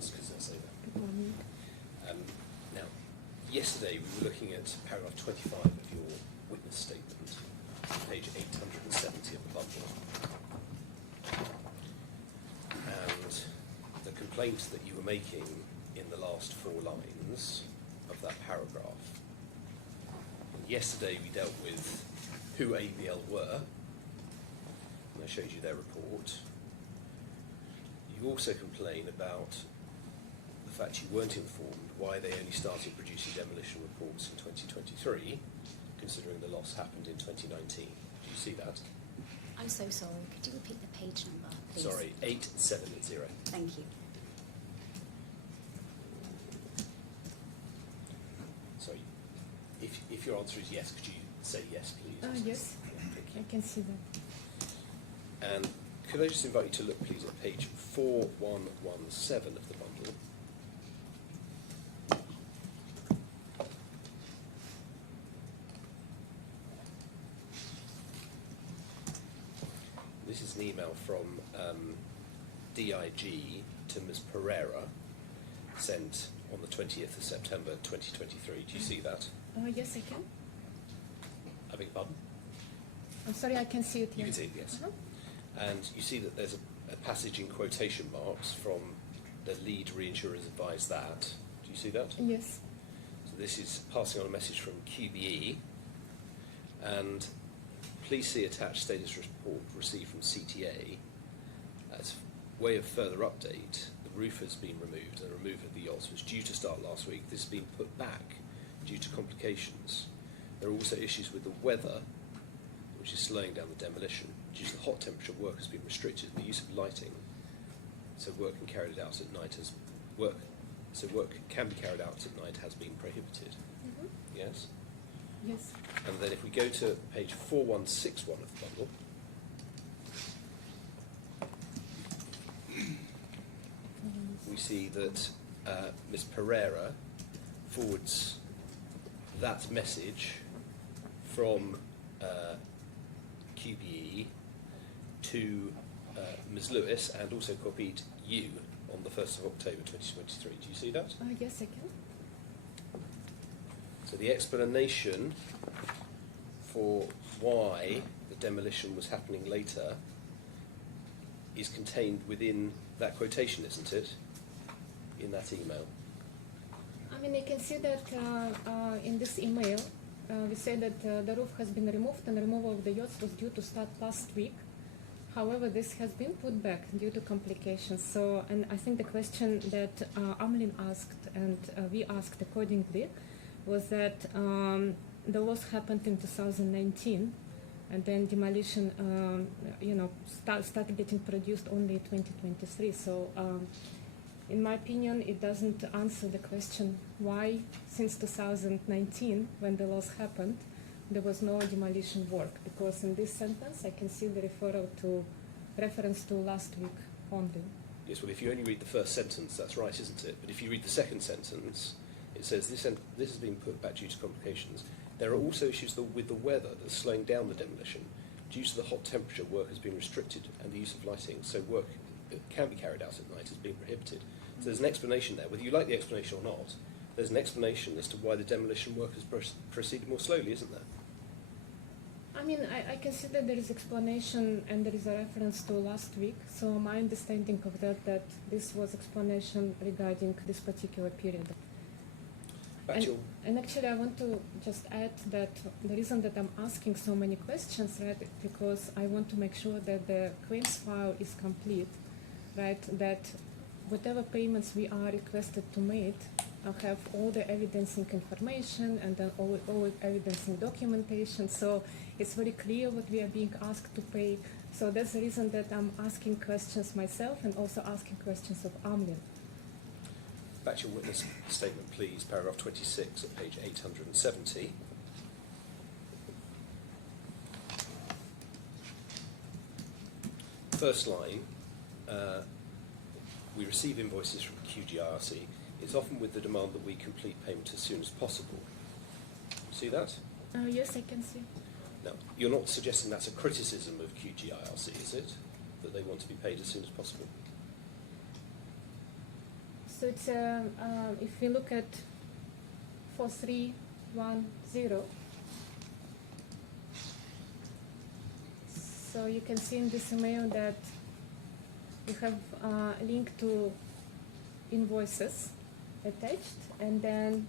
Ms. Kazesa. Good morning. Now, yesterday we were looking at paragraph 25 of your witness statement, page 870 of the bundle. And the complaint that you were making in the last 4 lines of that paragraph. Yesterday we dealt with who ABL were, and I showed you their report. You also complain about the fact you weren't informed why they only started producing demolition reports in 2023, considering the loss happened in 2019. Do you see that? I'm so sorry. Could you repeat the page number, please? Sorry, 870. Thank you. Sorry, if your answer is yes, could you say yes, please? Yes, Thank you. I can see that. And could I just invite you to look, please, at page 4117 of the bundle. This is an email from DIG to Ms. Pereira, sent on the 20th of September 2023. Do you see that? Yes, I can. I beg your pardon? I'm sorry, I can see it You here. can see it, yes. And you see that there's a passage in quotation marks from the lead reinsurers advise that. Do you see that? Yes. So this is passing on a message from QBE. And please see attached status report received from CTA. As way of further update, the roof has been removed, and the removal of the yachts was due to start last week. This has been put back due to complications. There are also issues with the weather, which is slowing down the demolition. Due to the hot temperature, work has been restricted in the use of lighting, so work can be carried out at night has been prohibited. Mm-hmm. Yes? Yes. And then if we go to page 4161 of the bundle, we see that Ms. Pereira forwards that message from QBE to Ms. Lewis, and also copied you on the 1st of October 2023. Do you see that? Yes, I can. So the explanation for why the demolition was happening later is contained within that quotation, isn't it? In that email. I mean, I can see that in this email, we say that the roof has been removed and the removal of the yachts was due to start last week. However, this has been put back due to complications. So, and I think the question that Amlin asked and we asked accordingly was that the loss happened in 2019, and then demolition, started getting produced only in 2023. So, in my opinion, it doesn't answer the question why, since 2019, when the loss happened, there was no demolition work. Because in this sentence, I can see the reference to last week only. Yes, well, if you only read the first sentence, that's right, isn't it? But if you read the second sentence, it says this has been put back due to complications. There are also issues with the weather that's slowing down the demolition. Due to the hot temperature, work has been restricted, and the use of lighting, so work that can be carried out at night has been prohibited. So there's an explanation there. Whether you like the explanation or not, there's an explanation as to why the demolition work has proceeded more slowly, isn't there? I mean, I can see that there is explanation and there is a reference to last week. So my understanding of that this was explanation regarding this particular period. And actually, I want to just add that the reason that I'm asking so many questions, right, because I want to make sure that the claims file is complete, right, that whatever payments we are requested to make have all the evidencing information and then all evidencing documentation. So it's very clear what we are being asked to pay. So that's the reason that I'm asking questions myself and also asking questions of Amlin. Back to your witness statement, please, paragraph 26 at page 870. First line, we receive invoices from QGIRC. It's often with the demand that we complete payment as soon as possible. See that? Yes, I can see. Now, you're not suggesting that's a criticism of QGIRC, is it? That they want to be paid as soon as possible? So it's if we look at 4310. So you can see in this email that you have a link to invoices attached, and then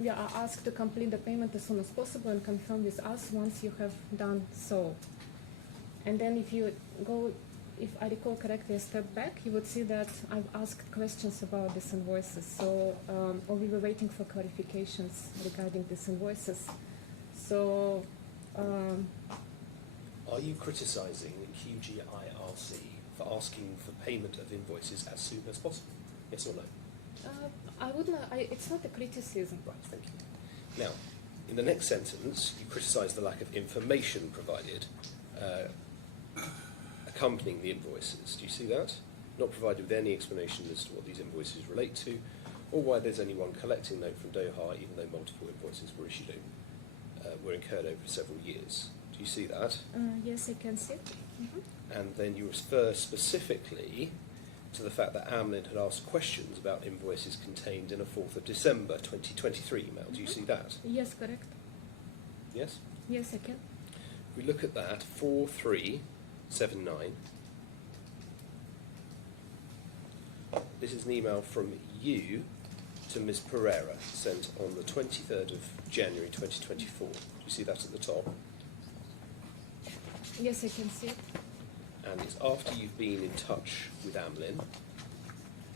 we are asked to complete the payment as soon as possible and confirm with us once you have done so. And then if you go, if I recall correctly, a step back, you would see that I've asked questions about these invoices. So, or we were waiting for clarifications regarding these invoices. So, Are you criticising QGIRC for asking for payment of invoices as soon as possible? Yes or no? I would not, it's not a criticism. Right, thank you. Now, in the next sentence, you criticise the lack of information provided accompanying the invoices. Do you see that? Not provided with any explanation as to what these invoices relate to, or why there's only one collecting note from Doha, even though multiple invoices were issued were incurred over several years. Do you see that? Yes, I can see it. Mm-hmm. And then you refer specifically to the fact that Amlin had asked questions about invoices contained in a 4th of December 2023 email. Do you see that? Yes, correct. Yes? Yes, I can. If we look at that, 4379. This is an email from you to Ms. Pereira, sent on the 23rd of January 2024. Do you see that at the top? Yes, I can see it. And it's after you've been in touch with Amlin.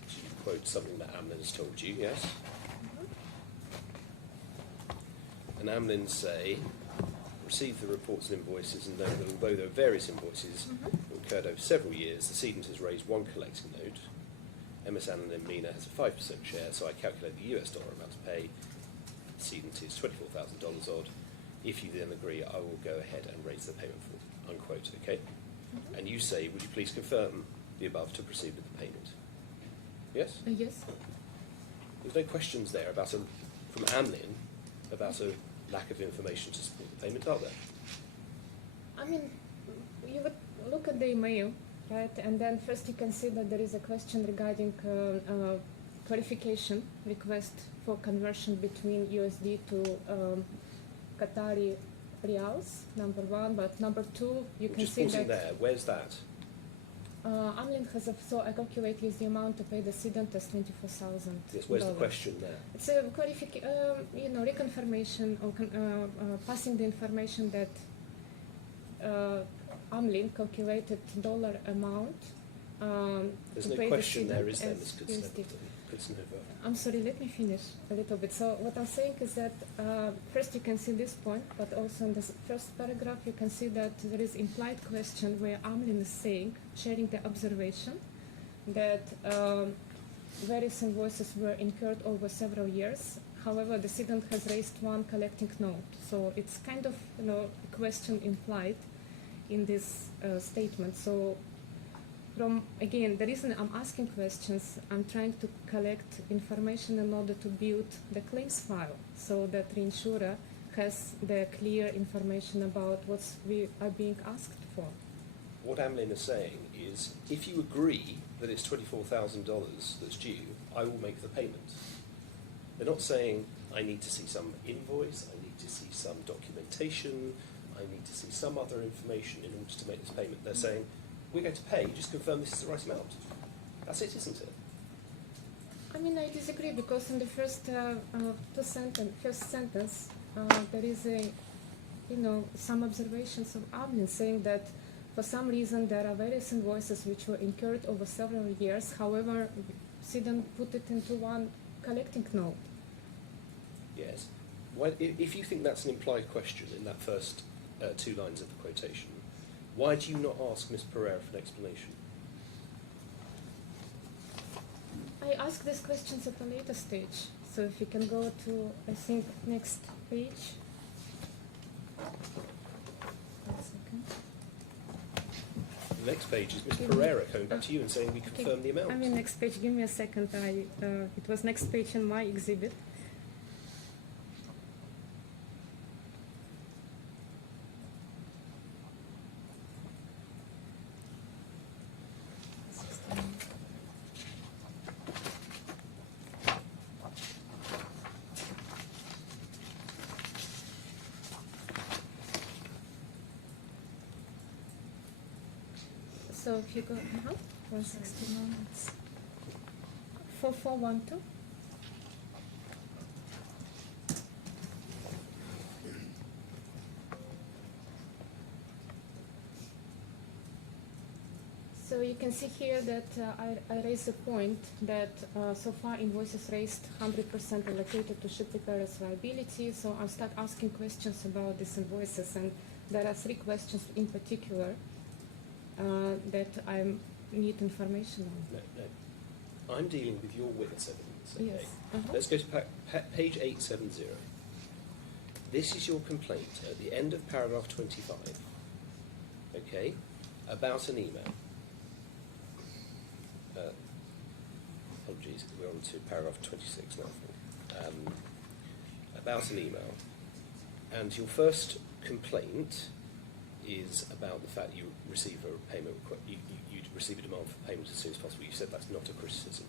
So you quote something that Amlin has told you, yes? And Amlin say, received the reports and invoices and know that although there are various invoices that occurred over several years, the cedent has raised one collecting note. MS Amlin Mina has a 5% share, so I calculate the US dollar amount to pay. The cedent is $24,000 odd. If you then agree, I will go ahead and raise the payment for, unquote, okay? And you say, would you please confirm the above to proceed with the payment? Yes? Yes. There's no questions there about from Amlin about a lack of information to support the payment, are there? I mean, you would look at the email, right? And then first you can see that there is a question regarding clarification request for conversion between USD to Qatari Rials, number one, but number two, you can Just see pausing that there, where's that? Amlin has so I calculate is the amount to pay the cedent as $24,000. Yes, where's the question there? It's a reconfirmation or passing the information that Amlin calculated dollar amount. There's to no pay question the there, is there, as Ms. USD. Kutznova? I'm sorry, let me finish a little bit. So what I'm saying is that first you can see this point, but also in the first paragraph you can see that there is implied question where Amlin is saying, sharing the observation that various invoices were incurred over several years. However, the cedent has raised one collecting note. So it's kind of a question implied in this statement. So again, the reason I'm asking questions, I'm trying to collect information in order to build the claims file so that the insurer has the clear information about what we are being asked for. What Amlin is saying is, if you agree that it's $24,000 that's due, I will make the payment. They're not saying, I need to see some invoice, I need to see some documentation, I need to see some other information in order to make this payment. They're saying, we're going to pay, just confirm this is the right amount. That's it, isn't it? I mean, I disagree because in the first first sentence, there is some observations of Amlin saying that for some reason there are various invoices which were incurred over several years. However, cedent put it into one collecting note. Yes. If you think that's an implied question in that first 2 lines of the quotation, why do you not ask Ms. Pereira for an explanation? I ask these questions at a later stage. So if you can go to, I think, next page. 1 second. The next page is Ms. Give me- Pereira coming back to you and saying we confirm the amount. I mean, next page. Give me a second. It was next page in my exhibit. So if you go, 161, 4412. So you can see here that I raised the point that so far invoices raised 100% allocated to ship repairers liability. So I'll start asking questions about these invoices, and there are 3 questions in particular that I need information on. No. I'm dealing with your witness evidence, okay? Yes. Uh-huh. Let's go to page 870. This is your complaint at the end of paragraph 25, okay, about an email. Apologies, we're on to paragraph 26 now. About an email. And your first complaint is about the fact you receive a payment, you receive a demand for payment as soon as possible. You said that's not a criticism.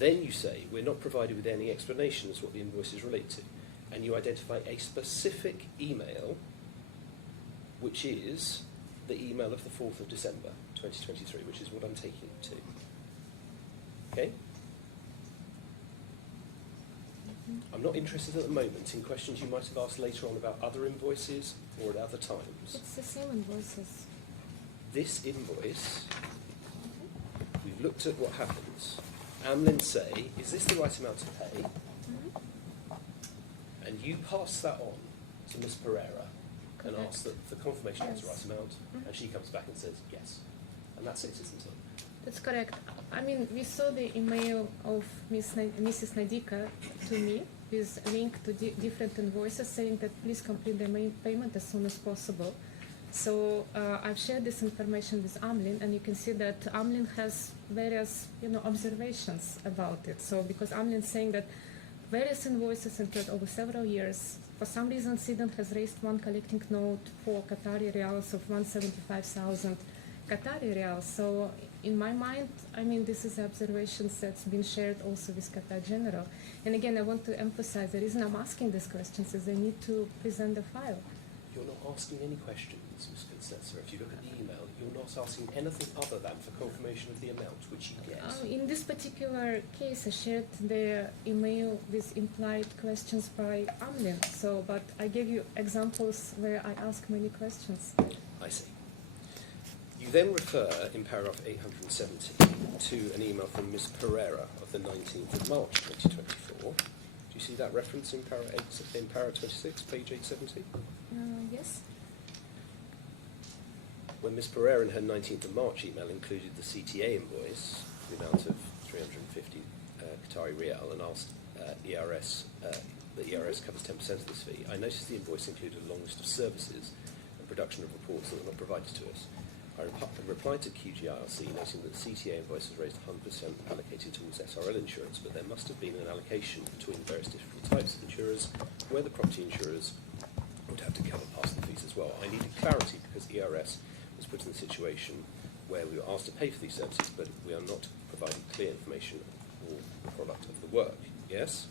Then you say, we're not provided with any explanation as to what the invoices relate to. And you identify a specific email, which is the email of the 4th of December, 2023, which is what I'm taking you to. Okay? I'm not interested at the moment in questions you might have asked later on about other invoices or at other times. It's the same invoices. This invoice, we've looked at what happens. Amlin say, is this the right amount to pay? And you pass that on to Ms. Pereira and Correct. ask that the confirmation is the right Yes. amount, and she comes back and says yes. And that's it, isn't it? That's correct. I mean, we saw the email of Mrs. Nadika to me with a link to different invoices saying that please complete the main payment as soon as possible. So I've shared this information with Amlin, and you can see that Amlin has various, observations about it. So because Amlin's saying that various invoices incurred over several years. For some reason, Sweden has raised one collecting note for Qatari Riyals of 175,000 Qatari Riyals. So in my mind, I mean, this is observations that's been shared also with Qatar General. And again, I want to emphasize the reason I'm asking these questions is I need to present the file. You're not asking any questions, Ms. Constanza. If you look at the email, you're not asking anything other than for confirmation of the amount, which you get. In this particular case, I shared the email with implied questions by Amlin. So, but I gave you examples where I ask many questions. I see. You then refer in paragraph 870 to an email from Ms. Pereira of the 19th of March 2024. Do you see that reference in paragraph 26, page 870? Yes. When Ms. Pereira in her 19th of March email included the CTA invoice, the amount of 350 Qatari Riyal, and asked ERS, that ERS covers 10% of this fee, I noticed the invoice included a long list of services and production of reports that were not provided to us. I replied to QGIRC noting that the CTA invoice has raised 100% allocated towards SRL insurance, but there must have been an allocation between various different types of insurers, where the property insurers would have to cover part of the fees as well. I needed clarity because ERS was put in a situation where we were asked to pay for these services, but we are not providing clear information or the product of the work. Yes?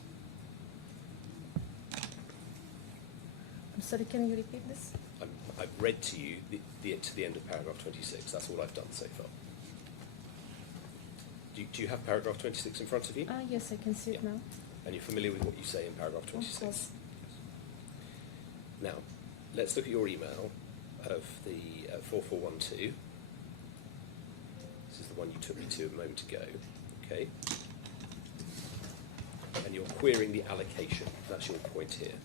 I'm sorry, can you repeat this? I've read to you to the end of paragraph 26. That's all I've done so far. Do you have paragraph 26 in front of you? Yes, I can see it Yeah. now. And you're familiar with what you say in paragraph 26? Of course. Now, let's look at your email of the 4412. This is the one you took me to a moment ago. Okay? And you're querying the allocation. That's your point here.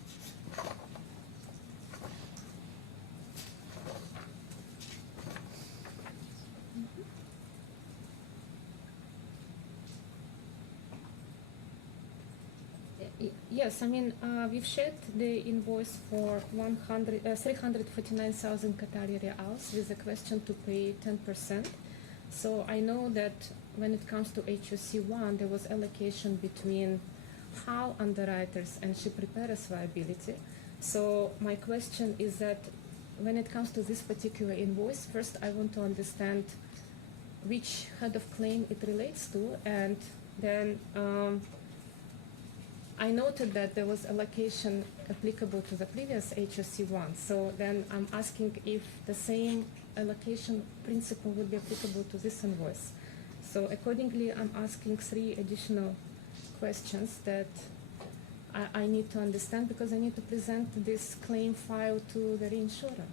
Yes, I mean, we've shared the invoice for 349,000 Qatari Riyals with a question to pay 10%. So I know that when it comes to HOC1, there was allocation between HAL underwriters and ship repairers liability. So my question is that when it comes to this particular invoice, first I want to understand which head of claim it relates to, and then I noted that there was allocation applicable to the previous HSC1, so then I'm asking if the same allocation principle would be applicable to this invoice. So accordingly, I'm asking 3 additional questions that I need to understand because I need to present this claim file to the reinsurer.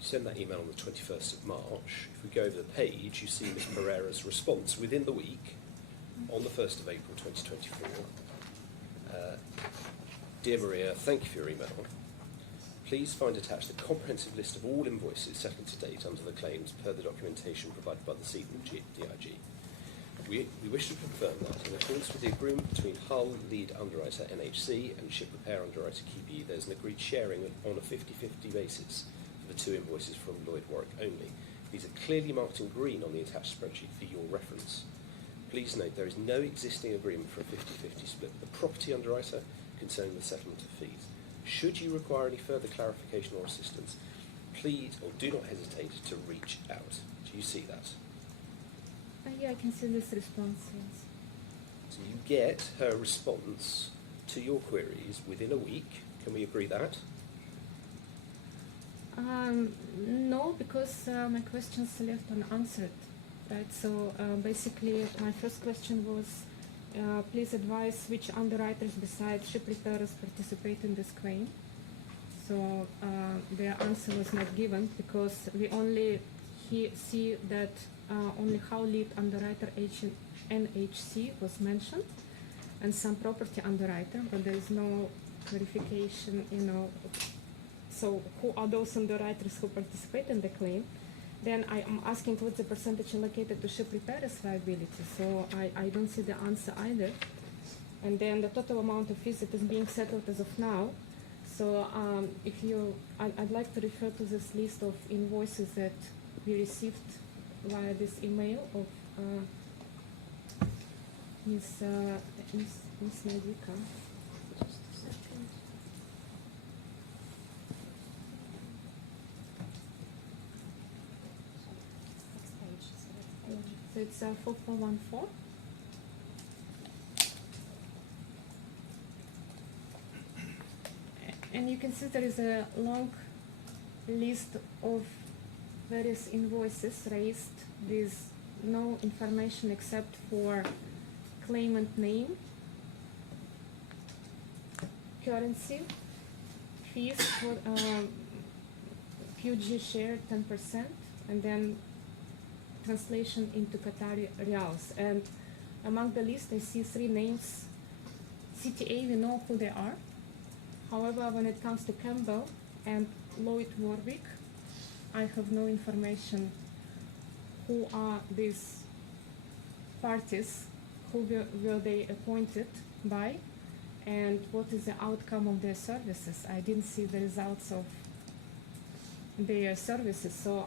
Send that email on the 21st of March. If we go over the page, you see Ms. Pereira's response within the week on the 1st of April 2024. Dear Maria, thank you for your email. Please find attached the comprehensive list of all invoices settled to date under the claims per the documentation provided by the DIG. We wish to confirm that in accordance with the agreement between Hull lead underwriter NHC and ship repair underwriter QBE, there's an agreed sharing on a 50-50 basis for the 2 invoices from Lloyd Warwick only. These are clearly marked in green on the attached spreadsheet for your reference. Please note there is no existing agreement for a 50-50 split with the property underwriter concerning the settlement of fees. Should you require any further clarification or assistance, please or do not hesitate to reach out. Do you see that? Yeah, I can see this response, yes. So you get her response to your queries within a week. Can we agree that? No, because my questions are left unanswered, right? So basically, my first question was, please advise which underwriters besides ship repairers participate in this claim. So their answer was not given because we only see that only how lead underwriter NHC was mentioned and some property underwriter, but there is no clarification, so who are those underwriters who participate in the claim. Then I am asking what's the percentage allocated to ship repairers liability, so I don't see the answer either. And then the total amount of fees that is being settled as of now. So I'd like to refer to this list of invoices that we received via this email of Ms. Nadika. Just a second. Next page. So it's 4414. And you can see there is a long list of various invoices raised with no information except for claimant name, currency, fees for QG share 10%, and then translation into Qatari rials. And among the list, I see 3 names. CTA, we know who they are. However, when it comes to Campbell and Lloyd Warwick, I have no information who are these parties, who were they appointed by, and what is the outcome of their services. I didn't see the results of their services, so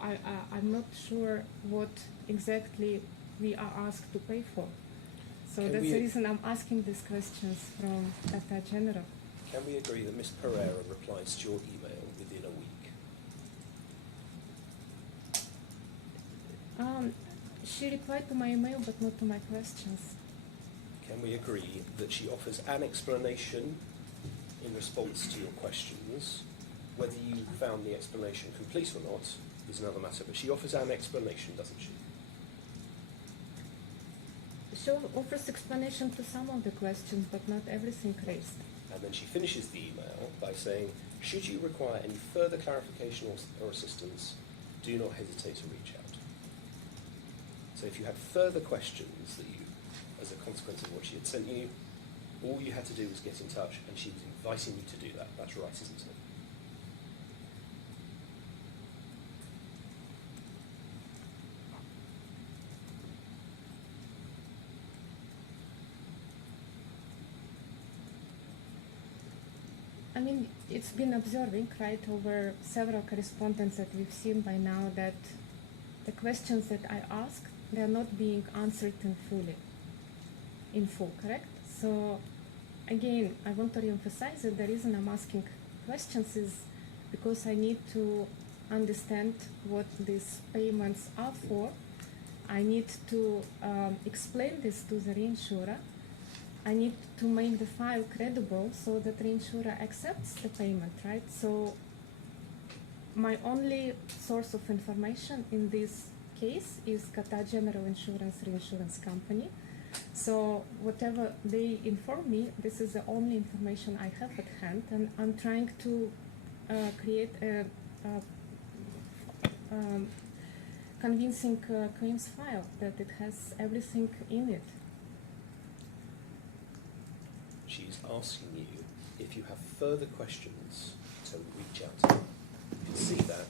I'm not sure what exactly we are asked to pay for. So that's the reason I'm asking these questions from Qatar General. Can we agree that Ms. Pereira replies to your email within a week? She replied to my email, but not to my questions. Can we agree that she offers an explanation in response to your questions? Whether you found the explanation complete or not is another matter, but she offers an explanation, doesn't she? She offers explanation to some of the questions, but not everything raised. And then she finishes the email by saying, should you require any further clarification or assistance, do not hesitate to reach out. So if you have further questions that you, as a consequence of what she had sent you, all you had to do was get in touch, and she was inviting you to do that. That's right, isn't it? I mean, it's been observing, right, over several correspondence that we've seen by now that the questions that I ask, they are not being answered in full, correct? So, again, I want to reemphasize that the reason I'm asking questions is because I need to understand what these payments are for. I need to explain this to the reinsurer. I need to make the file credible so that reinsurer accepts the payment, right? So my only source of information in this case is Qatar General Insurance Reinsurance Company. So whatever they inform me, this is the only information I have at hand, and I'm trying to create a convincing claims file that it has everything in it. She's asking you if you have further questions to reach out to her. You can see that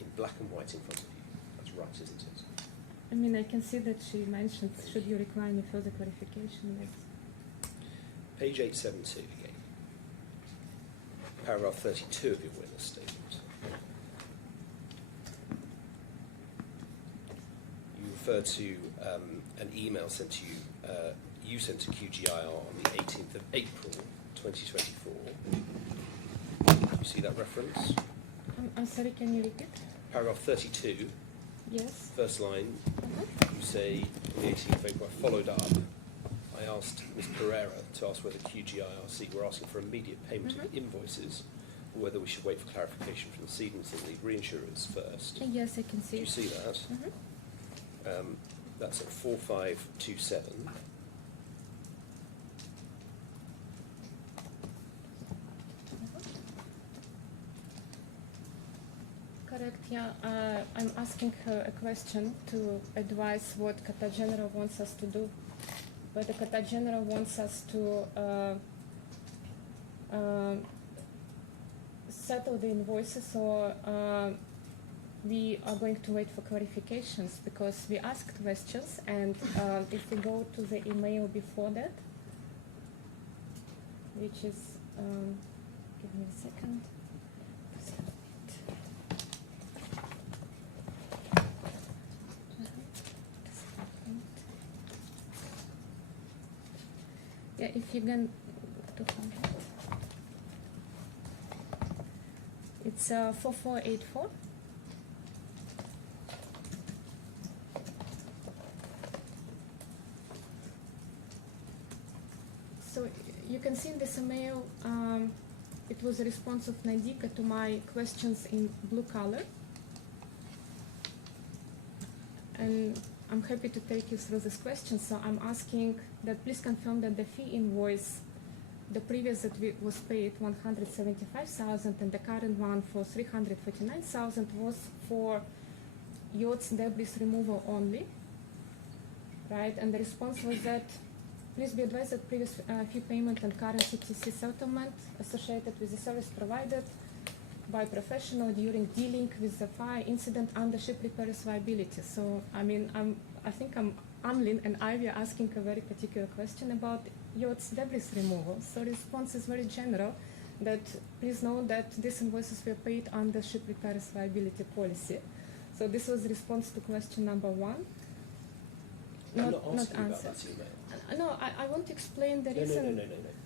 in black and white in front of you. That's right, isn't it? I mean, I can see that she mentioned, should you require any further clarification? Yes. Page 872 again. Paragraph 32 of your witness statement. You refer to an email sent to you, you sent to QGIR on the 18th of April 2024. You see that reference? I'm sorry, can you repeat? Paragraph 32, Yes. first line, you say, on the 18th of April, I followed up. I asked Ms. Pereira to ask whether QGIRC were asking for immediate payment of the invoices, or whether we should wait for clarification from the cedents and the reinsurers first. Yes, I can see. Do you see that? That's at 4527. Correct, yeah. I'm asking her a question to advise what Qatar General wants us to do. Whether Qatar General wants us to settle the invoices, or we are going to wait for clarifications, because we asked questions, and if we go to the email before that, which is, give me a second. Yeah, if you can to find it. It's 4484. So you can see in this email, it was a response of Nadika to my questions in blue color. And I'm happy to take you through this question. So I'm asking that please confirm that the fee invoice, the previous that was paid 175,000 and the current one for 349,000 was for yachts debris removal only, right? And the response was that please be advised that previous fee payment and current CTC settlement associated with the service provided by professional during dealing with the fire incident under ship repairs liability. So I mean, I think Amlin and Ivy are asking a very particular question about yachts debris removal. So response is very general, that please know that these invoices were paid under ship repairs liability policy. So this was response to question number one. I'm not asking you about that email. No, I want to explain the reason. No.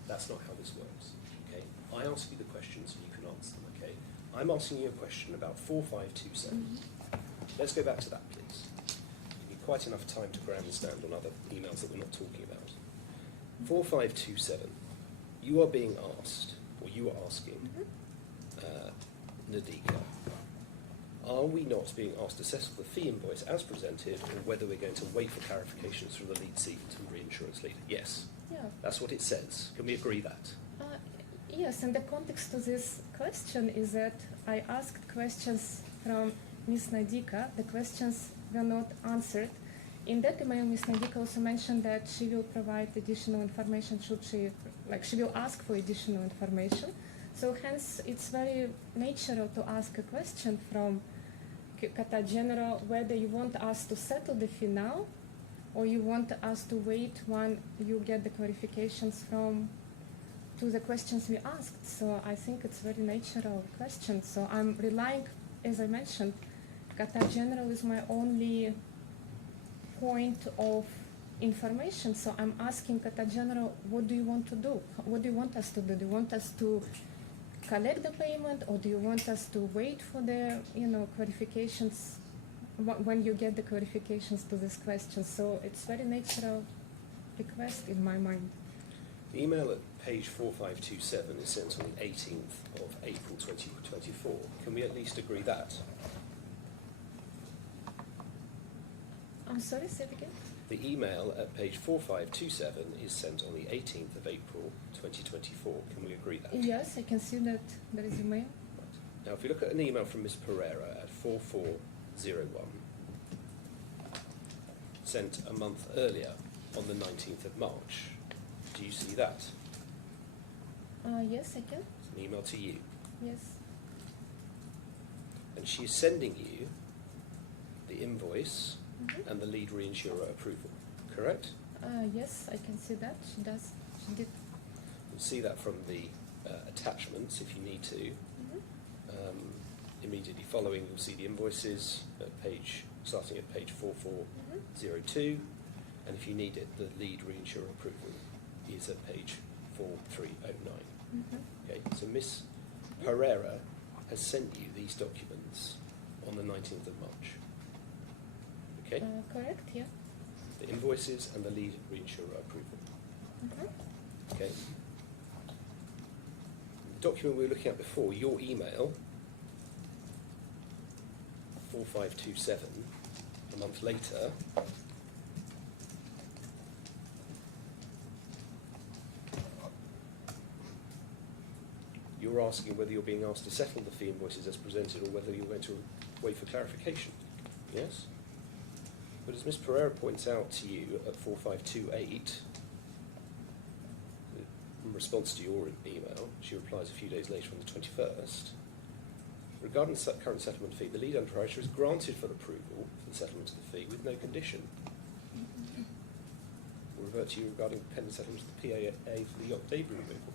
That's not how this works. Okay, I ask you the questions and you can answer them. Okay, I'm asking you a question about 4527. Let's go back to that, please. Give you quite enough time to grandstand on other emails that we're not talking about. 4527. You are being asked, or you are asking, Nadika, are we not being asked to settle the fee invoice as presented, or whether we're going to wait for clarifications from the lead cedent and reinsurance lead? Yes. Yeah. That's what it says. Can we agree that? Yes, and the context to this question is that I asked questions from Ms. Nadika. The questions were not answered. In that email, Ms. Nadika also mentioned that she will provide additional information should she, she will ask for additional information. So hence, it's very natural to ask a question from Qatar General whether you want us to settle the fee now, or you want us to wait when you get the clarifications to the questions we asked. So I think it's very natural question. So I'm relying, as I mentioned, Qatar General is my only point of information. So I'm asking Qatar General, what do you want to do? What do you want us to do? Do you want us to collect the payment, or do you want us to wait for the clarifications when you get the clarifications to this question? So it's very natural request in my mind. The email at page 4527 is sent on the 18th of April 2024. Can we at least agree that? I'm sorry, say it again. The email at page 4527 is sent on the 18th of April 2024. Can we agree that? Yes, I can see that there is a mail. Right. Now, if we look at an email from Ms. Pereira at 4401, sent a month earlier on the 19th of March, do you see that? Yes, I can. It's an email to you. Yes. And she is sending you the invoice Mhm. and the lead reinsurer approval, correct? Yes, I can see that. She does. She did. You'll see that from the attachments if you need to. Mhm. Immediately following, you'll see the invoices at starting at page 4402, and if you need it, the lead reinsurer approval is at page 4309. Mhm. Okay, so Miss Pereira has sent you these documents on the 19th of March. Okay, Correct. Yeah. the invoices and the lead reinsurer approval. Mhm. Okay. The document we were looking at before, your email, 4527, a month later, you're asking whether you're being asked to settle the fee invoices as presented or whether you're going to wait for clarification. Yes? But as Ms. Pereira points out to you at 4528, in response to your email, she replies a few days later on the 21st, regarding the current settlement fee, the lead underwriter is granted full approval for the settlement of the fee with no condition. We'll revert to you regarding pending settlement of the PAA for the yacht debris removal.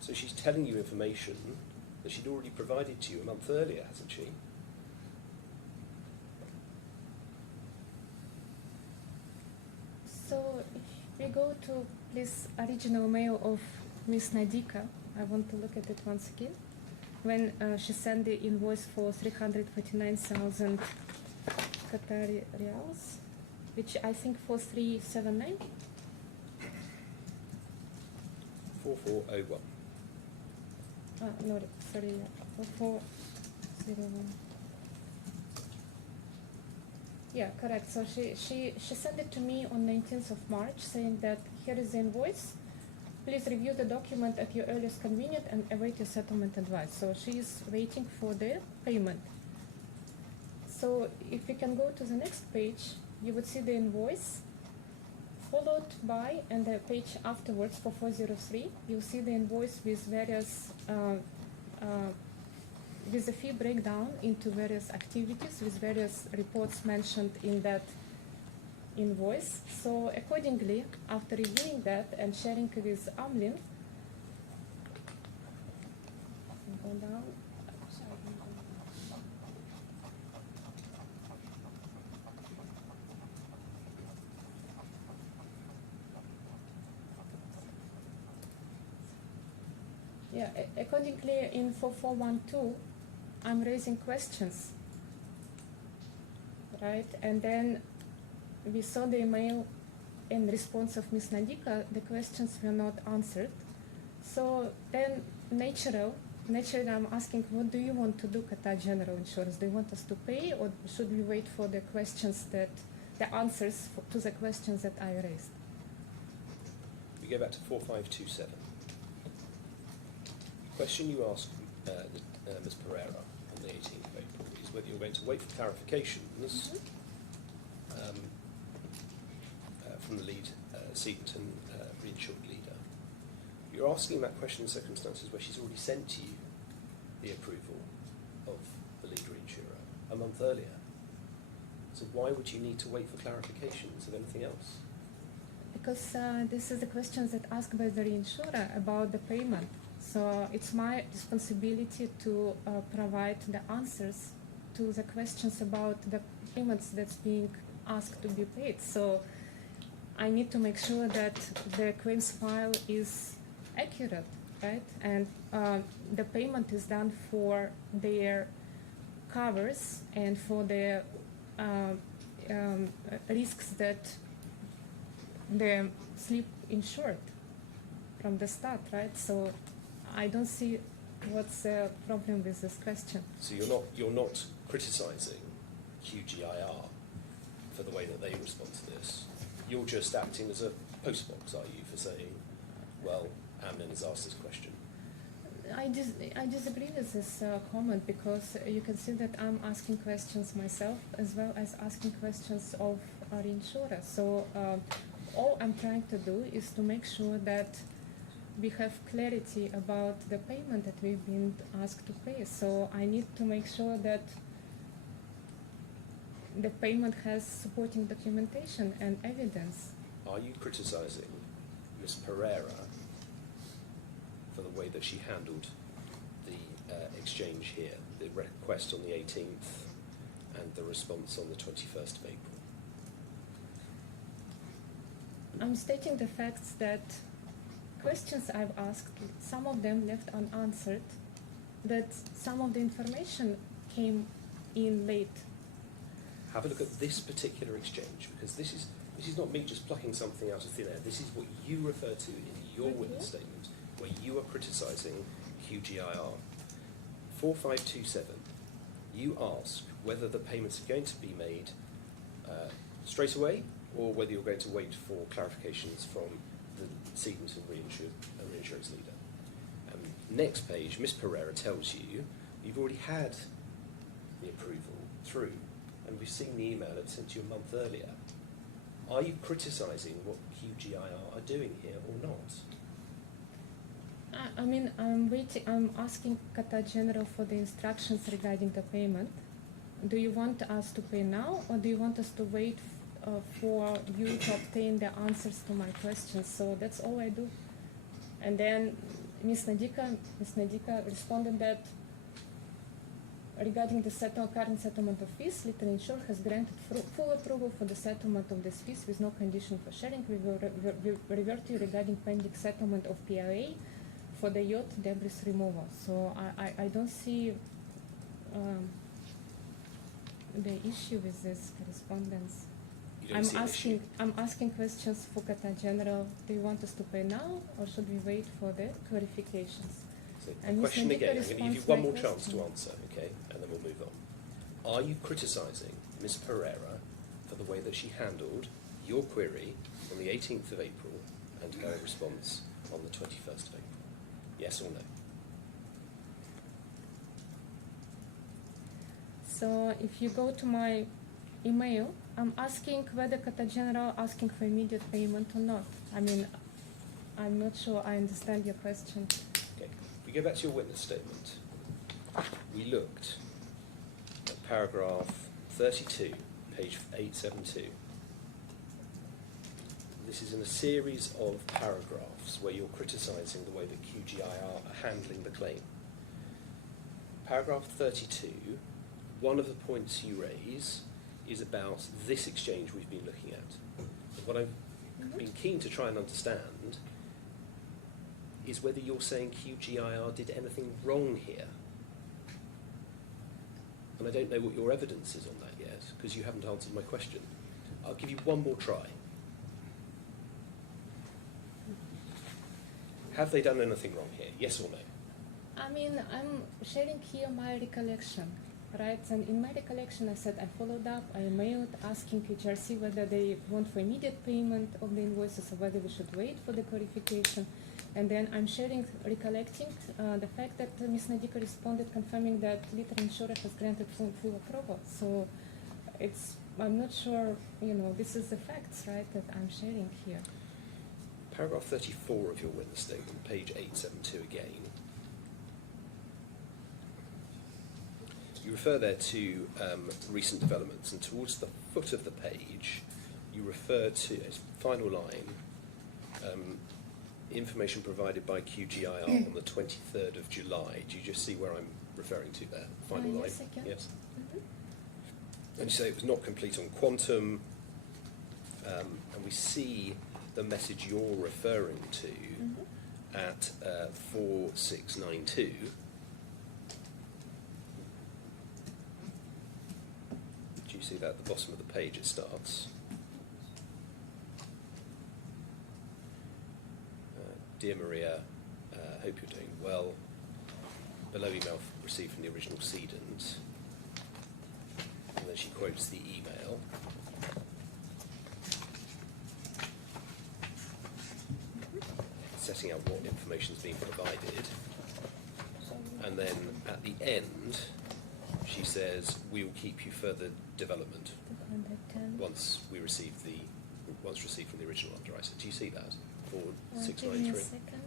So she's telling you information that she'd already provided to you a month earlier, hasn't she? So if we go to this original mail of Miss Nadika, I want to look at it once again. When she sent the invoice for 349,000 Qatari rials, which I think 4379. 4401. No, sorry, 4401. Yeah, correct. So she sent it to me on 19th of March, saying that here is the invoice. Please review the document at your earliest convenience and await your settlement advice. So she is waiting for the payment. So if we can go to the next page, you would see the invoice, followed by, and the page afterwards for 403, you'll see the invoice with various, with the fee breakdown into various activities, with various reports mentioned in that invoice. So accordingly, after reviewing that and sharing with Amlin, go down. Yeah, accordingly in 4412, I'm raising questions, right? And then we saw the email in response of Ms. Nadika, the questions were not answered. So then naturally I'm asking, what do you want to do, Qatar General Insurance? Do you want us to pay, or should we wait for the questions the answers to the questions that I raised? We go back to 4527. The question you asked Ms. Pereira on the 18th of April is whether you're going to wait for clarifications from the lead Seaton reinsured leader. You're asking that question in circumstances where she's already sent to you the approval of the lead reinsurer a month earlier. So why would you need to wait for clarifications of anything else? Because this is the questions that asked by the reinsurer about the payment. So it's my responsibility to provide the answers to the questions about the payments that's being asked to be paid. So I need to make sure that the claims file is accurate, right? And the payment is done for their covers and for the risks that the sleep insured from the start, right? So I don't see what's the problem with this question. So you're not criticising QGIR for the way that they respond to this. You're just acting as a postbox, are you, for saying, well, Amnon has asked this question. I disagree with this comment because you can see that I'm asking questions myself as well as asking questions of our insurer. So all I'm trying to do is to make sure that we have clarity about the payment that we've been asked to pay. So I need to make sure that the payment has supporting documentation and evidence. Are you criticising Ms. Pereira for the way that she handled the exchange here, the request on the 18th and the response on the 21st of April? I'm stating the facts that questions I've asked, some of them left unanswered, that some of the information came in late. Have a look at this particular exchange, because this is not me just plucking something out of thin air. This is what you refer to in your witness statement, where you are criticising QGIR. 4527, you ask whether the payments are going to be made straight away, or whether you're going to wait for clarifications from the cedent and reinsurance leader. Next page, Ms. Pereira tells you you've already had the approval through, and we've seen the email it sent to you a month earlier. Are you criticising what QGIR are doing here or not? I mean, I'm asking Qatar General for the instructions regarding the payment. Do you want us to pay now, or do you want us to wait for you to obtain the answers to my questions? So that's all I do. And then Ms. Nadika responded that regarding the current settlement of fees, Little Insure has granted full approval for the settlement of these fees with no condition for sharing. We will revert to you regarding pending settlement of PLA for the yacht debris removal. So I don't see the issue with this correspondence. You don't see an issue? I'm asking questions for Qatar General. Do you want us to pay now, or should we wait for the clarifications? So And the Ms. question Nadika again, I'm going to give you responds one my more chance to question. answer, okay, and then we'll move on. Are you criticising Ms. Pereira for the way that she handled your query on the 18th of April and her response on the 21st of April? Yes or no? So if you go to my email, I'm asking whether Qatar General asking for immediate payment or not. I mean, I'm not sure I understand your question. Okay. If we go back to your witness statement, we looked at paragraph 32, page 872. This is in a series of paragraphs where you're criticising the way that QGIR are handling the claim. Paragraph 32, one of the points you raise is about this exchange we've been looking at. And what I've been keen to try and understand is whether you're saying QGIR did anything wrong here. And I don't know what your evidence is on that yet, because you haven't answered my question. I'll give you one more try. Have they done anything wrong here, yes or no? I mean, I'm sharing here my recollection, right? And in my recollection, I said I followed up, I emailed asking HRC whether they want for immediate payment of the invoices or whether we should wait for the clarification. And then I'm recollecting the fact that Ms. Nadika responded confirming that Little Insurer has granted full approval. So I'm not sure, this is the facts, right, that I'm sharing here. Paragraph 34 of your witness statement, page 872 again. You refer there to recent developments, and towards the foot of the page, you refer to, as final line, information provided by QGIR on the 23rd of July. Do you just see where I'm referring to there? Final line? Yes, I can. Yes. And you say it was not complete on quantum, and we see the message you're referring to at 4692. Do you see that at the bottom of the page it starts? Dear Maria, hope you're doing well. Below email received from the original cedant. And then she quotes the email. Setting out what information's been provided. And then at the end, she says, we will keep you further development once received from the original underwriter. Do you see that? For Give me a 693. second.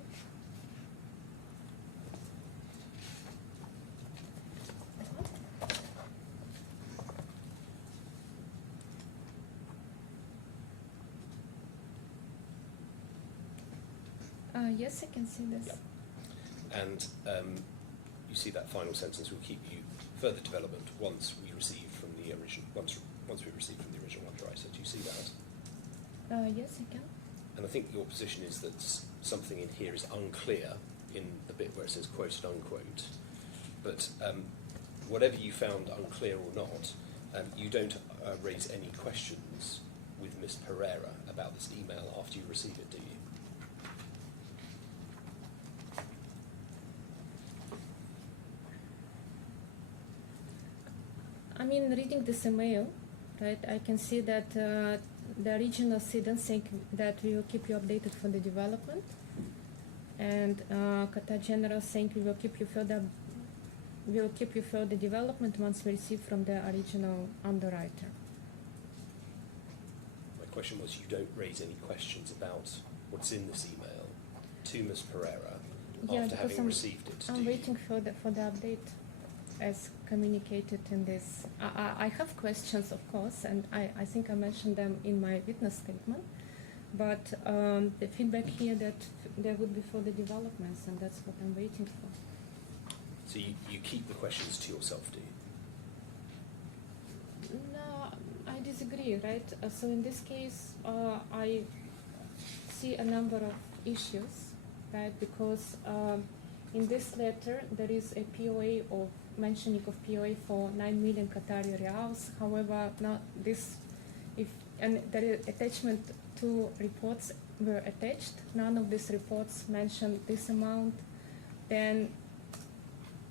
Yes, I can see this. Yep. And you see that final sentence, will keep you further development once we receive from the original underwriter. Do you see that? Yes, I can. And I think your position is that something in here is unclear in the bit where it says quoted unquote. But whatever you found unclear or not, you don't raise any questions with Ms. Pereira about this email after you receive it, do you? I mean, reading this email, right, I can see that the original cedant saying that we will keep you updated for the development, and Qatar General saying we will keep you further development once we receive from the original underwriter. My question was, you don't raise any questions about what's in this email to Ms. Pereira after having received it, do I'm you? waiting for the update as communicated in this. I have questions, of course, and I think I mentioned them in my witness statement, but the feedback here that there would be further developments, and that's what I'm waiting for. So you keep the questions to yourself, do you? No, I disagree, right? So in this case, I see a number of issues, right? Because in this letter, there is a POA of mentioning of POA for 9 million Qatari riyals. However, not this, and there is attachment to reports were attached. None of these reports mention this amount. Then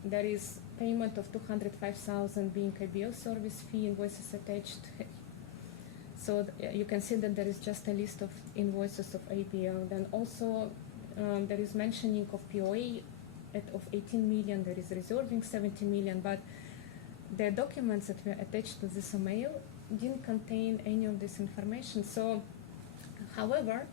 there is payment of 205,000 being ABL service fee, invoices attached. So you can see that there is just a list of invoices of ABL. Then also there is mentioning of POA of 18 million, there is reserving 70 million, but the documents that were attached to this email didn't contain any of this information. So, however,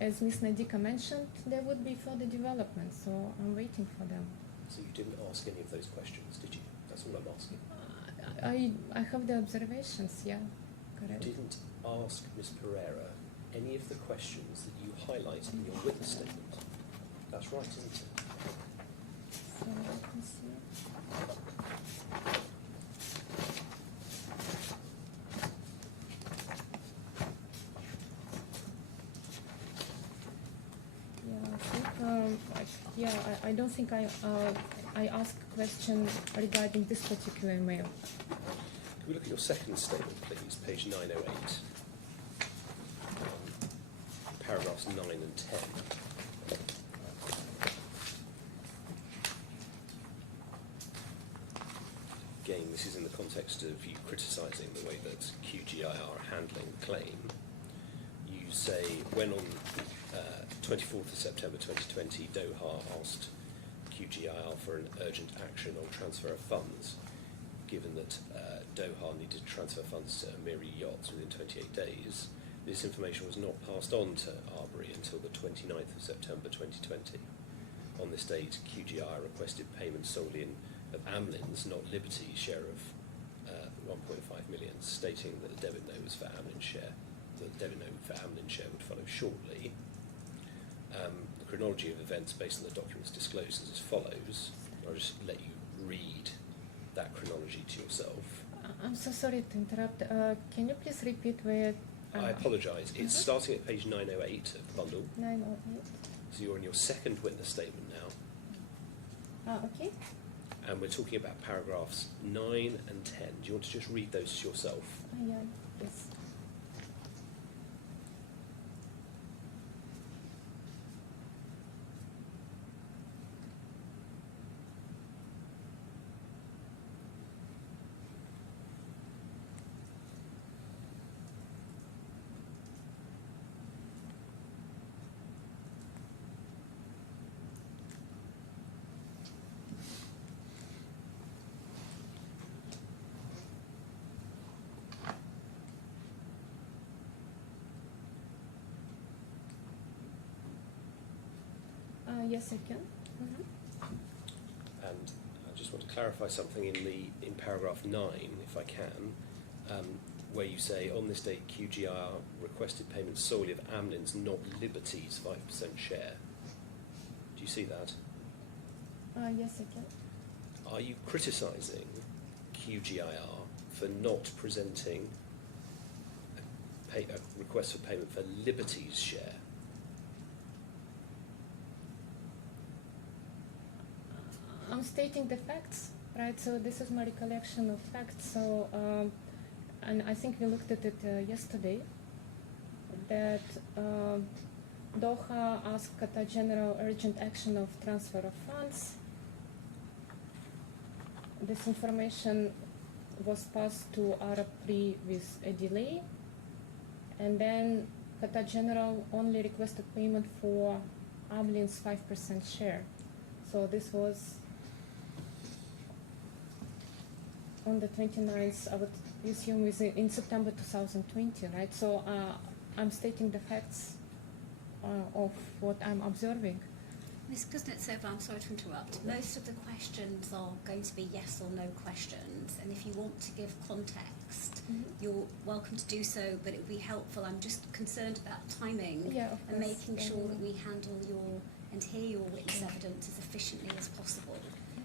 as Ms. Nadika mentioned, there would be further development, so I'm waiting for them. So you didn't ask any of those questions, did you? That's all I'm asking. I have the observations, yeah, correct. You didn't ask Ms. Pereira any of the questions that you highlight in your witness statement. That's right, isn't it? So let me see. I don't think I asked a question regarding this particular email. Can we look at your second statement, please, page 908, paragraphs 9 and 10. Again, this is in the context of you criticising the way that QGIR are handling the claim. You say, when on 24th of September 2020, Doha asked QGIR for an urgent action on transfer of funds, given that Doha needed to transfer funds to Amiri Yachts within 28 days, this information was not passed on to Arbery until the 29th of September 2020. On this date, QGIR requested payment solely of Amlin's, not Liberty's, share of 1.5 million, stating that the debit note was for Amlin's share. The debit note for Amlin's share would follow shortly. The chronology of events based on the documents disclosed is as follows. I'll just let you read that chronology to yourself. I'm so sorry to interrupt. Can you please repeat where? I apologise. It's starting at page 908 of the bundle. 908. So you're on your second witness statement now. Okay. And we're talking about paragraphs 9 and 10. Do you want to just read those to yourself? Yeah, yes. Yes, I can. Mhm. And I just want to clarify something in paragraph 9, if I can, where you say, on this date, QGIR requested payment solely of Amlin's, not Liberty's 5% share. Do you see that? Yes, I can. Are you criticising QGIR for not presenting a request for payment for Liberty's share? I'm stating the facts, right? So this is my recollection of facts. So, and I think we looked at it yesterday, that Doha asked Qatar General urgent action of transfer of funds. This information was passed to Arab Pre with a delay, and then Qatar General only requested payment for Amlin's 5% share. So this was on the 29th, I would assume is in September 2020, right? So I'm stating the facts of what I'm observing. Ms. Kuznetsova, I'm sorry to interrupt. Most of the questions are going to be yes or no questions, and if you want to give context, you're welcome to do so, but it would be helpful. I'm just concerned about timing and making sure that we handle and hear your witness evidence as efficiently as possible.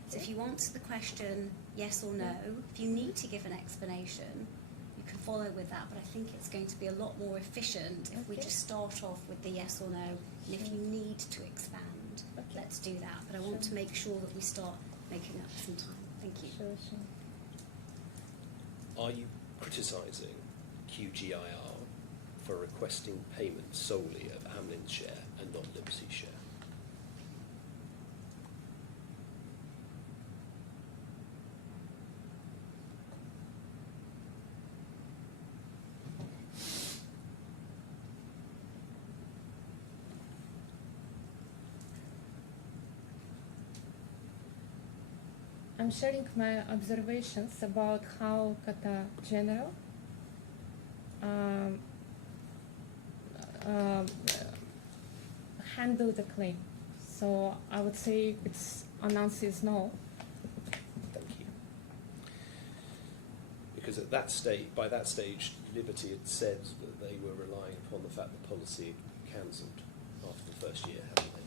So if you answer the question yes or no, if you need to give an explanation, you can follow with that, but I think it's going to be a lot more efficient if we just start off with the yes or no, and if you need to expand, let's do that. But I want to make sure that we start making up some time. Thank you. Sure. Are you criticising QGIR for requesting payment solely of Amlin's share and not Liberty's share? I'm sharing my observations about how Qatar General handled the claim. So I would say its answer is no. Thank you. Because at that stage, by that stage, Liberty had said that they were relying upon the fact the policy had cancelled after the first year, hadn't they?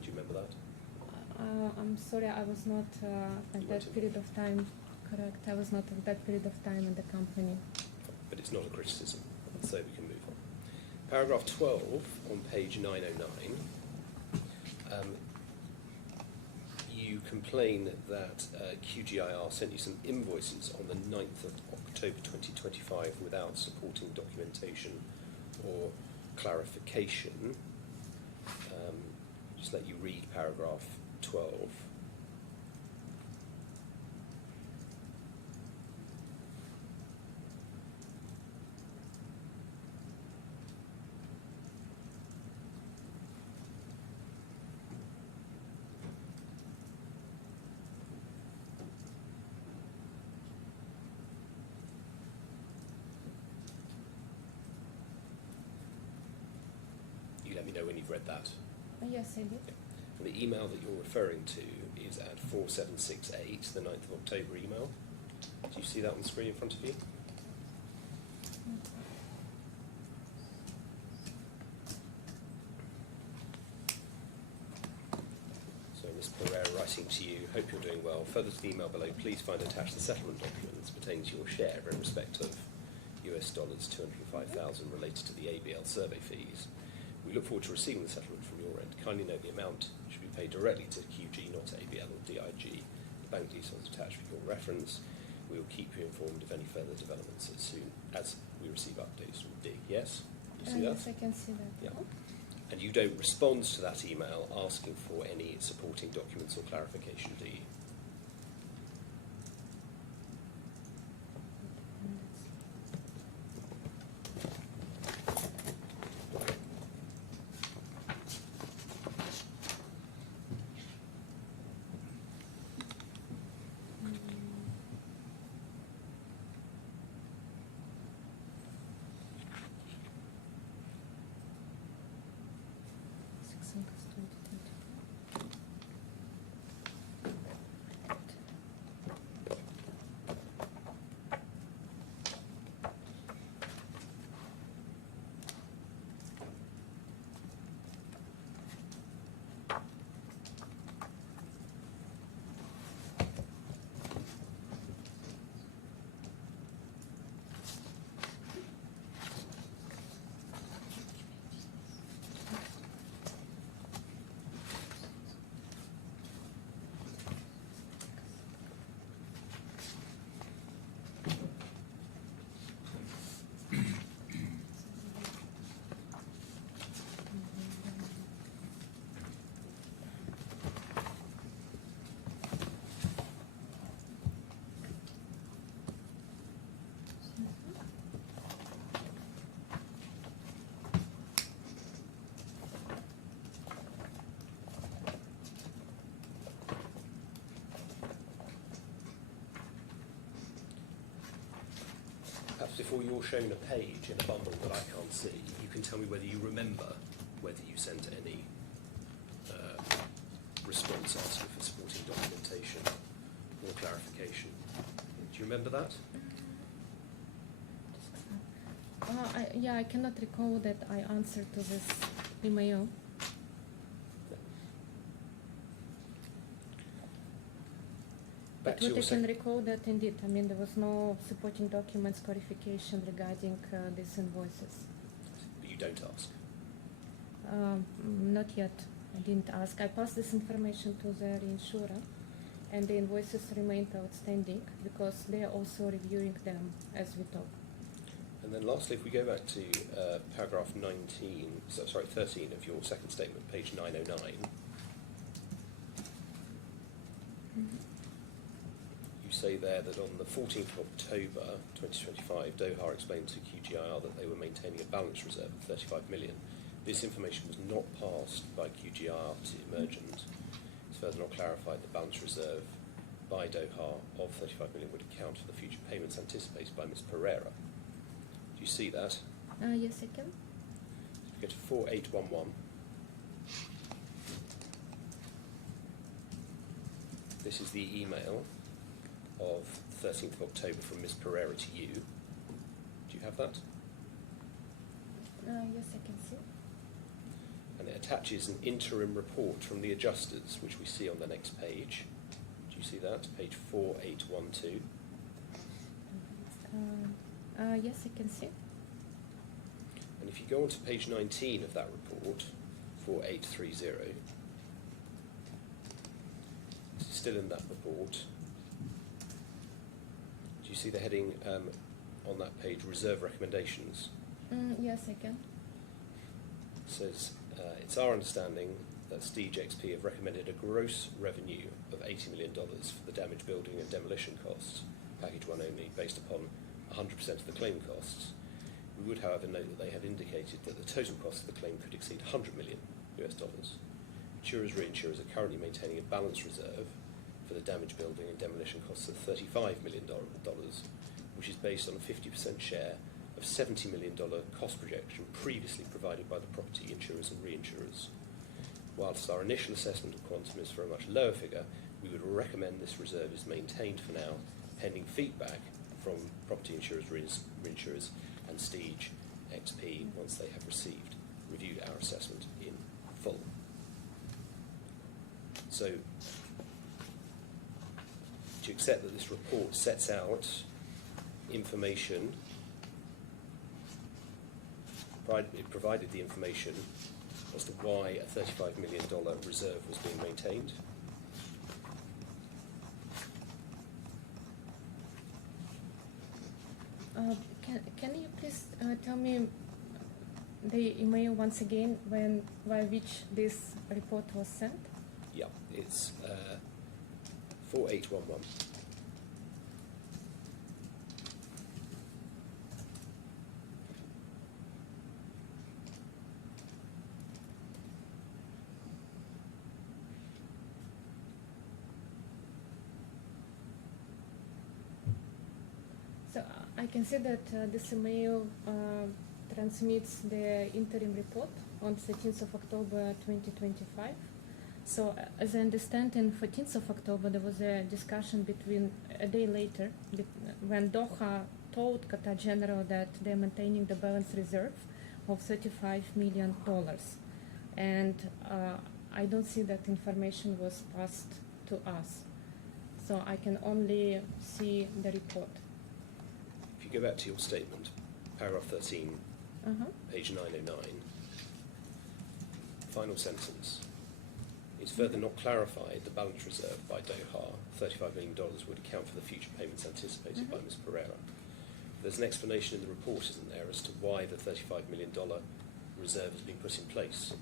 Do you remember that? I'm sorry, I was not at that period of time. Correct, I was not at that period of time in the company. But it's not a criticism, so we can move on. Paragraph 12 on page 909. You complain that QGIR sent you some invoices on the 9th of October 2025 without supporting documentation or clarification. Just let you read paragraph 12. You let me know when you've read that. Yes, I did. And the email that you're referring to is at 4768, the 9th of October email. Do you see that on the screen in front of you? So Ms. Pereira writing to you, hope you're doing well. Further to the email below, please find attached the settlement documents pertaining to your share in respect of US dollars 205,000 related to the ABL survey fees. We look forward to receiving the settlement from your end. Kindly note the amount should be paid directly to QG, not to ABL or DIG. The bank details attached for your reference. We will keep you informed of any further developments as soon as we receive updates from DIG. Yes? You see that? Yes, I can see that. Yeah. And you don't respond to that email asking for any supporting documents or clarification, do you? August 2024. Perhaps before you're shown a page in a bundle that I can't see, you can tell me whether you remember whether you sent any response asking for supporting documentation or clarification. Do you remember that? I cannot recall that I answered to this email. Back But to what your I can recall that indeed, I mean, there was no supporting documents clarification regarding these invoices. But you don't ask. Not yet. I didn't ask. I passed this information to the reinsurer, and the invoices remained outstanding because they are also reviewing them as we talk. And then lastly, if we go back to paragraph 13 of your second statement, page 909, you say there that on the 14th of October 2025, Doha explained to QGIR that they were maintaining a balance reserve of 35 million. This information was not passed by QGIR to eMRGent. It's further not clarified the balance reserve by Doha of 35 million would account for the future payments anticipated by Ms. Pereira. Do you see that? Yes, I can. Go to 4811. This is the email of 13th of October from Ms. Pereira to you. Do you have that? Yes, I can see. And it attaches an interim report from the adjusters, which we see on the next page. Do you see that? Page 4812. Yes, I can see. And if you go on to page 19 of that report, 4830, still in that report, do you see the heading on that page, Reserve Recommendations? Yes, I can. It says, it's our understanding that Stige XP have recommended a gross revenue of $80 million for the damage building and demolition costs, package one only, based upon 100% of the claim costs. We would, however, note that they have indicated that the total cost of the claim could exceed $100 million. Insurers, reinsurers are currently maintaining a balance reserve for the damage building and demolition costs of $35 million, which is based on a 50% share of $70 million cost projection previously provided by the property insurers and reinsurers. Whilst our initial assessment of quantum is for a much lower figure, we would recommend this reserve is maintained for now, pending feedback from property insurers, reinsurers and Stige XP once they have reviewed our assessment in full. So, do you accept that this report sets out information, it provided the information as to why a $35 million reserve was being maintained? Can you please tell me the email once again by which this report was sent? Yeah, it's 4811. So I can see that this email transmits the interim report on 13th of October 2025. So as I understand, in 14th of October there was a discussion between a day later when Doha told Qatar General that they're maintaining the balance reserve of $35 million. And I don't see that information was passed to us. So I can only see the report. If you go back to your statement, paragraph 13, page 909, final sentence. It's further not clarified the balance reserve by Doha, $35 million, would account for the future payments anticipated by Ms. Pereira. There's an explanation in the report, isn't there, as to why the $35 million reserve has been put in place.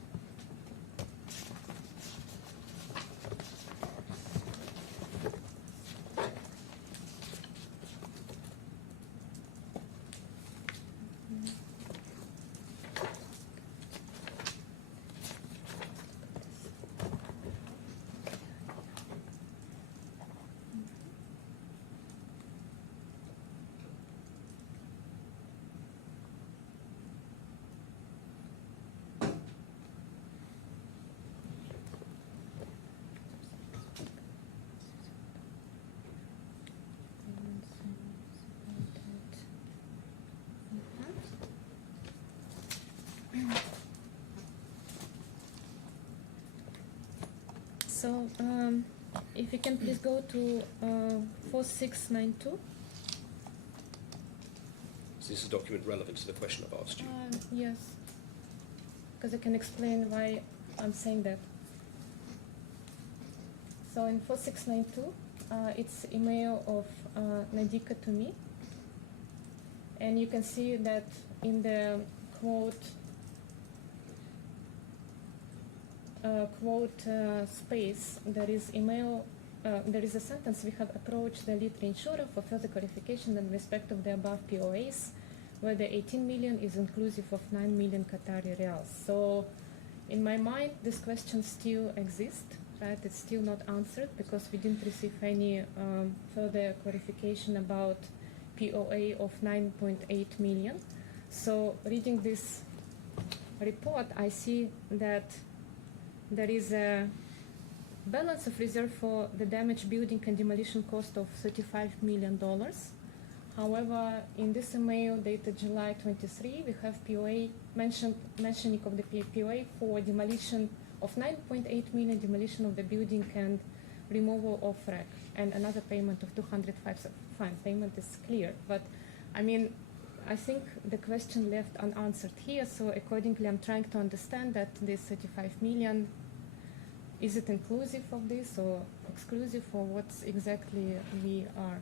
So if you can please go to 4692. Is this a document relevant to the question I've asked you? Yes, because I can explain why I'm saying that. So in 4692, it's email of Nadika to me, and you can see that in the quote space there is email. There is a sentence: we have approached the lead reinsurer for further clarification in respect of the above POAs, where the 18 million is inclusive of 9 million Qatari riyals. So in my mind, this question still exists, right? It's still not answered because we didn't receive any further clarification about POA of 9.8 million. So reading this report, I see that there is a balance of reserve for the damaged building and demolition cost of $35 million. However, in this email dated July 23, we have POA mentioning of the POA for demolition of 9.8 million, demolition of the building and removal of wreck, and another payment of 205. So fine, payment is clear, but I mean, I think the question left unanswered here. So accordingly, I'm trying to understand that this 35 million, is it inclusive of this or exclusive, or what exactly we are?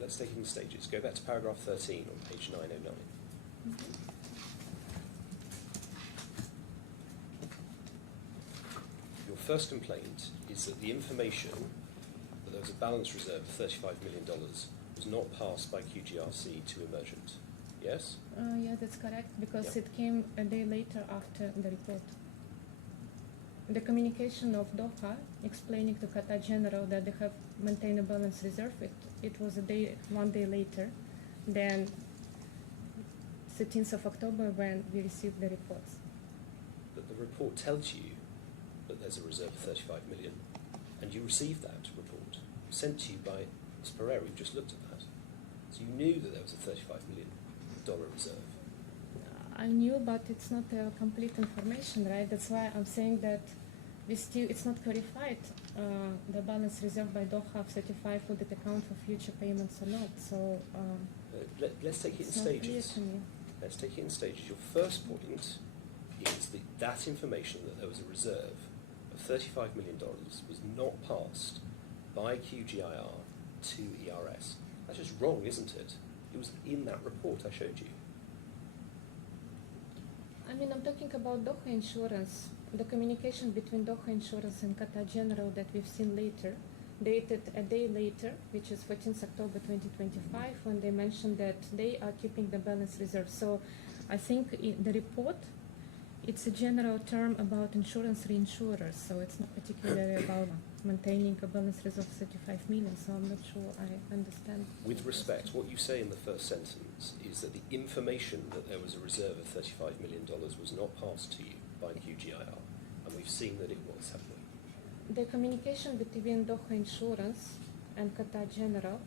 Let's take it in stages. Go back to paragraph 13 on page 909. Your first complaint is that the information that there was a balance reserve of $35 million was not passed by QGRC to eMRGent. Yes? Yeah, that's correct, because Yep. it came a day later after the report. The communication of Doha explaining to Qatar General that they have maintained a balance reserve, it was one day later than 13th of October when we received the reports. But the report tells you that there's a reserve of 35 million, and you received that report sent to you by Ms. Pereira. You just looked at that. So you knew that there was a $35 million reserve. I knew, but it's not complete information, right? That's why I'm saying that it's not clarified the balance reserve by Doha of 35, would it account for future payments or not? So Let's take it in it's not clear stages. to me. Let's take it in stages. Your first point is that information that there was a reserve of $35 million was not passed by QGIR to ERS. That's just wrong, isn't it? It was in that report I showed you. I mean, I'm talking about Doha Insurance, the communication between Doha Insurance and Qatar General that we've seen later, dated a day later, which is 14th October 2025, when they mentioned that they are keeping the balance reserve. So I think the report, it's a general term about insurance reinsurers, so it's not particularly about maintaining a balance reserve of 35 million, so I'm not sure I understand. With respect, what you say in the first sentence is that the information that there was a reserve of $35 million was not passed to you by QGIR, and we've seen that it was, haven't we? The communication between Doha Insurance and Qatar General,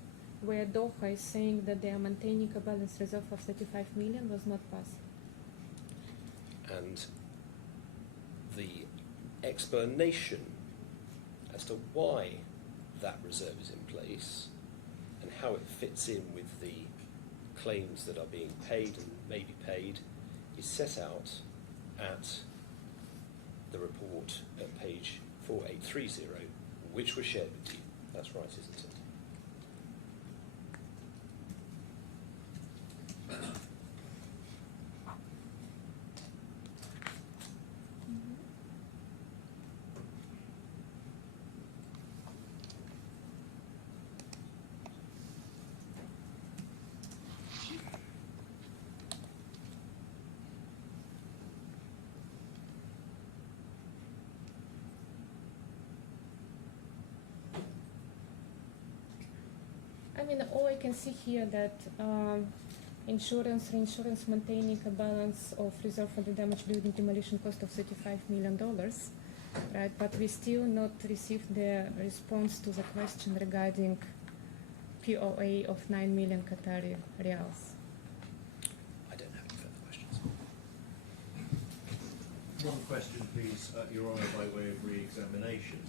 where Doha is saying that they are maintaining a balance reserve of 35 million, was not passed. And the explanation as to why that reserve is in place and how it fits in with the claims that are being paid and may be paid is set out at the report at page 4830, which was shared with you. That's right, isn't it? I mean, all I can see here that reinsurance maintaining a balance of reserve for the damage building demolition cost of $35 million, right? But we still not received the response to the question regarding POA of 9 million Qatari rials. I don't have any further questions. One question, please, Your Honour, by way of re-examination.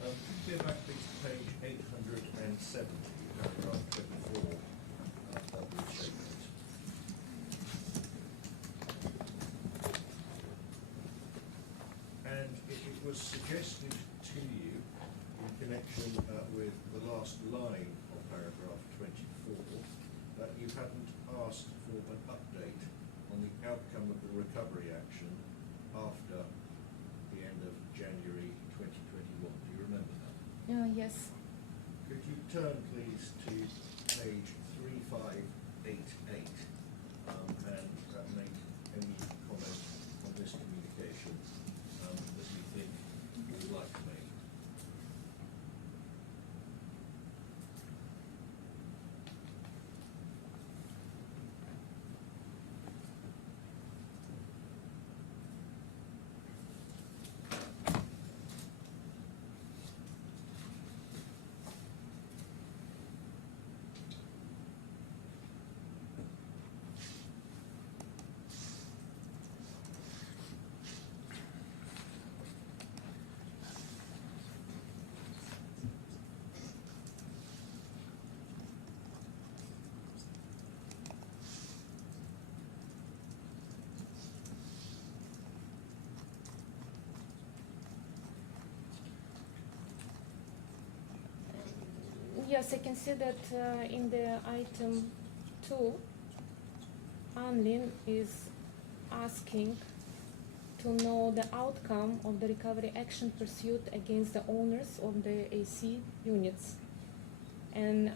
Could you go back to page 870, paragraph 24 of the statement? And it was suggested to you in connection with the last line of paragraph 24 that you hadn't asked for an update on the outcome of the recovery action after the end of January 2021. Do you remember that? Yes. Could you turn, please, to page 3588 and make any comment on this communication that you think you would like to make? Yes, I can see that in the item 2, Anlin is asking to know the outcome of the recovery action pursued against the owners of the AC units. And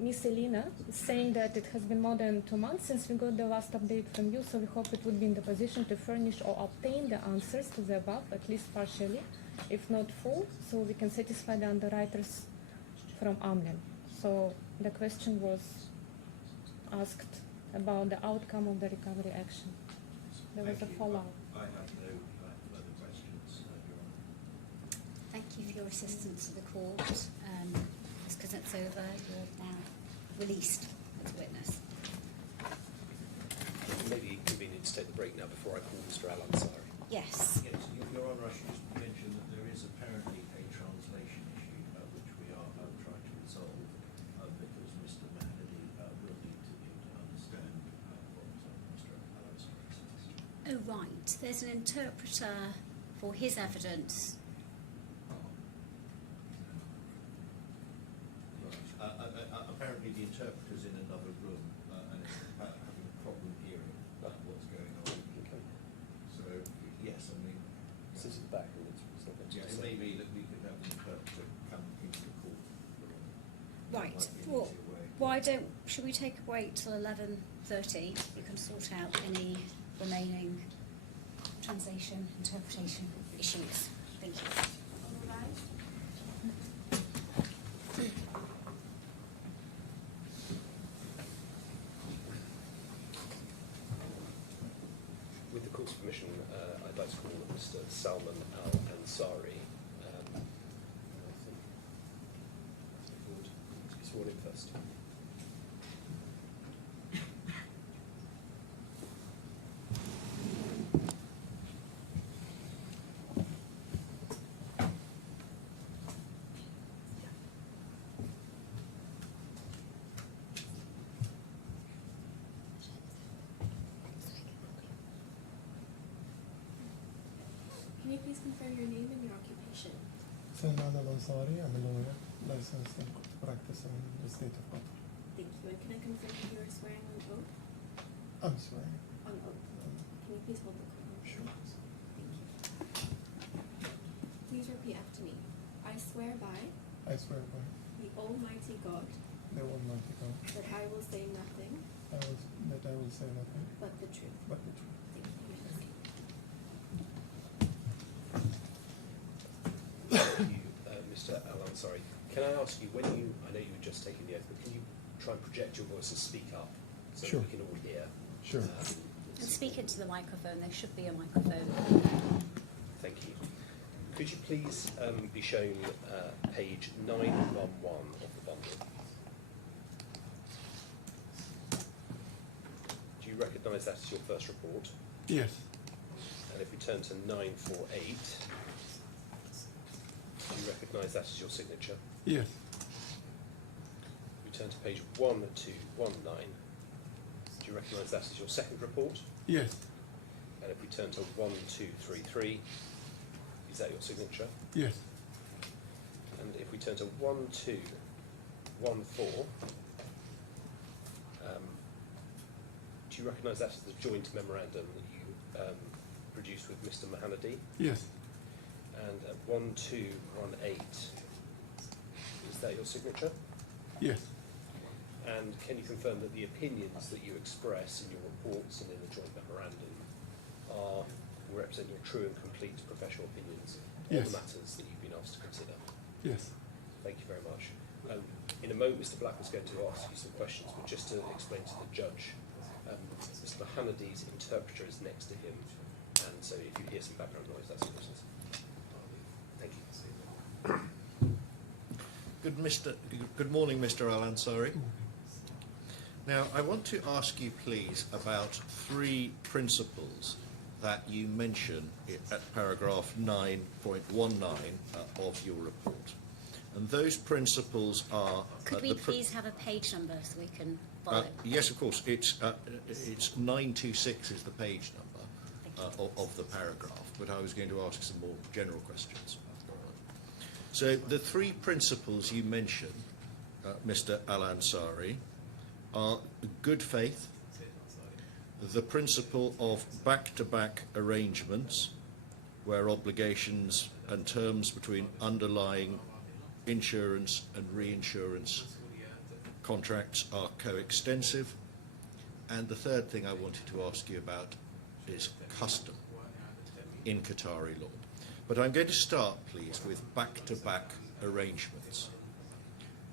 Miss Elena is saying that it has been more than 2 months since we got the last update from you, so we hope it would be in the position to furnish or obtain the answers to the above, at least partially, if not full, so we can satisfy the underwriters from Amlin. So the question was asked about the outcome of the recovery action. There was a Thank you. follow-up. I have no further questions, Your Honour. Thank you for your assistance to the court. Ms. Kuznetsova, you're now released as a witness. Maybe convenient to take the break now before I call Mr. Al-Ansari. Yes. Yes, Your Honour, I should just mention that there is apparently a translation issue which we are trying to resolve because Mr. Mahdi will need to understand what Mr. Al-Ansari says. Oh, right. There's an interpreter for his evidence. Apparently the interpreter's in another room and is having a problem hearing what's going on. Okay. So, yes, I mean... Sit at the back and it's not going to Yeah, it may be that we could have the interpreter come into the court. Right. Might be an Well, easier way. why don't... Should we take a break till 11:30? You can sort out any remaining translation, interpretation issues. Thank you. All rise. With the court's permission, I'd like to call Mr. Salman Al-Ansari. He's sworn in first. Can you please confirm your name and your occupation? Salman Al-Ansari, I'm a lawyer, licensed and practicing in the state of Qatar. Thank you. And can I confirm that you are swearing on oath? I'm swearing. On oath. Can you please hold the court? Sure. Thank you. Please repeat after me. I swear by I swear by the Almighty God the Almighty God that I will say nothing that I will say nothing but the truth. but the truth. Thank you. You may proceed. Thank you, Mr. Al-Ansari. Can I ask you, I know you were just taking the oath, but can you try and project your voice and speak up so Sure. that we can all hear? Sure. And speak into the microphone. There should be a microphone. Thank you. Could you please be shown page 911 of the bundle? Do you recognise that as your first report? Yes. And if we turn to 948, do you recognise that as your signature? Yes. We turn to page 1219. Do you recognise that as your second report? Yes. And if we turn to 1233, is that your signature? Yes. And if we turn to 1214, do you recognise that as the joint memorandum that you produced with Mr. Mahanadi? Yes. And at 1218, is that your signature? Yes. And can you confirm that the opinions that you express in your reports and in the joint memorandum represent your true and complete professional opinions on Yes. the matters that you've been asked to consider? Yes. Thank you very much. In a moment, Mr. Black was going to ask you some questions, but just to explain to the judge, Mr. Mahanadi's interpreter is next to him, and so if you hear some background noise, that's the reason. Thank you. Good morning, Mr. Al-Ansari. Now, I want to ask you, please, about three principles that you mention at paragraph 9.19 of your report. And those principles are... Could we please have a page number so we can follow? Yes, of course. It's 926 is the page number of the paragraph, but I was going to ask some more general questions. So the three principles you mention, Mr. Al-Ansari, are good faith, the principle of back-to-back arrangements, where obligations and terms between underlying insurance and reinsurance contracts are coextensive, and the third thing I wanted to ask you about is custom in Qatari law. But I'm going to start, please, with back-to-back arrangements.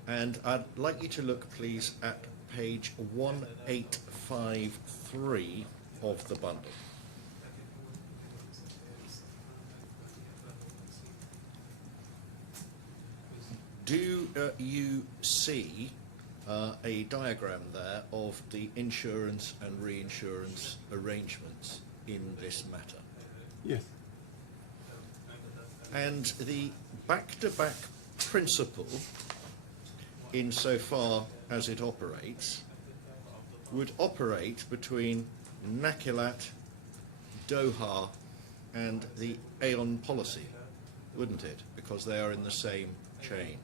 And I'd like you to look, please, at page 1853 of the bundle. Do you see a diagram there of the insurance and reinsurance arrangements in this matter? Yes. And the back-to-back principle, insofar as it operates, would operate between Nakilat, Doha, and the Aon policy, wouldn't it? Because they are in the same chain.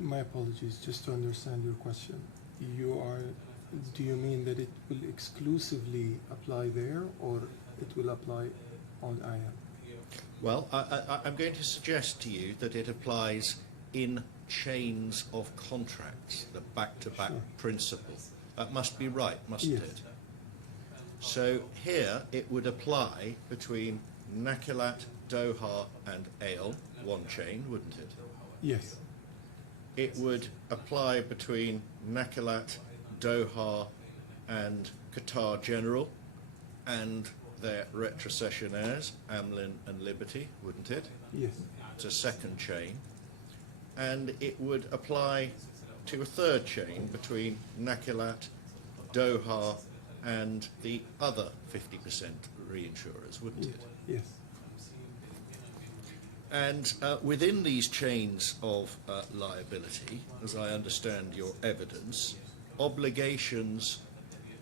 My apologies, just to understand your question. Do you mean that it will exclusively apply there, or it will apply on IM? Well, I'm going to suggest to you that it applies in chains of contracts, the back-to-back Sure. principle. That must be right, mustn't Yes. it? So here it would apply between Nakilat, Doha and Ale, one chain, wouldn't it? Yes. It would apply between Nakilat, Doha and Qatar General and their retrocessionaires, Amlin and Liberty, wouldn't it? Yes. It's a second chain. And it would apply to a third chain between Nakilat, Doha and the other 50% reinsurers, wouldn't it? Yes. And within these chains of liability, as I understand your evidence, obligations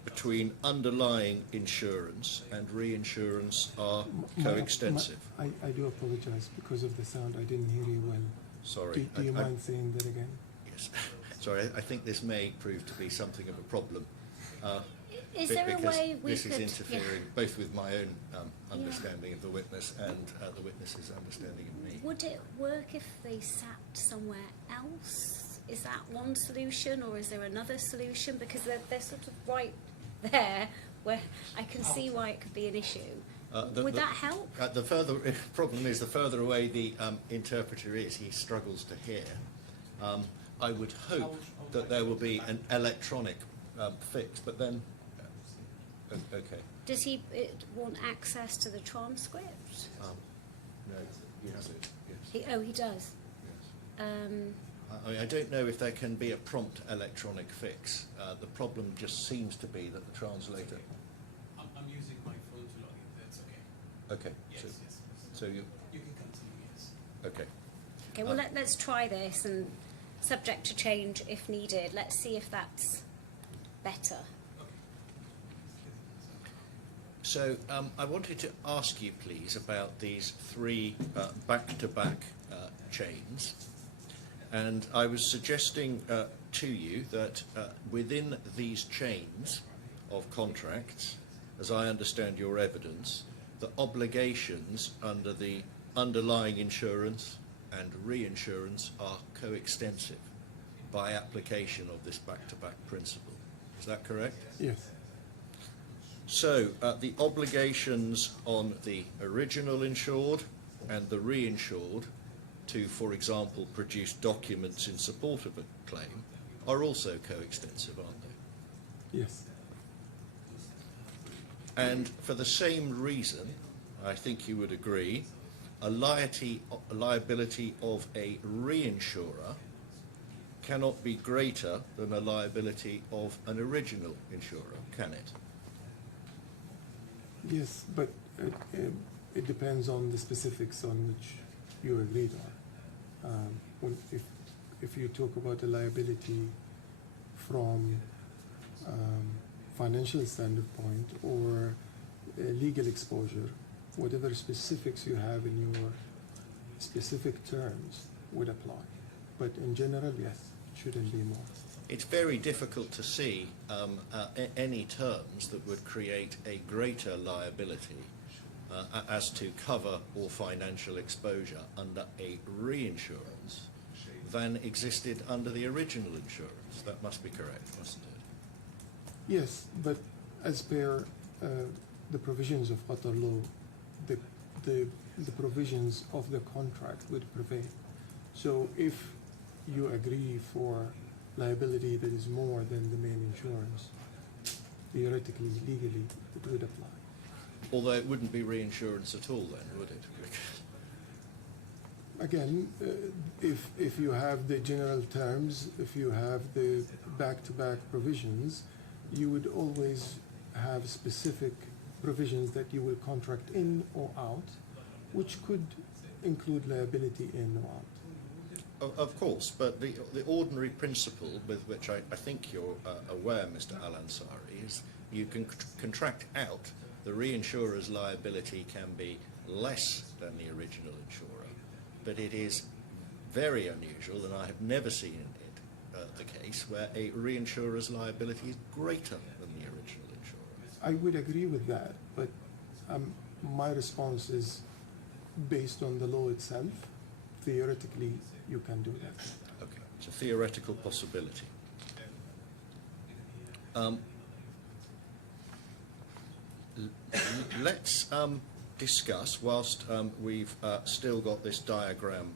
between underlying insurance and reinsurance are coextensive. I do apologize because of the sound. I didn't hear you well. Sorry. Do you mind saying that again? Yes. Sorry, I think this may prove to be something of a problem. Is there a because way we this could... is interfering both with my own understanding of the witness and the witness's understanding of me. Would it work if they sat somewhere else? Is that one solution, or is there another solution? Because they're sort of right there where I can see why it could be an issue. Would that help? The further problem is, the further away the interpreter is, he struggles to hear. I would hope that there will be an electronic fix, but then... okay. Does he want access to the transcript? No, he has it, yes. He does. Yes. I don't know if there can be a prompt electronic fix. The problem just seems to be that the translator... I'm using my phone to log in, that's okay. Okay, Yes, so, yes. so you... You can continue, yes. Okay. Okay, well, let's try this, and subject to change if needed. Let's see if that's better. So I wanted to ask you, please, about these three back-to-back chains. And I was suggesting to you that within these chains of contracts, as I understand your evidence, the obligations under the underlying insurance and reinsurance are coextensive by application of this back-to-back principle. Is that correct? Yes. So the obligations on the original insured and the reinsured to, for example, produce documents in support of a claim are also coextensive, aren't they? Yes. And for the same reason, I think you would agree, a liability of a reinsurer cannot be greater than a liability of an original insurer, can it? Yes, but it depends on the specifics on which you agreed on. If you talk about a liability from financial standpoint or legal exposure, whatever specifics you have in your specific terms would apply. But in general, yes, it shouldn't be more. It's very difficult to see any terms that would create a greater liability as to cover or financial exposure under a reinsurance than existed under the original insurance. That must be correct, mustn't it? Yes, but as per the provisions of Qatar law, the provisions of the contract would prevail. So if you agree for liability that is more than the main insurance, theoretically, legally, it would apply. Although it wouldn't be reinsurance at all then, would it? Again, if you have the general terms, if you have the back-to-back provisions, you would always have specific provisions that you will contract in or out, which could include liability in or out. Of course, but the ordinary principle with which I think you're aware, Mr. Al-Ansari, is you can contract out. The reinsurer's liability can be less than the original insurer, but it is very unusual, and I have never seen it the case, where a reinsurer's liability is greater than the original insurer. I would agree with that, but my response is based on the law itself. Theoretically, you can do that. Okay, it's a theoretical possibility. Let's discuss, whilst we've still got this diagram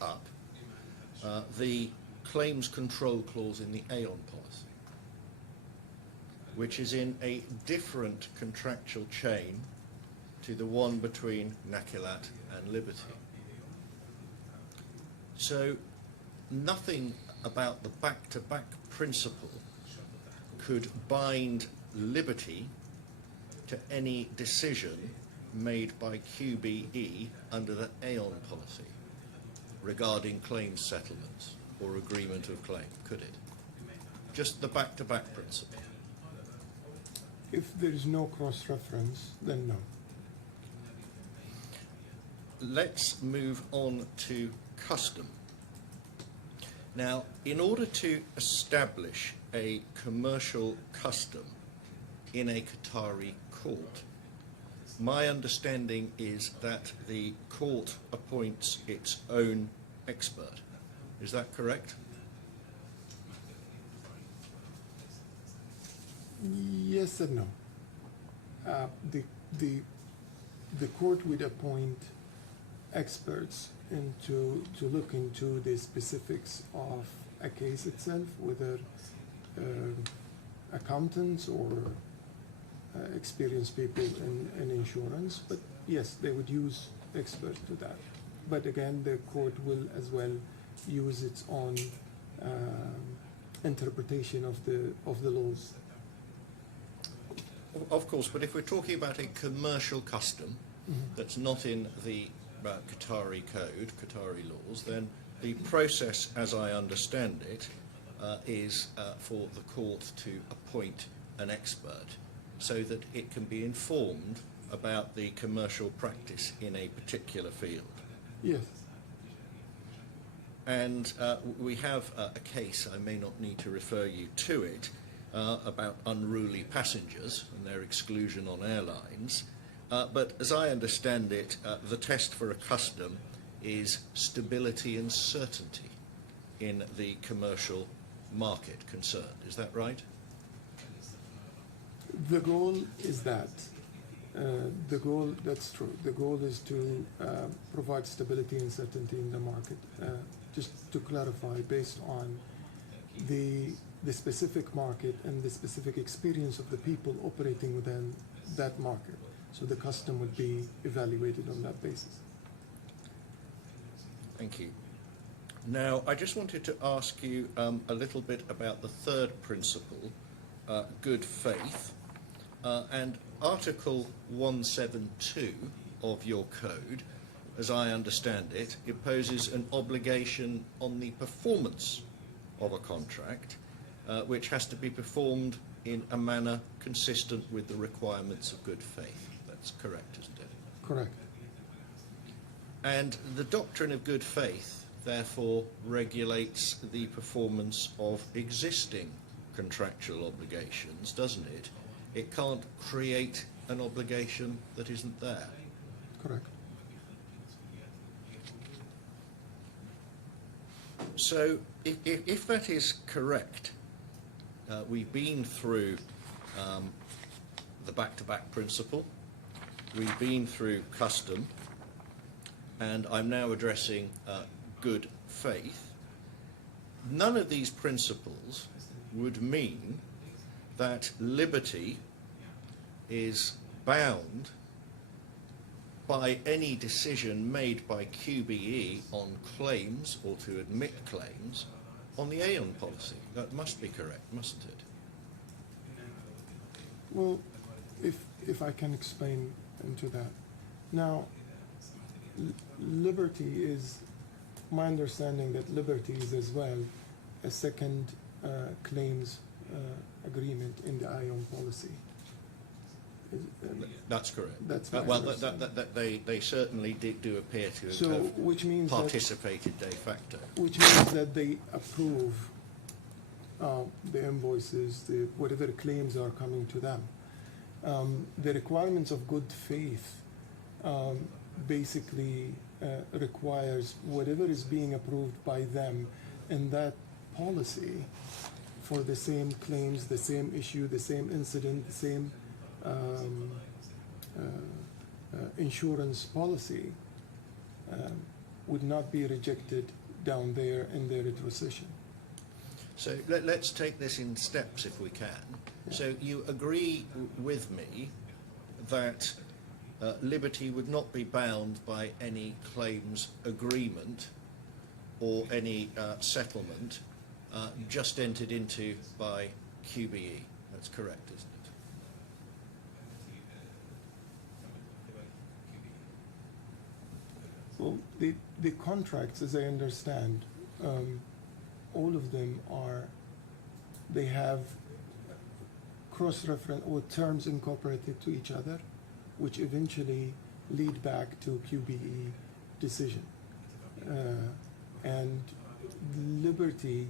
up, the claims control clause in the Aon policy, which is in a different contractual chain to the one between Nakilat and Liberty. So nothing about the back-to-back principle could bind Liberty to any decision made by QBE under the Aon policy regarding claims settlements or agreement of claim, could it? Just the back-to-back principle. If there is no cross-reference, then no. Let's move on to custom. Now, in order to establish a commercial custom in a Qatari court, my understanding is that the court appoints its own expert. Is that correct? Yes and no. The court would appoint experts to look into the specifics of a case itself, whether accountants or experienced people in insurance. But yes, they would use experts to that. But again, the court will as well use its own interpretation of the laws. Of course, but if we're talking about a commercial custom that's not in the Qatari code, Qatari laws, then the process, as I understand it, is for the court to appoint an expert so that it can be informed about the commercial practice in a particular field. Yes. And we have a case, I may not need to refer you to it, about unruly passengers and their exclusion on airlines. But as I understand it, the test for a custom is stability and certainty in the commercial market concerned. Is that right? The goal is that. That's true. The goal is to provide stability and certainty in the market. Just to clarify, based on the specific market and the specific experience of the people operating within that market. So the custom would be evaluated on that basis. Thank you. Now, I just wanted to ask you a little bit about the third principle, good faith, and Article 172 of your code, as I understand it, imposes an obligation on the performance of a contract, which has to be performed in a manner consistent with the requirements of good faith. That's correct, isn't it? Correct. And the doctrine of good faith, therefore, regulates the performance of existing contractual obligations, doesn't it? It can't create an obligation that isn't there. Correct. So, if that is correct, we've been through the back-to-back principle, we've been through custom, and I'm now addressing good faith. None of these principles would mean that Liberty is bound by any decision made by QBE on claims or to admit claims on the Aon policy. That must be correct, mustn't it? Well, if I can explain into that. Now, Liberty is, my understanding that Liberty is as well a second claims agreement in the Aon policy. That's correct. That's my well, understanding. they certainly do appear to So, have which means participated de facto. which means that they approve the invoices, whatever claims are coming to them. The requirements of good faith basically requires whatever is being approved by them in that policy for the same claims, the same issue, the same incident, the same um, insurance policy would not be rejected down there in the retrocession. So let's take this in steps if we can. Yeah. So you agree with me that Liberty would not be bound by any claims agreement or any settlement just entered into by QBE. That's correct, isn't it? Well, the contracts, as I understand, all of them they have cross-reference or terms incorporated to each other, which eventually lead back to QBE decision. And Liberty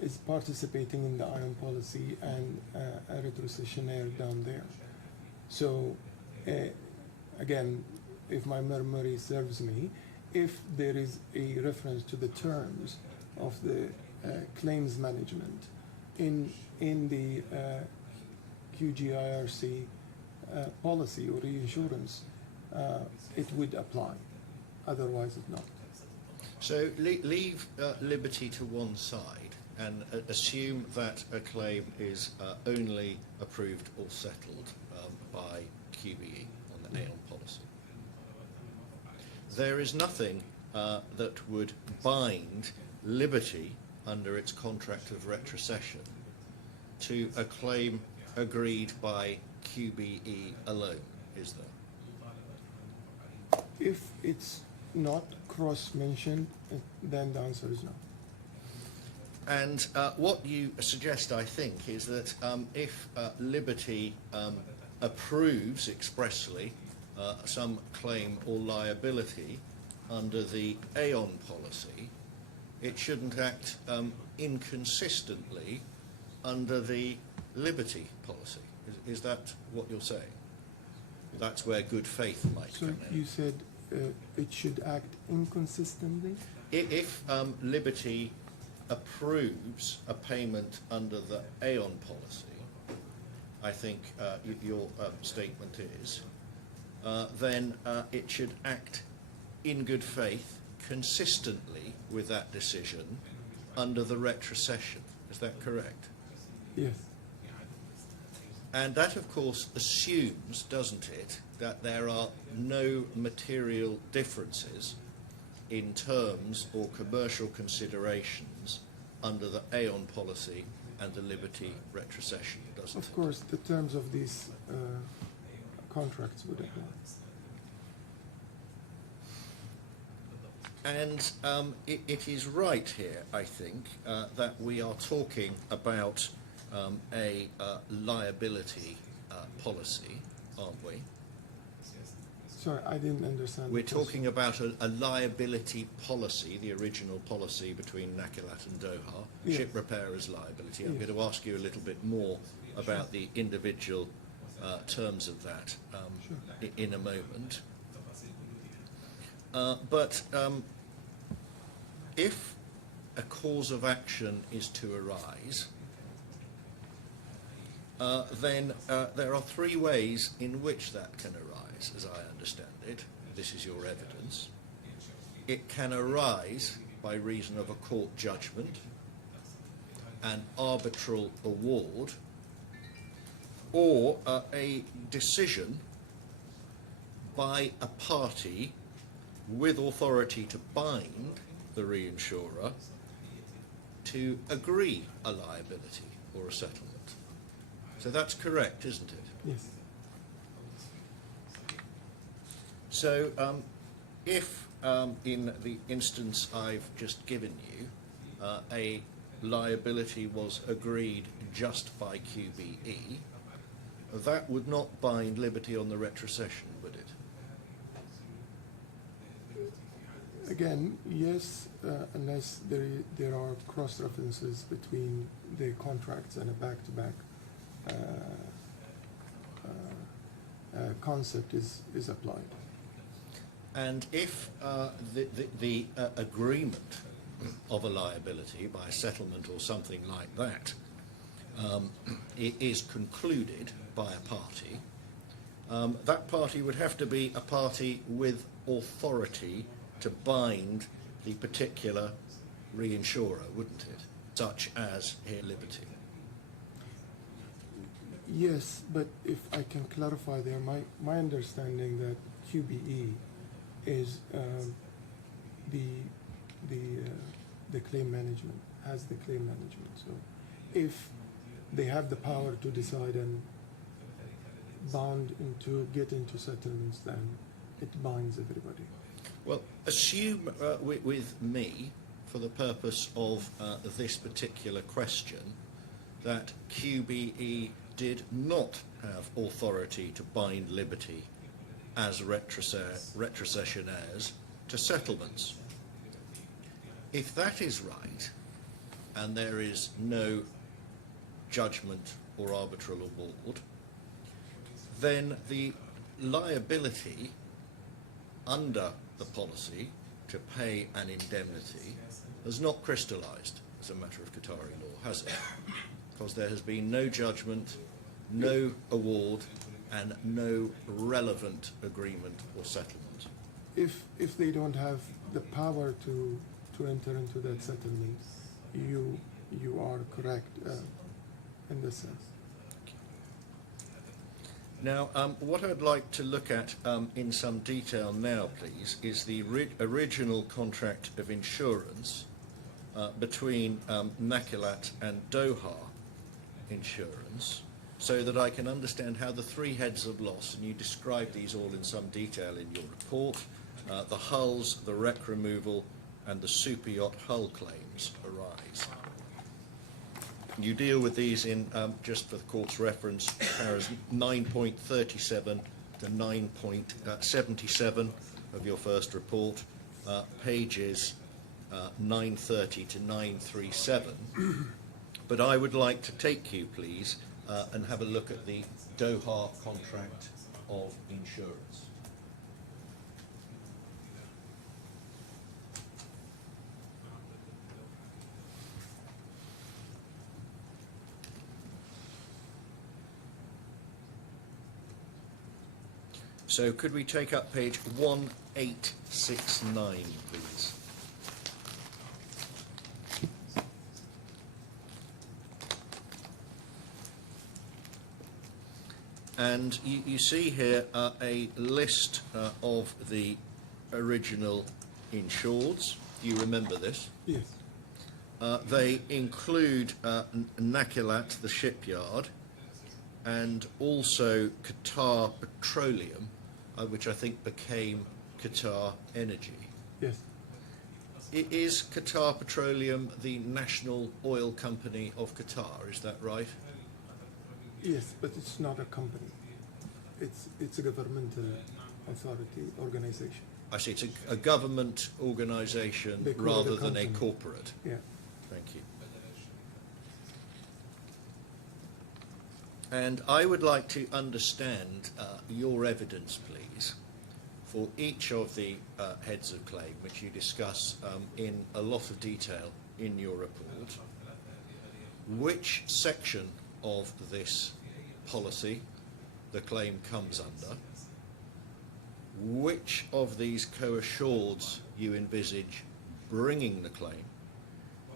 is participating in the iron policy and a retrocessionaire down there. So, again, if my memory serves me, if there is a reference to the terms of the claims management in the QGIRC policy or reinsurance, it would apply. Otherwise, it not. So leave Liberty to one side and assume that a claim is only approved or settled by QBE on the Aon policy. There is nothing that would bind Liberty under its contract of retrocession to a claim agreed by QBE alone, is there? If it's not cross-mentioned, then the answer is no. And what you suggest, I think, is that if Liberty approves expressly some claim or liability under the Aon policy, it shouldn't act inconsistently under the Liberty policy. Is that what you're saying? That's where good faith might So come in. you said it should act inconsistently? If Liberty approves a payment under the Aon policy, I think your statement is, then it should act in good faith, consistently with that decision, under the retrocession. Is that correct? Yes. And that, of course, assumes, doesn't it, that there are no material differences in terms or commercial considerations under the Aon policy and the Liberty retrocession, doesn't it? Of course, the terms of these contracts would apply. And it is right here, I think, that we are talking about a policy. liability policy, aren't we? Sorry, I didn't understand. We're the question. talking about a liability policy, the original policy between Nakilat and Doha, Yes. ship repairers liability. I'm Yes. going to ask you a little bit more about the individual terms of that Sure. in a moment. But if a cause of action is to arise, then there are three ways in which that can arise, as I understand it. This is your evidence. It can arise by reason of a court judgment, an arbitral award, or a decision by a party with authority to bind the reinsurer to agree a liability or a settlement. So that's correct, isn't it? Yes. So if in the instance I've just given you, a liability was agreed just by QBE, that would not bind Liberty on the retrocession, would it? Again, yes, unless there are cross-references between the contracts and a back-to-back concept is applied. And if the agreement of a liability by a settlement or something like that is concluded by a party, that party would have to be a party with authority to bind the particular reinsurer, wouldn't it? Such as here Liberty. Yes, but if I can clarify there, my understanding that QBE is the claim management, has the claim management. So if they have the power to decide and get into settlements, then it binds everybody. Well, assume with me, for the purpose of this particular question, that QBE did not have authority to bind Liberty as retrocessionaires to settlements. If that is right, and there is no judgment or arbitral award, then the liability under the policy to pay an indemnity has not crystallised as a matter of Qatari law, has it? Because there has been no judgment, no award, and no relevant agreement or settlement. If they don't have the power to enter into that settlement, you are correct in this sense. Now, what I'd like to look at in some detail now, please, is the original contract of insurance between Nakilat and Doha Insurance, so that I can understand how the three heads of loss, and you describe these all in some detail in your report, the hulls, the wreck removal, and the super yacht hull claims arise. You deal with these in, just for the court's reference, paras 9.37 to 9.77 of your first report, pages 930 to 937. But I would like to take you, please, and have a look at the Doha contract of insurance. So could we take up page 1869, please? And you see here a list of the original insureds. You remember this? Yes. They include Nakilat, the shipyard, and also Qatar Petroleum, which I think became Qatar Energy. Yes. Is Qatar Petroleum the national oil company of Qatar? Is that right? Yes, but it's not a company. It's a governmental authority organization. I see. It's a government organisation They call it rather a than a company. corporate. Yeah. Thank you. And I would like to understand your evidence, please, for each of the heads of claim, which you discuss in a lot of detail in your report. Which section of this policy the claim comes under? Which of these co-assureds you envisage bringing the claim?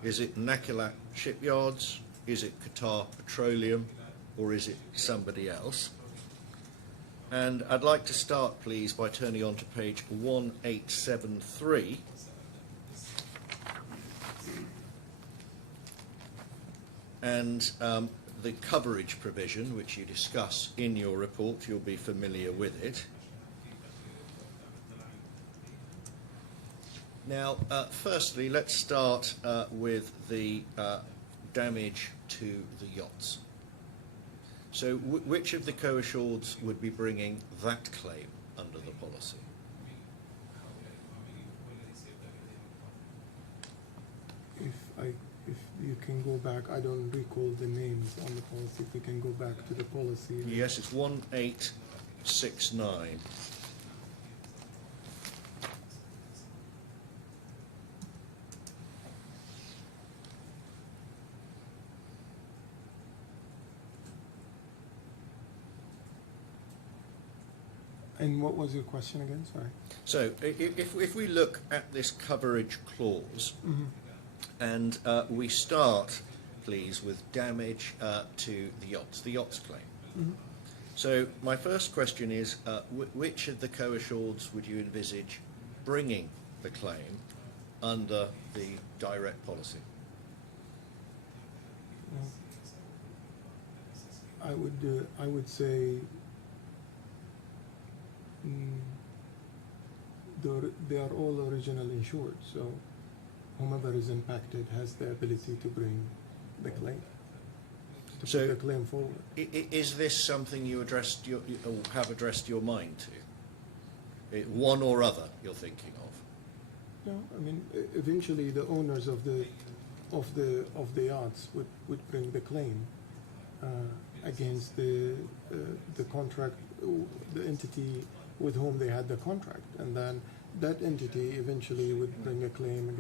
Is it Nakilat Shipyards? Is it Qatar Petroleum? Or is it somebody else? And I'd like to start, please, by turning on to page 1873. And the coverage provision, which you discuss in your report, you'll be familiar with it. Now, firstly, let's start with the damage to the yachts. So which of the co-assureds would be bringing that claim under the policy? If you can go back, I don't recall the names on the policy. If we can go back to the policy. Yes, it's 1869. And what was your question again? Sorry. So if we look at this coverage clause, and we start, please, with damage to the yachts claim. So my first question is, which of the co-assureds would you envisage bringing the claim under the direct policy? I would say they are all original insured, so whomever is impacted has the ability to bring the claim, to So put the claim forward. Is this something you addressed or have addressed your mind to? One or other you're thinking of? No, I mean, eventually the owners of the yachts would bring the claim against the contract, the entity with whom they had the contract, and then that entity eventually would bring a claim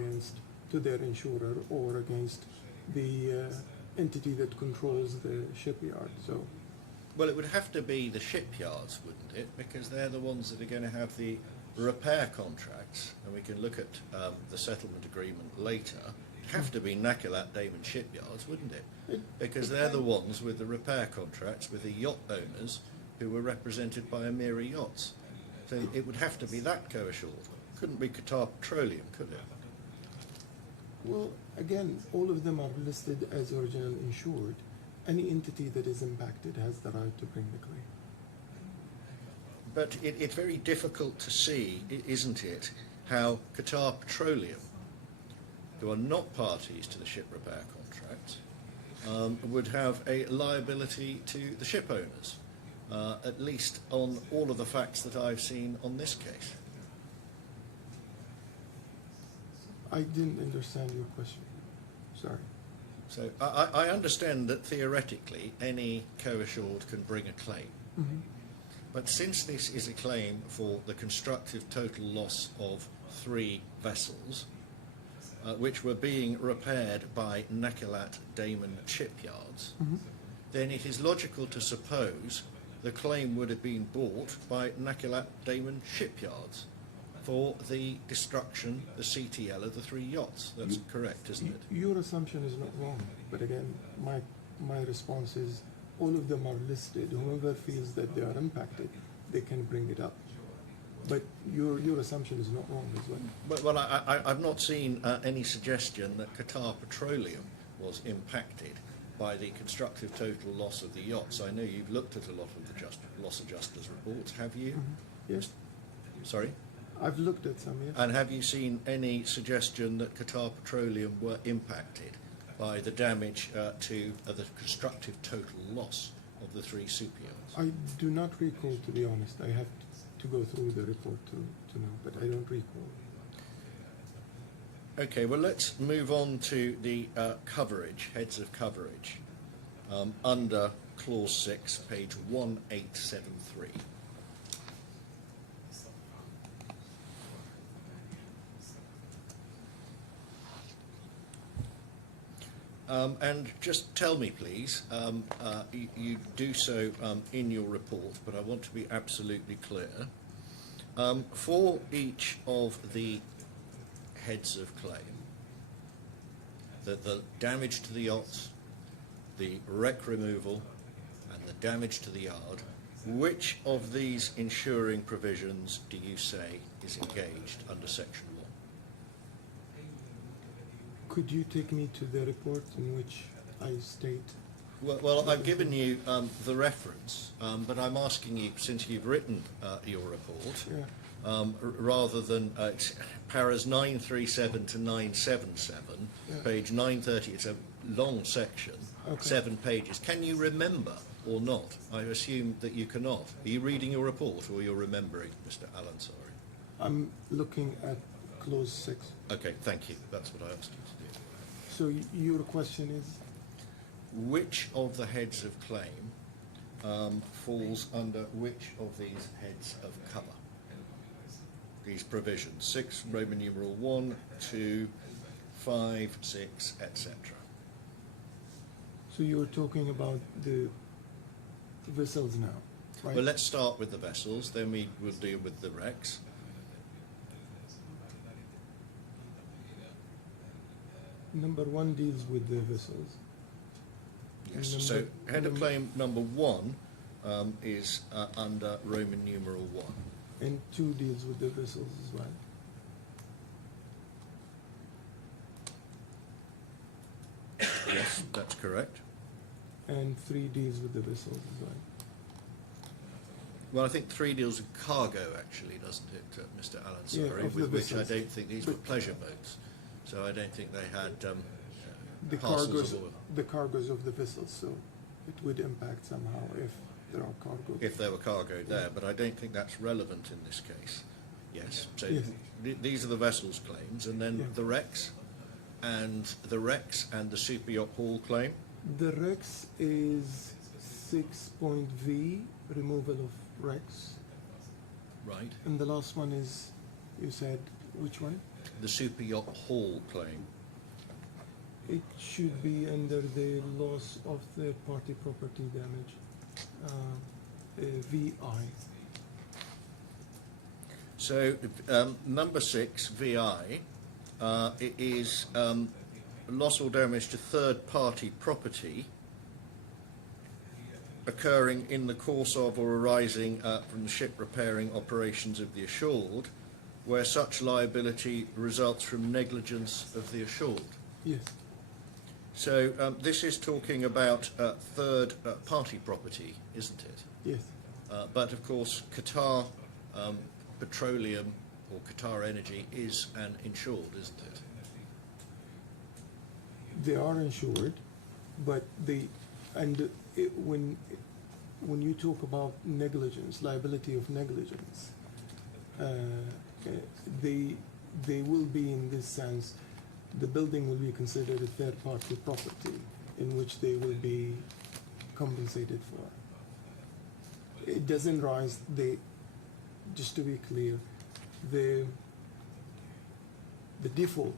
to their insurer or against the entity that controls the shipyard. So, Well, it would have to be the shipyards, wouldn't it? Because they're the ones that are going to have the repair contracts, and we can look at the settlement agreement later. It'd have to be Nakilat Damon shipyards, wouldn't it? Because they're the ones with the repair contracts with the yacht owners who were represented by Emiri Yachts. So it would have to be that co-assured. Couldn't be Qatar Petroleum, could it? well, again, all of them are listed as original insured. Any entity that is impacted has the right to bring the claim. But it's very difficult to see, isn't it, how Qatar Petroleum, who are not parties to the ship repair contract, would have a liability to the ship owners, at least on all of the facts that I've seen on this case. I didn't understand your question. Sorry. So I understand that theoretically any co-assured can bring a claim. But since this is a claim for the constructive total loss of 3 vessels, which were being repaired by Nakilat Damon shipyards, then it is logical to suppose the claim would have been brought by Nakilat Damon shipyards for the destruction, the CTL of the 3 yachts. That's correct, isn't it? Your assumption is not wrong, but again, my response is all of them are listed. Whoever feels that they are impacted, they can bring it up. But your assumption is not wrong as well. Well, I've not seen any suggestion that Qatar Petroleum was impacted by the constructive total loss of the yachts. I know you've looked at a lot of the loss adjusters' reports, have you? Yes, Sorry? I've looked at some, yes. And have you seen any suggestion that Qatar Petroleum were impacted by the damage to the constructive total loss of the 3 superyachts? I do not recall, to be honest. I have to go through the report to know, but I don't recall. Okay, well, let's move on to the coverage, heads of coverage, under Clause 6, page 1873. And just tell me, please, you do so in your report, but I want to be absolutely clear. For each of the heads of claim, the damage to the yachts, the wreck removal, and the damage to the yard, which of these insuring provisions do you say is engaged under Section 1? Could you take me to the report in which I state? Well, I've given you the reference, but I'm asking you, since you've written your report, rather than paras 937 to 977, page 930, it's a long section, 7 pages. Can you remember or not? I assume that you cannot. Are you reading your report or you're remembering, Mr. Alansari? I'm looking at Clause 6. Okay, thank you. That's what I asked you to do. So your question is? Which of the heads of claim falls under which of these heads of cover? These provisions, 6 Roman numeral 1, 2, 5, 6, etc. So you're talking about the vessels now? right? Well, let's start with the vessels, then we will deal with the wrecks. Number 1 deals with the vessels. Yes. Number- So head of number- claim number 1 is under Roman numeral 1. And 2 deals with the vessels as well. Yes, that's correct. And 3 deals with the vessels as well. Well, I think 3 deals with cargo, actually, doesn't it, Mr. Allen? Yeah, Sorry, of the with which I vessels. don't think these were But- pleasure boats. So I don't think they had The parcels cargoes, of oil. the cargoes of the vessels, so it would impact somehow if there are cargo. If there were cargo there, but I don't think that's relevant in this case. Yes. So Yes. these are the vessels claims, and then Yeah. the wrecks, and the super yacht haul claim. The Rex is 6.V, removal of Rex. Right. And the last one is, you said, which one? The super yacht haul claim. It should be under the loss of third-party property damage, VI. So number 6, VI, it is loss or damage to third-party property occurring in the course of or arising from the ship repairing operations of the assured, where such liability results from negligence of the assured. Yes, So this is talking about third-party property, isn't it? yes, But of course, Qatar Petroleum or Qatar Energy is an insured, isn't it? they are insured, but when you talk about negligence, liability of negligence, they will be in this sense, the building will be considered a third-party property in which they will be compensated for. It doesn't rise, just to be clear, the default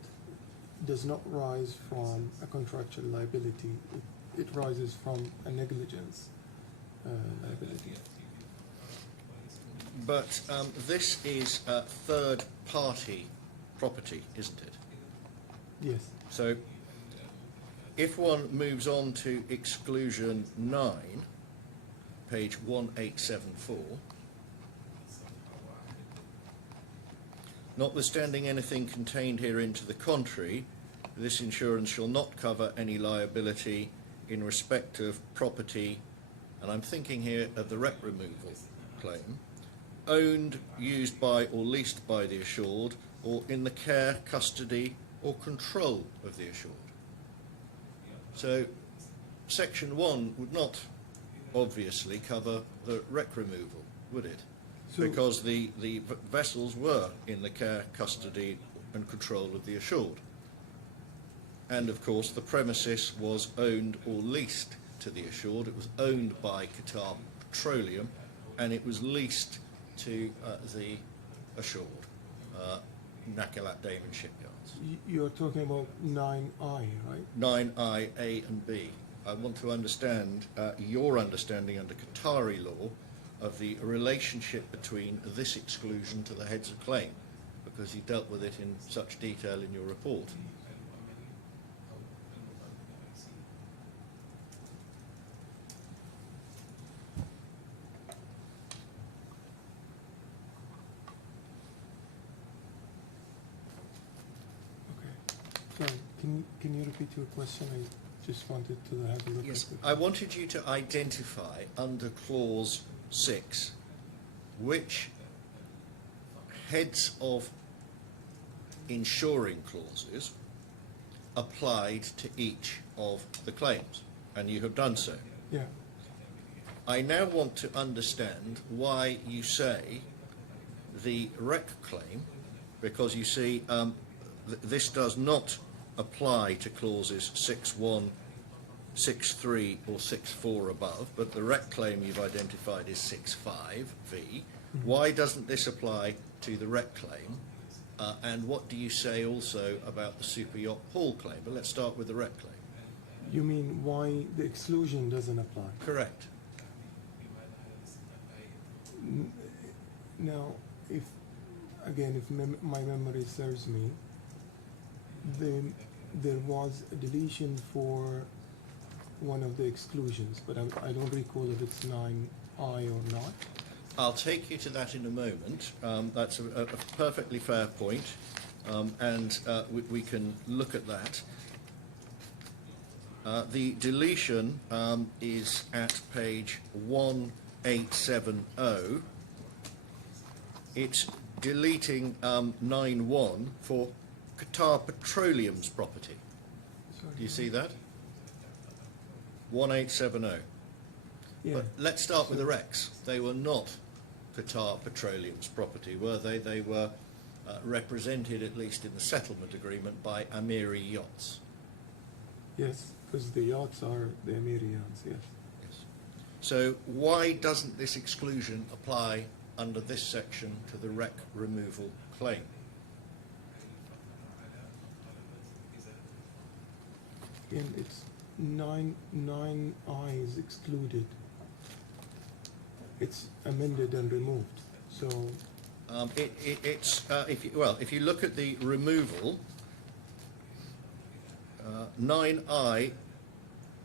does not rise from a contractual liability. It rises from a negligence liability. But this is third-party property, isn't it? Yes. So if one moves on to exclusion 9, page 1874, notwithstanding anything contained herein to the contrary, this insurance shall not cover any liability in respect of property, and I'm thinking here of the wreck removal claim, owned, used by or leased by the assured, or in the care, custody or control of the assured. So section 1 would not obviously cover the wreck removal, would it? So- Because the vessels were in the care, custody and control of the assured. And of course the premises was owned or leased to the assured. It was owned by Qatar Petroleum and it was leased to the assured, Nakilat Damon Shipyards. You're talking about 9I, right? 9I, A and B. I want to understand your understanding under Qatari law of the relationship between this exclusion to the heads of claim, because you dealt with it in such detail in your report. Okay. Sorry, can you repeat your question? I just wanted to have a look Yes, at it. I wanted you to identify under clause 6 which heads of insuring clauses applied to each of the claims, and you have done so. Yeah. I now want to understand why you say the wreck claim, because you see this does not apply to clauses 6.1, 6.3 or 6.4 above, but the wreck claim you've identified is 6.5V. Why doesn't this apply to the wreck claim? And what do you say also about the super yacht haul claim? But let's start with the wreck claim. You mean why the exclusion doesn't apply? Correct. Now, if my memory serves me, there was a deletion for one of the exclusions, but I don't recall if it's 9I or not. I'll take you to that in a moment. That's a perfectly fair point, and we can look at that. The deletion is at page 1870. It's deleting 9.1 for Qatar Petroleum's property. Sorry. Do you see that? 1870. Yeah. But let's start with the Rex. They were not Qatar Petroleum's property, were they? They were represented, at least in the settlement agreement, by Amiri Yachts. Yes, because the yachts are the eMRGents, yes. Yes. So why doesn't this exclusion apply under this section to the wreck removal claim? Again, it's 9I is excluded. It's amended and removed. So if you look at the removal, 9I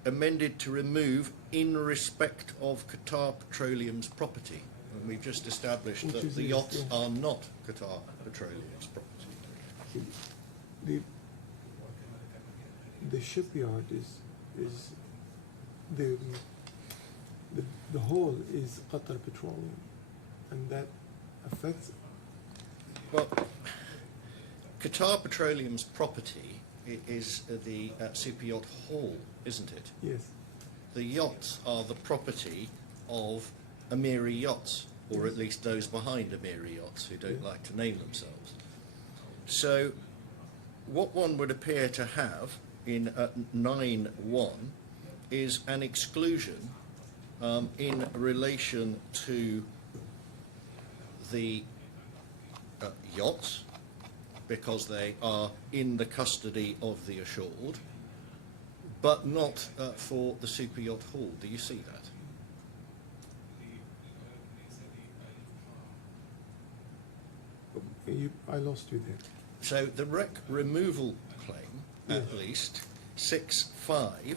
amended to remove in respect of Qatar Petroleum's property. And we've just established Which that is the this, yachts yeah. are not Qatar Petroleum's property. the shipyard is the whole is Qatar Petroleum, and that affects. Well, Qatar Petroleum's property is the super yacht hall, isn't it? Yes. The yachts are the property of Amiri Yachts, or at least those behind Amiri Yachts who don't like to name themselves. So what one would appear to have in 9.1 is an exclusion in relation to the yachts, because they are in the custody of the assured, but not for the super yacht hall. Do you see that? I lost you there. So the wreck removal claim, at least 6.5,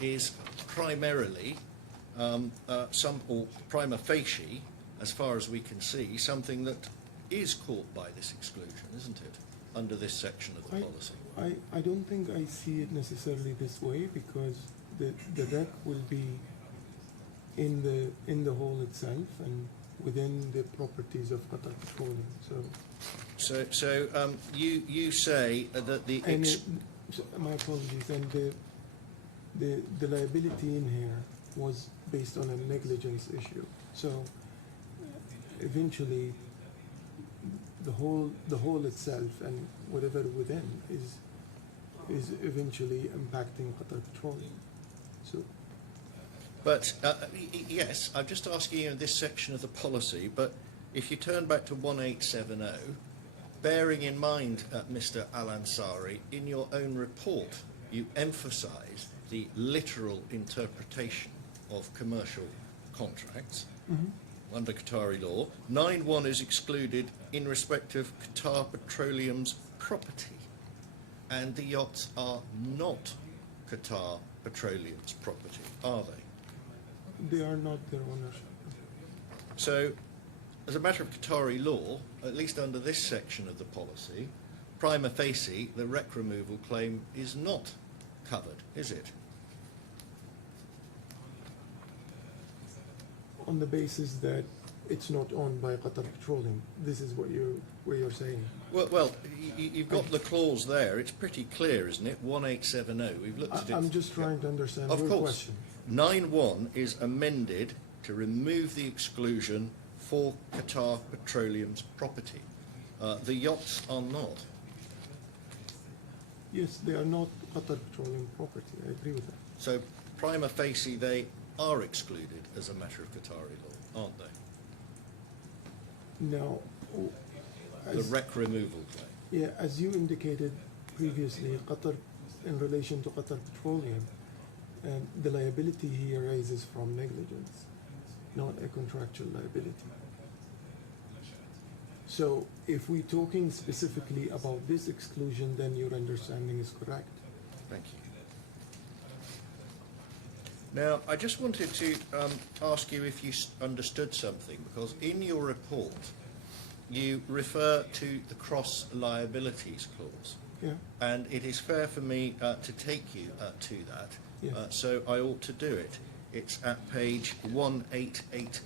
is primarily or prima facie, as far as we can see, something that is caught by this exclusion, isn't it, under this section of the policy? I don't think I see it necessarily this way, because the wreck will be in the hall itself and within the properties of Qatar Petroleum. So you say that the my apologies, and the liability in here was based on a negligence issue. So eventually, the whole itself and whatever within is eventually impacting Qatar Petroleum. So. But yes, I'm just asking you in this section of the policy, but if you turn back to 1870, bearing in mind, Mr. Al-Ansari, in your own report, you emphasise the literal interpretation of commercial contracts under Qatari law. 9.1 is excluded in respect of Qatar Petroleum's property, and the yachts are not Qatar Petroleum's property, are they? They are not their ownership. So, as a matter of Qatari law, at least under this section of the policy, prima facie, the wreck removal claim is not covered, is it? On the basis that it's not owned by Qatar Petroleum. This is what you're saying. Well, you've got the clause there. It's pretty clear, isn't it? 1870. We've looked at it. I'm just trying to understand Of your course. question. 9.1 is amended to remove the exclusion for Qatar Petroleum's property. The yachts are not. Yes, they are not Qatar Petroleum property. I agree with that. So, prima facie, they are excluded as a matter of Qatari law, aren't they? Now, The wreck removal claim. yeah, as you indicated previously, Qatar, in relation to Qatar Petroleum, the liability here arises from negligence, not a contractual liability. So if we're talking specifically about this exclusion, then your understanding is correct. Thank you. Now, I just wanted to ask you if you understood something, because in your report, you refer to the cross liabilities clause. Yeah. And it is fair for me to take you to that, Yes. so I ought to do it. It's at page 1880.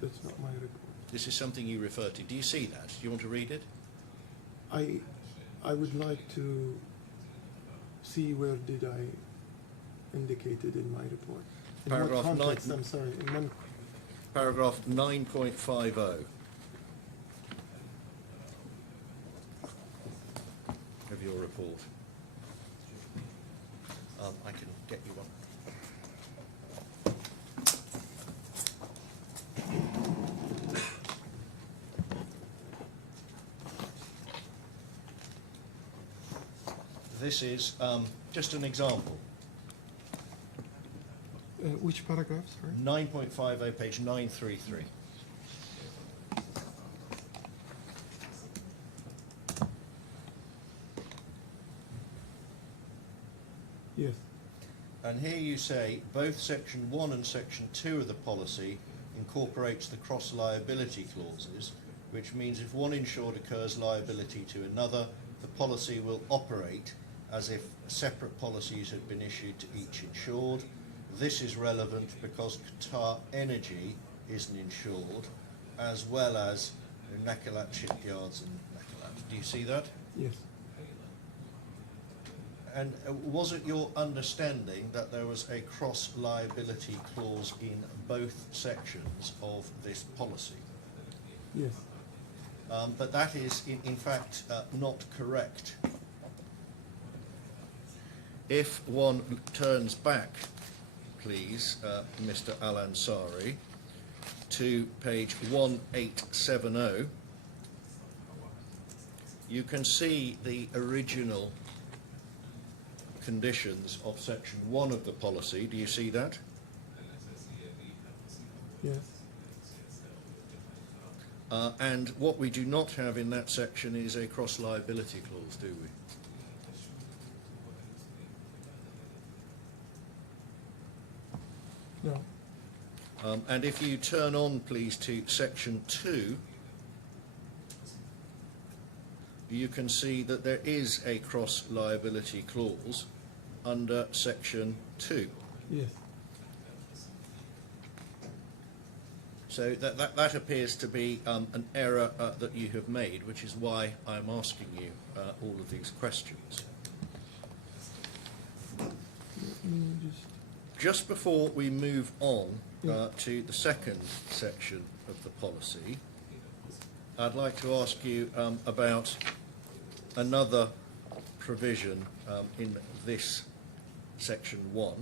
That's not my report. This is something you refer to. Do you see that? Do you want to read it? I would like to see where did I indicate it in my report. In Paragraph what context? 9. I'm sorry. In one, Paragraph 9.50 of your report. I can get you one. This is just an example. which paragraph? Sorry. 9.50, page 933. Yes. And here you say both section 1 and section 2 of the policy incorporates the cross liability clauses, which means if one insured incurs liability to another, the policy will operate as if separate policies had been issued to each insured. This is relevant because Qatar Energy isn't insured, as well as Nakilat shipyards and Nakilat. Do you see that? Yes. And was it your understanding that there was a cross liability clause in both sections of this policy? Yes. But that is, in fact, not correct. If one turns back, please, Mr. Al-Ansari, to page 1870, you can see the original conditions of section 1 of the policy. Do you see that? Yes. And what we do not have in that section is a cross liability clause, do we? No. And if you turn on, please, to section 2, you can see that there is a cross liability clause under section 2. Yes. So that appears to be an error that you have made, which is why I'm asking you all of these questions. Let me Just before we move on to the second section of the policy, I'd like to ask you about another provision in this section 1.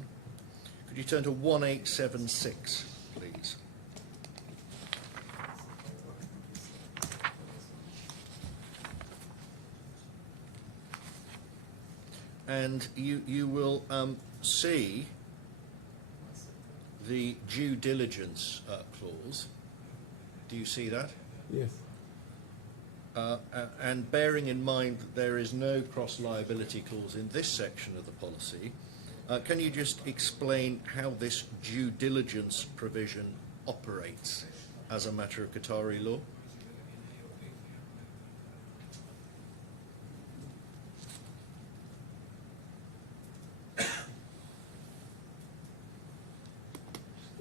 Could you turn to 1876, please? And you will see the due diligence clause. Do you see that? Yes. And bearing in mind that there is no cross-liability clause in this section of the policy, can you just explain how this due diligence provision operates as a matter of Qatari law?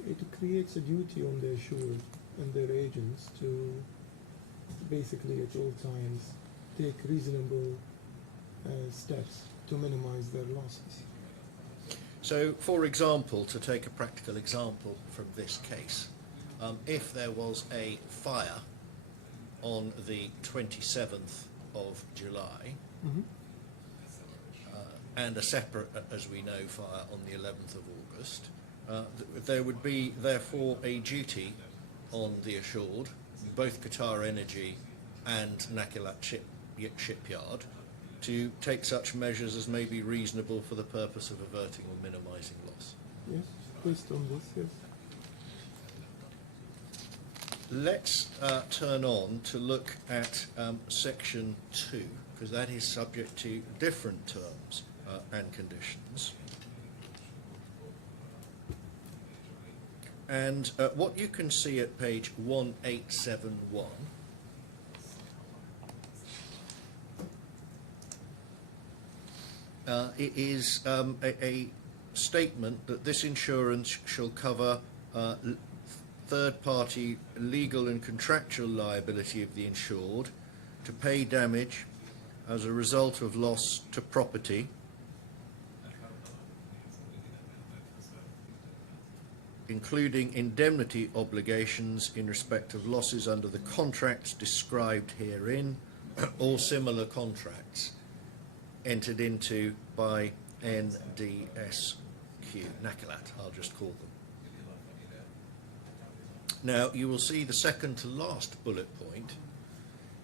It creates a duty on the assured and their agents to basically at all times take reasonable steps to minimize their losses. So, for example, to take a practical example from this case, if there was a fire on the 27th of July, Mm-hmm. and a separate, as we know, fire on the 11th of August, there would be therefore a duty on the assured, both Qatar Energy and Nakilat Shipyard, to take such measures as may be reasonable for the purpose of averting or minimising loss. Yes, based on this, yes. Let's turn on to look at section 2, because that is subject to different terms and conditions. And what you can see at page 1871 it is a statement that this insurance shall cover third-party legal and contractual liability of the insured to pay damage as a result of loss to property, including indemnity obligations in respect of losses under the contracts described herein or similar contracts entered into by NDSQ, NACALAT, I'll just call them. Now, you will see the second to last bullet point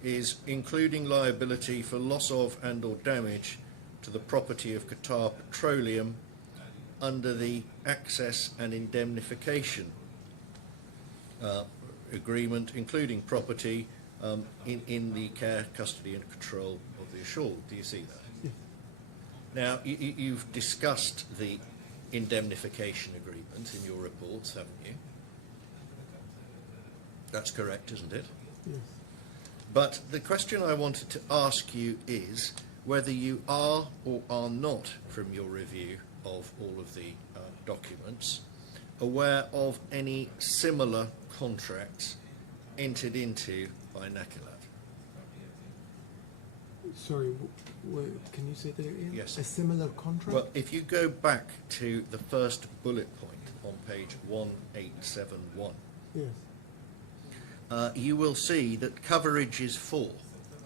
is including liability for loss of and or damage to the property of Qatar Petroleum under the access and indemnification agreement, including property in the care, custody and control of the assured. Do you see that? Yes. Now, you've discussed the indemnification agreement in your reports, haven't you? That's correct, isn't it? Yes. But the question I wanted to ask you is whether you are or are not, from your review of all of the documents, aware of any similar contracts entered by NACALAT. Sorry, can you say that again? Yes. A similar contract? Well, if you go back to the first bullet point on page 1871, yes. You will see that coverage is for,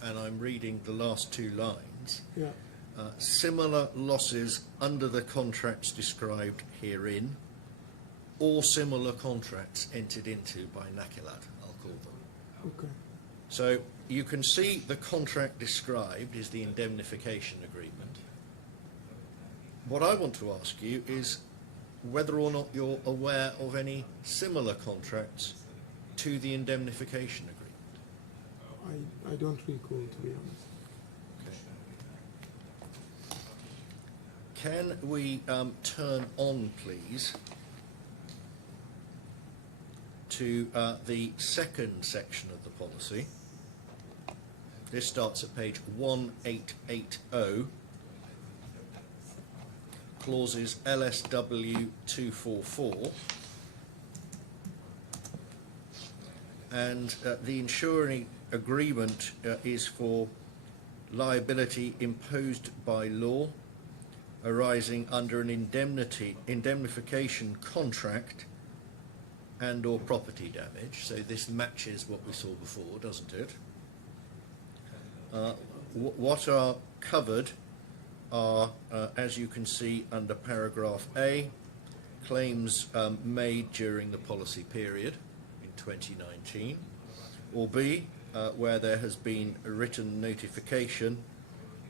and I'm reading the last two lines, Yeah. similar losses under the contracts described herein, or similar contracts entered into by NACALAT, I'll call them. Okay. So you can see the contract described is the indemnification agreement. What I want to ask you is whether or not you're aware of any similar contracts to the indemnification agreement. I don't recall, to be honest. Can we turn on, please, to the second section of the policy? This starts at page 1880, clauses LSW 244. And the insuring agreement is for liability imposed by law arising under an indemnification contract and or property damage. So this matches what we saw before, doesn't it? What are covered are, as you can see under paragraph A, claims made during the policy period in 2019, or B, where there has been a written notification,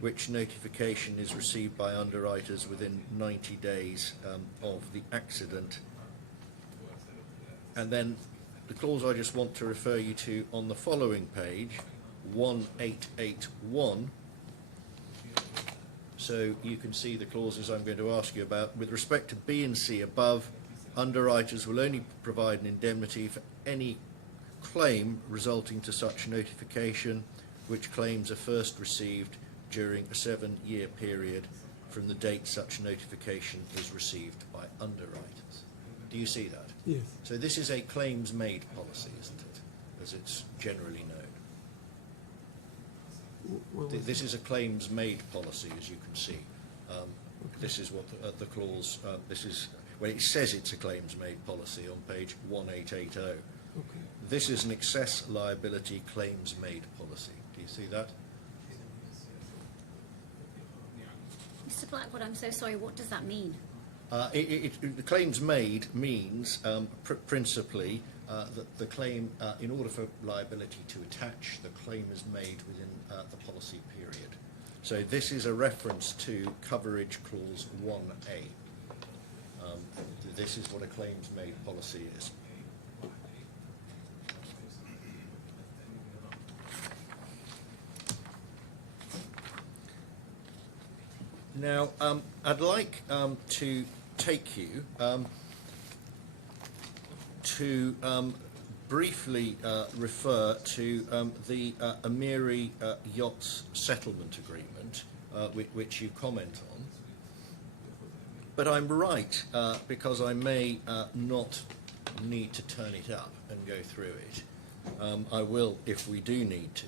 which notification is received by underwriters within 90 days of the accident. And then the clause I just want to refer you to on the following page, 1881, so you can see the clauses I'm going to ask you about. With respect to B and C above, underwriters will only provide an indemnity for any claim resulting to such notification, which claims are first received during a 7-year period from the date such notification is received by underwriters. Do you see that? Yes. So this is a claims-made policy, isn't it, as it's generally known? This is a claims-made policy, as you can see. This is what the clause, this is, when it says it's a claims-made policy on page 1880. Okay. This is an excess liability claims-made policy. Do you see that? Mr. Blackwood, I'm so sorry, what does that mean? The claims made means principally that the claim, in order for liability to attach, the claim is made within the policy period. So this is a reference to coverage clause 1A. This is what a claims made policy is. Now, I'd like to take you to briefly refer to the Amiri Yachts Settlement Agreement, which you comment on. But I'm right, because I may not need to turn it up and go through it. I will if we do need to.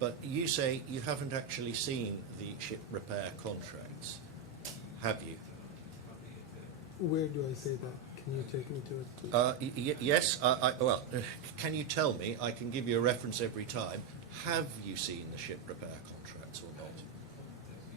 But you say you haven't actually seen the ship repair contracts, have you? Where do I say that? Can you take me to it, please? Yes, well, can you tell me, I can give you a reference every time, have you seen the ship repair contracts or not?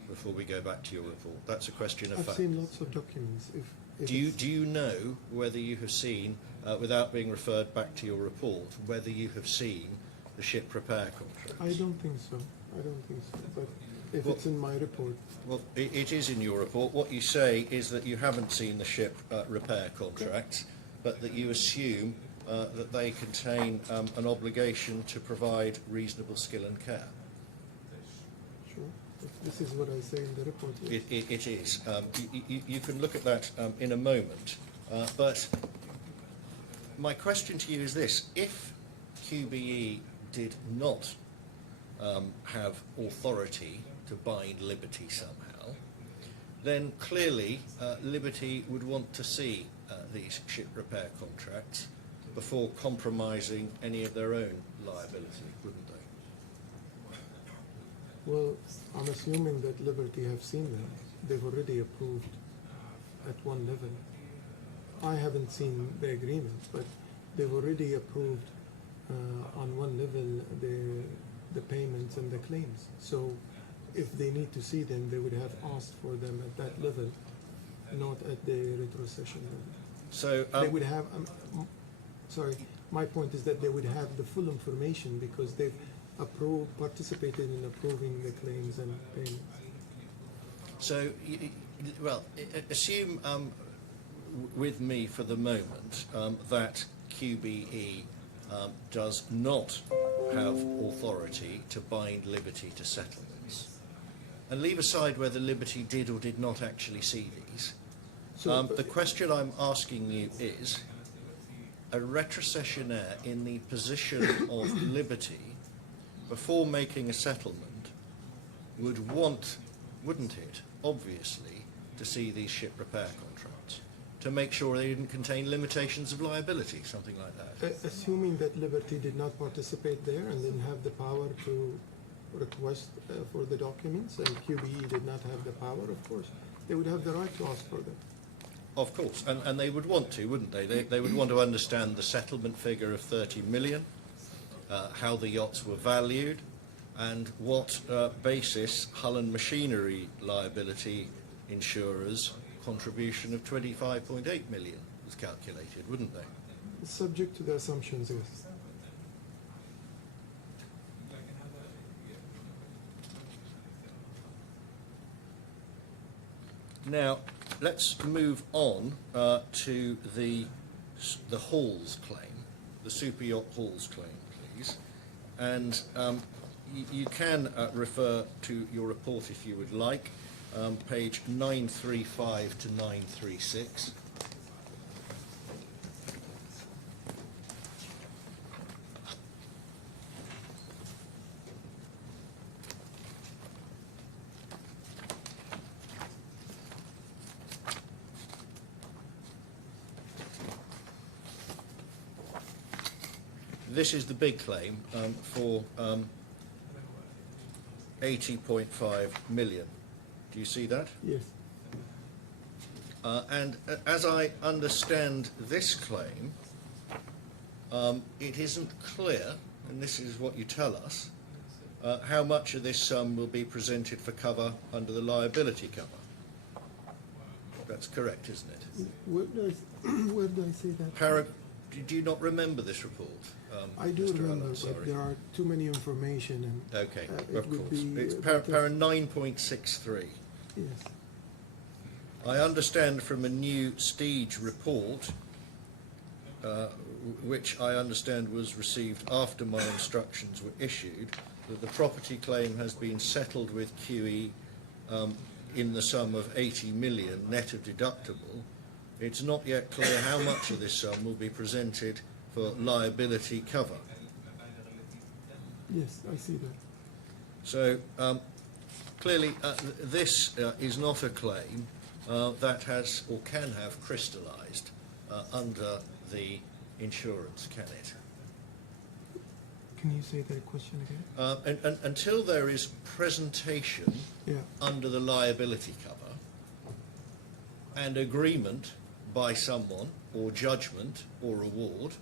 Before we go back to your report. That's a question of I've fact. seen lots of documents. If Do you know whether you have seen, without being referred back to your report, whether you have seen the ship repair contracts? I don't think so. I don't think so. But if Well- it's in my report, Well, it is in your report. What you say is that you haven't seen the ship repair contracts, but that you assume that they contain an obligation to provide reasonable skill and care. sure. If this is what I say in the report. Yes. It is. You can look at that in a moment. But my question to you is this. If QBE did not have authority to bind Liberty somehow, then clearly Liberty would want to see these ship repair contracts before compromising any of their own liability, wouldn't they? Well, I'm assuming that Liberty have seen them. They've already approved at one level. I haven't seen the agreement, but they've already approved on one level the payments and the claims. So if they need to see them, they would have asked for them at that level, not at the retrocession level. So They would have, sorry, my point is that they would have the full information because they've participated in approving the claims and payments. So, well, assume with me for the moment that QBE does not have authority to bind Liberty to settlements, and leave aside whether Liberty did or did not actually see these. So, The question I'm asking you is, a retrocessionaire in the position of Liberty, before making a settlement, would want, wouldn't it, obviously, to see these ship repair contracts, to make sure they didn't contain limitations of liability, something like that. assuming that Liberty did not participate there and didn't have the power to request for the documents, and QBE did not have the power, of course, they would have the right to ask for them. Of course, and they would want to, wouldn't they? They would want to understand the settlement figure of 30 million, how the yachts were valued, and what basis Hull and Machinery liability insurers' contribution of 25.8 million was calculated, wouldn't they? Subject to the assumptions, yes. Now, let's move on to the Halls claim, the super yacht Halls claim, please. And you can refer to your report if you would like, page 935 to 936. This is the big claim for 80.5 million. Do you see that? Yes. And as I understand this claim, it isn't clear, and this is what you tell us, how much of this sum will be presented for cover under the liability cover. That's correct, isn't it? Where do I say that? do you not remember this report? I do Mr. remember, Allen? but Sorry. there are too many information and Okay, it of would course. be It's better- para 9.63. yes. I understand from a new Stige report, which I understand was received after my instructions were issued, that the property claim has been settled with QE in the sum of 80 million net of deductible. It's not yet clear how much of this sum will be presented for liability cover. Yes, I see that. So clearly this is not a claim that has or can have crystallised under the insurance, can it? Can you say that question again? And until there is presentation Yeah. under the liability cover and agreement by someone or judgment or award,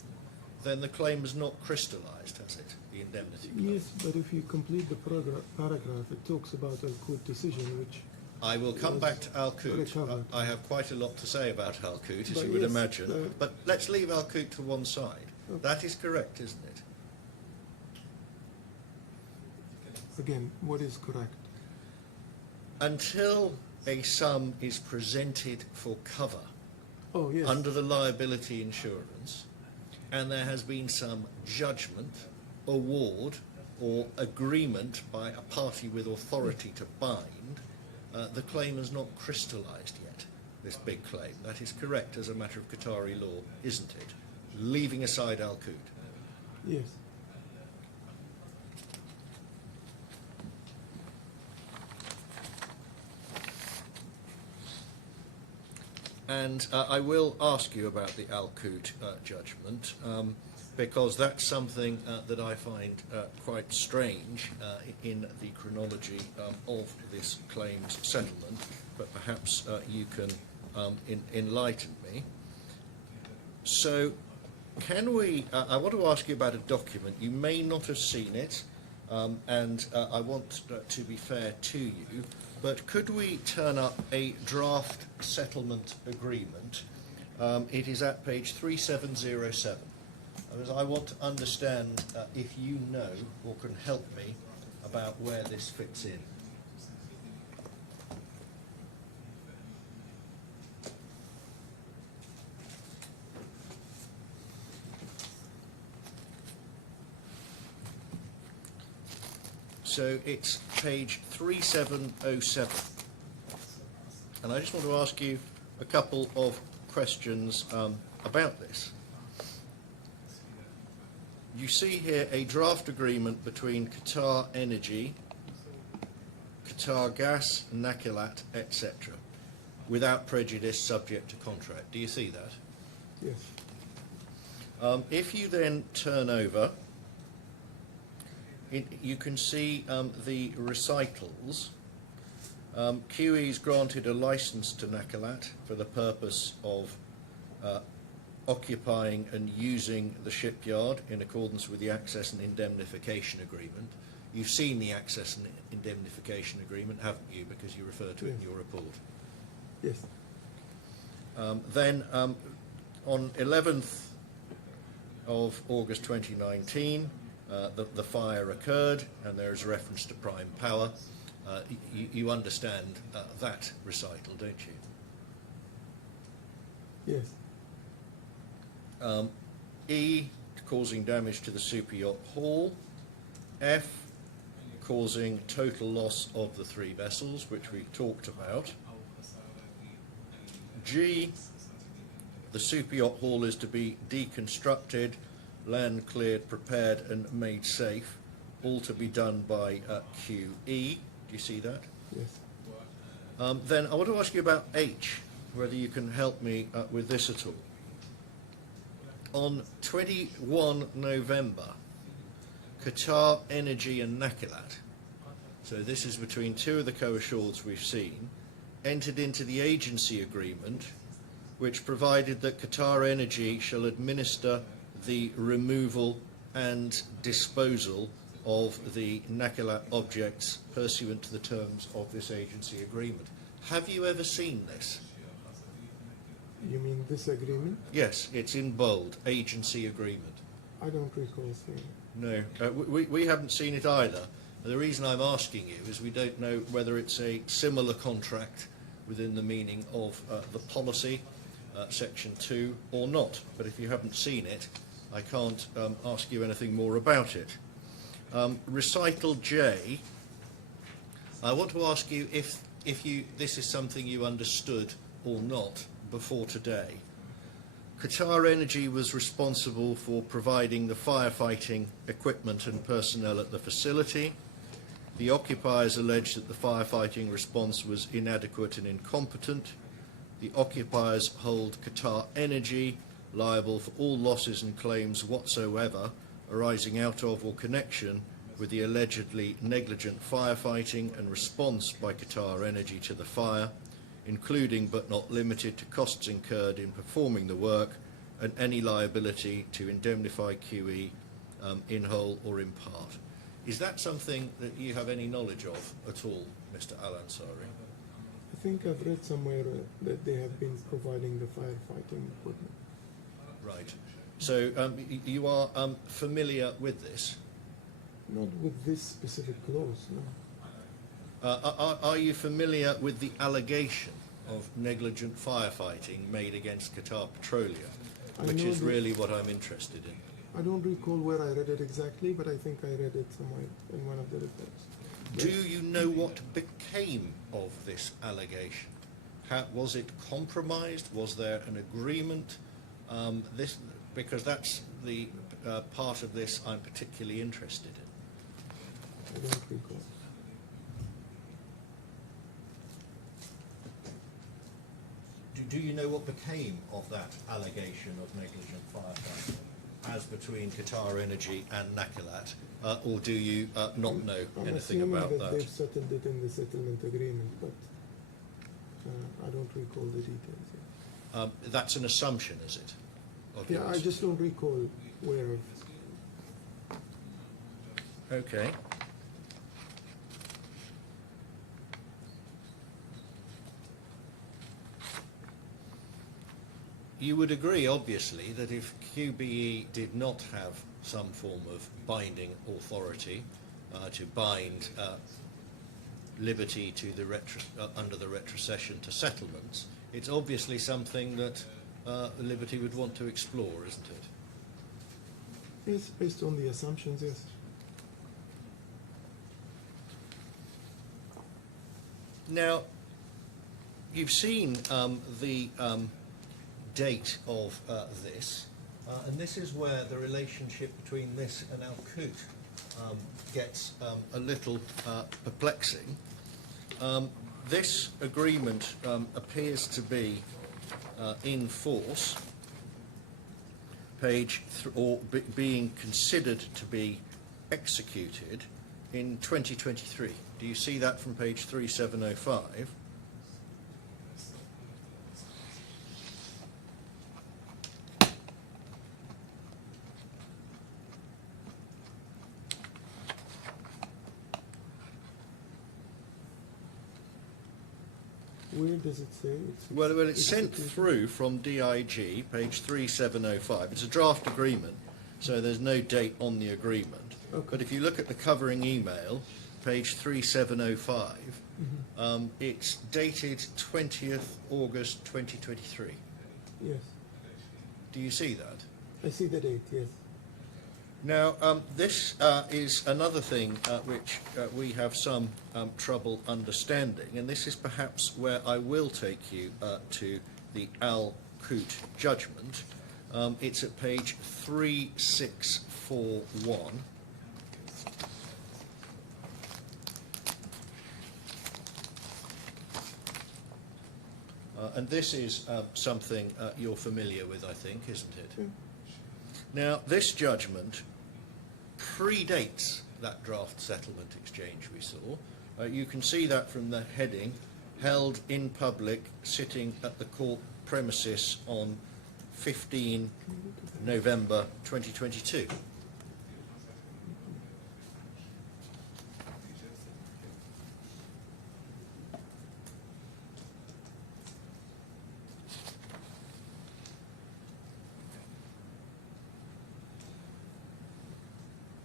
then the claim is not crystallised, has it, the indemnity claim? Yes, but if you complete the paragraph, it talks about a court decision, which I will come was back to Al Qut. recovered. I have quite a lot to say about Al Qut, as But you would yes, imagine. But let's leave Al Qut to one side. Okay. That is correct, isn't it? again, what is correct? Until a sum is presented for cover Oh, yes. under the liability insurance, and there has been some judgment, award, or agreement by a party with authority to bind, the claim is not crystallised yet, this big claim. That is correct as a matter of Qatari law, isn't it? Leaving aside Al Qut. Yes. And I will ask you about the Al Qut judgment, because that's something that I find quite strange in the chronology of this claims settlement, but perhaps you can enlighten me. So, can we, I want to ask you about a document. You may not have seen it, and I want to be fair to you, but could we turn up a draft settlement agreement? It is at page 3707. Because I want to understand if you know or can help me about where this fits in. So it's page 3707. And I just want to ask you a couple of questions about this. You see here a draft agreement between Qatar Energy, Qatar Gas, Nakilat, etc., without prejudice, subject to contract. Do you see that? Yes. If you then turn over, you can see the recitals. QE's granted a license to Nakilat for the purpose of occupying and using the shipyard in accordance with the Access and Indemnification Agreement. You've seen the Access and Indemnification Agreement, haven't you, because you refer to it in your report. Yes. Then on 11th of August 2019, the fire occurred, and there is reference to prime power. You understand that recital, don't you? Yes. E, causing damage to the super yacht hull. F, causing total loss of the 3 vessels, which we talked about. G, the super yacht hull is to be deconstructed, land cleared, prepared and made safe, all to be done by QE. Do you see that? Yes. Then I want to ask you about H, whether you can help me with this at all. On 21 November, Qatar Energy and Nakilat, so this is between 2 of the co-assures we've seen, entered into the agency agreement which provided that Qatar Energy shall administer the removal and disposal of the Nakilat objects pursuant to the terms of this agency agreement. Have you ever seen this? You mean this agreement? Yes, it's in bold, agency agreement. I don't recall seeing it. No, we haven't seen it either. The reason I'm asking you is we don't know whether it's a similar contract within the meaning of the policy, section 2, or not. But if you haven't seen it, I can't ask you anything more about it. Recital J, I want to ask you if this is something you understood or not before today. Qatar Energy was responsible for providing the firefighting equipment and personnel at the facility. The occupiers alleged that the firefighting response was inadequate and incompetent. The occupiers hold Qatar Energy liable for all losses and claims whatsoever arising out of or connection with the allegedly negligent firefighting and response by Qatar Energy to the fire, including but not limited to costs incurred in performing the work and any liability to indemnify QE in whole or in part. Is that something that you have any knowledge of at all, Mr. Al-Ansari? I think I've read somewhere that they have been providing the firefighting equipment. Right. So you are familiar with this? Not with this specific clause, no. Are you familiar with the allegation of negligent firefighting made against Qatar Petroleum, I which know is that- really what I'm interested in? I don't recall where I read it exactly, but I think I read it somewhere in one of the reports. Do you know what became of this allegation? Was it compromised? Was there an agreement? Because that's the part of this I'm particularly interested in. I don't recall. Do you know what became of that allegation of negligent firefighting as between Qatar Energy and Nakilat, or do you not know I'm anything assuming about that that? they've settled it in the settlement agreement, but I don't recall the details. Yet. That's an assumption, is it? of Yeah, I yours? just don't recall where of. Okay. You would agree, obviously, that if QBE did not have some form of binding authority to bind Liberty to the under the retrocession to settlements, it's obviously something that Liberty would want to explore, isn't it? Yes, based on the assumptions, yes. Now, you've seen the date of this, and this is where the relationship between this and Al-Qut gets a little perplexing. This agreement appears to be in force, being considered to be executed in 2023. Do you see that from page 3705? Where does it say? Well, it's sent through from DIG, page 3705. It's a draft agreement, so there's no date on the agreement. Okay. But if you look at the covering email, page 3705, it's dated 20th August 2023. Yes, Do you see that? I see the date, yes. Now, this is another thing which we have some trouble understanding, and this is perhaps where I will take you to the Al-Qut judgment. It's at page 3641. And this is something you're familiar with, I think, isn't it? Yeah. Now, this judgment predates that draft settlement exchange we saw. You can see that from the heading, held in public, sitting at the court premises on 15 November 2022.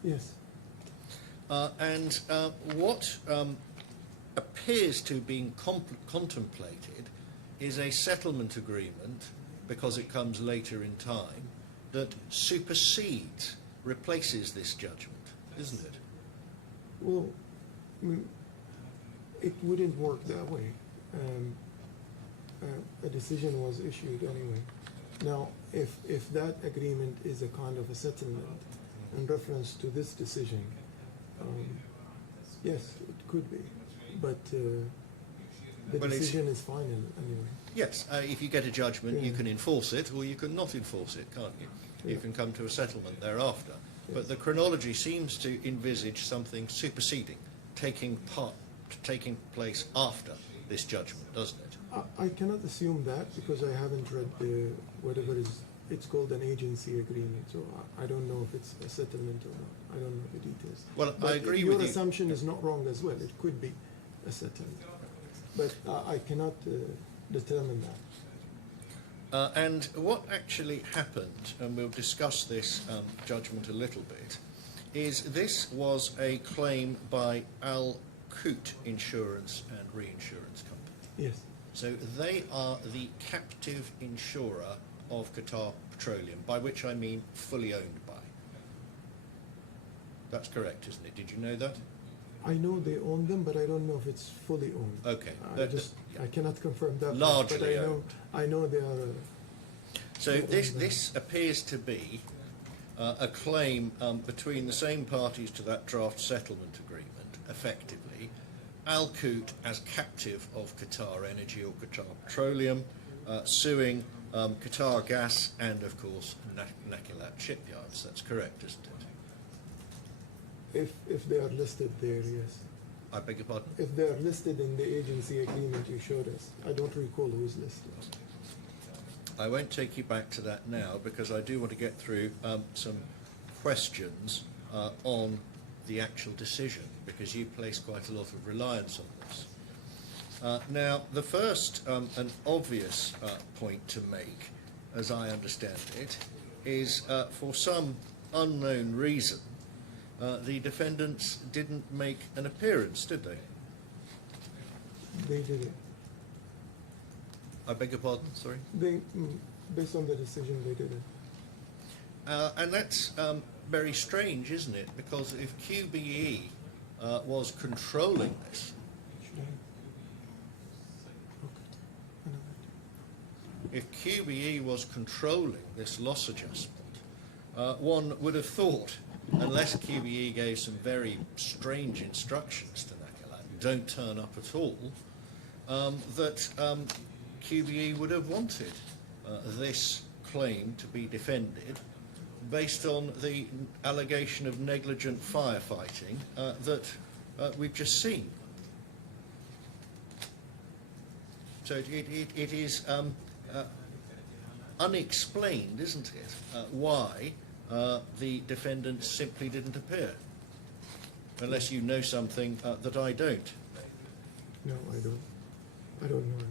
Yes. And what appears to have been contemplated is a settlement agreement, because it comes later in time, that supersedes, replaces this judgment, isn't it? Well, it wouldn't work that way. A decision was issued anyway. Now, if that agreement is a kind of a settlement in reference to this decision, yes, it could be. But the Well, decision is final anyway. Yes, if you get a judgment, you Yeah. can enforce it, or you can not enforce it, can't you? You Yeah. can come to a settlement thereafter. But Yes. the chronology seems to envisage something superseding, taking place after this judgment, doesn't it? I cannot assume that because I haven't read whatever it's called an agency agreement, so I don't know if it's a settlement or not. I don't know the details. Well, But I agree your with you. assumption is not wrong as well. It could be a settlement, but I cannot determine that. And what actually happened, and we'll discuss this judgment a little bit, is this was a claim by Al Qut Insurance and Reinsurance Company. Yes, So they are the captive insurer of Qatar Petroleum, by which I mean fully owned by. That's correct, isn't it? Did you know that? I know they own them, but I don't know if it's fully owned. Okay. I cannot confirm that. Largely but owned. I know they are. So Well, this appears to be a claim between the same parties to that draft settlement agreement, effectively. Al Qut as captive of Qatar Energy or Qatar Petroleum, suing Qatar Gas and, of course, Nakilat Shipyards. That's correct, isn't it? If they are listed there, yes. I beg your pardon? If they are listed in the agency agreement you showed us, I don't recall who's listed. I won't take you back to that now because I do want to get through some questions on the actual decision, because you place quite a lot of reliance on this. Now, the first and obvious point to make, as I understand it, is for some unknown reason, the defendants didn't make an appearance, did they? They did it. I beg your pardon, sorry? Based on the decision, they did it. And that's very strange, isn't it? Because if QBE was controlling this, Should I? Okay. I know that. if QBE was controlling this loss adjustment, one would have thought, unless QBE gave some very strange instructions to Nakilat, don't turn up at all, that QBE would have wanted this claim to be defended based on the allegation of negligent firefighting that we've just seen. So it is unexplained, isn't it, why the defendants simply didn't appear, unless you know something that I don't. No, I don't. I don't know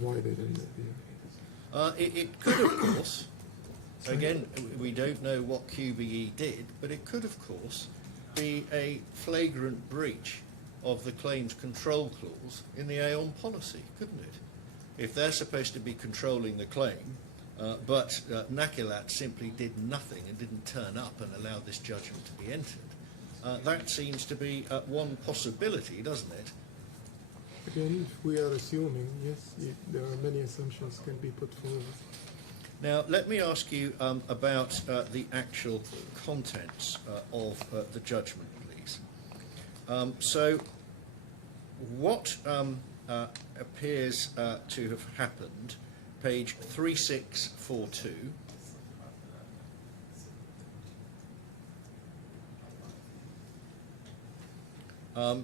why they didn't appear. It could, of course, again, we don't know what QBE did, but it could, of course, be a flagrant breach of the claims control clause in the Aon policy, couldn't it? If they're supposed to be controlling the claim, but Nakilat simply did nothing and didn't turn up and allow this judgment to be entered, that seems to be one possibility, doesn't it? Again, if we are assuming, yes, there are many assumptions can be put forward. Now, let me ask you about the actual contents of the judgment, please. So, what appears to have happened, page 3642,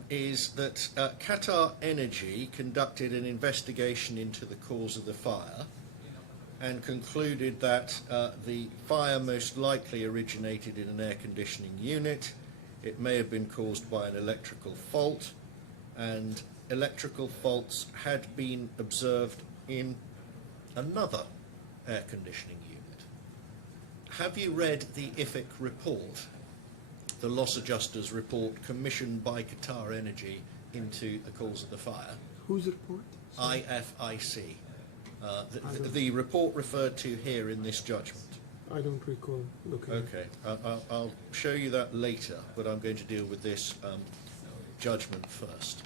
is that Qatar Energy conducted an investigation into the cause of the fire and concluded that the fire most likely originated in an air conditioning unit. It may have been caused by an electrical fault, and electrical faults had been observed in another air conditioning unit. Have you read the IFIC report? the loss adjuster's report commissioned by Qatar Energy into the cause of the fire. Whose report? Sorry. IFIC. The report referred to here in this judgment. I don't recall looking. Okay, I'll show you that later, but I'm going to deal with this judgment first.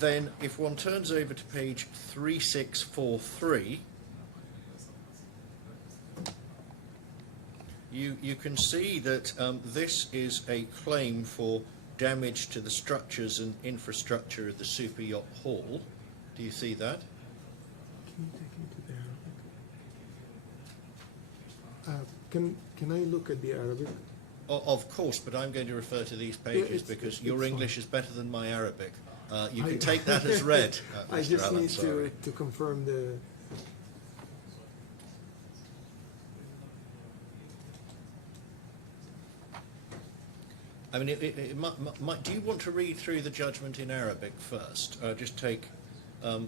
Then, if one turns over to page 3643, you can see that this is a claim for damage to the structures and infrastructure of the super yacht hall. Do you see that? Can you take me to the Arabic? Can I look at the Arabic? Of course, but I'm going to refer to these pages because your it's English fine. is better than my Arabic. You can take that as read. I Mr. just Allen, need sorry. to confirm the. I mean, do you want to read through the judgment in Arabic first? Just take a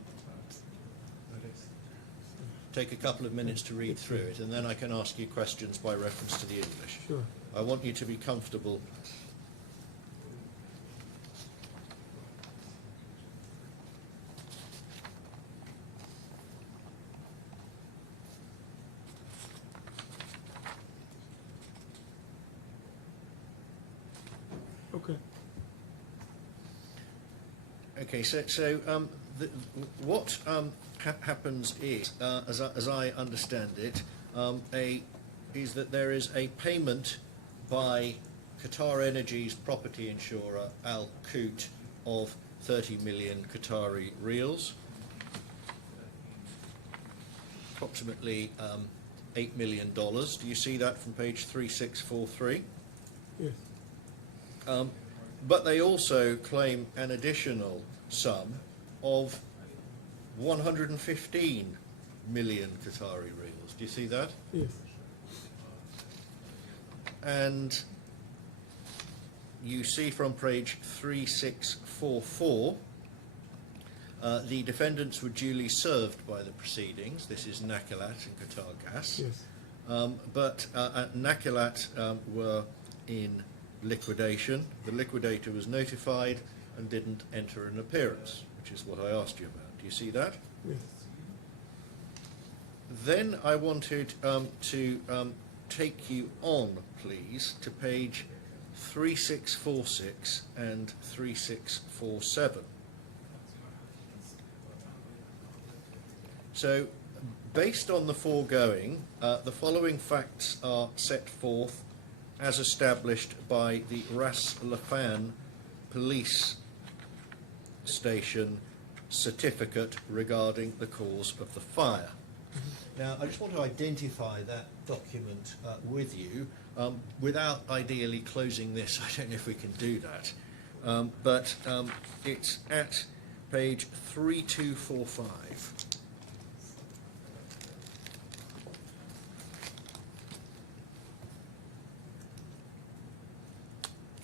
couple of minutes to read through it, and then I can ask you questions by reference to the English. Sure. I want you to be comfortable. Okay. Okay, what happens is, as I understand it, is that there is a payment by Qatar Energy's property insurer Al Qut of 30 million Qatari riyals, approximately $8 million. Do you see that from page 3643? Yes. But they also claim an additional sum of 115 million Qatari riyals. Do you see that? Yes. And you see from page 3644, the defendants were duly served by the proceedings. This is Nakilat and Qatar Gas. Yes. But Nakilat were in liquidation. The liquidator was notified and didn't enter an appearance, which is what I asked you about. Do you see that? Yes. Then I wanted to take you on, please, to page 3646 and 3647. So, based on the foregoing, the following facts are set forth as established by the Ras Lafan police station certificate regarding the cause of the fire. Now, I just want to identify that document with you without ideally closing this. I don't know if we can do that. But it's at page 3245.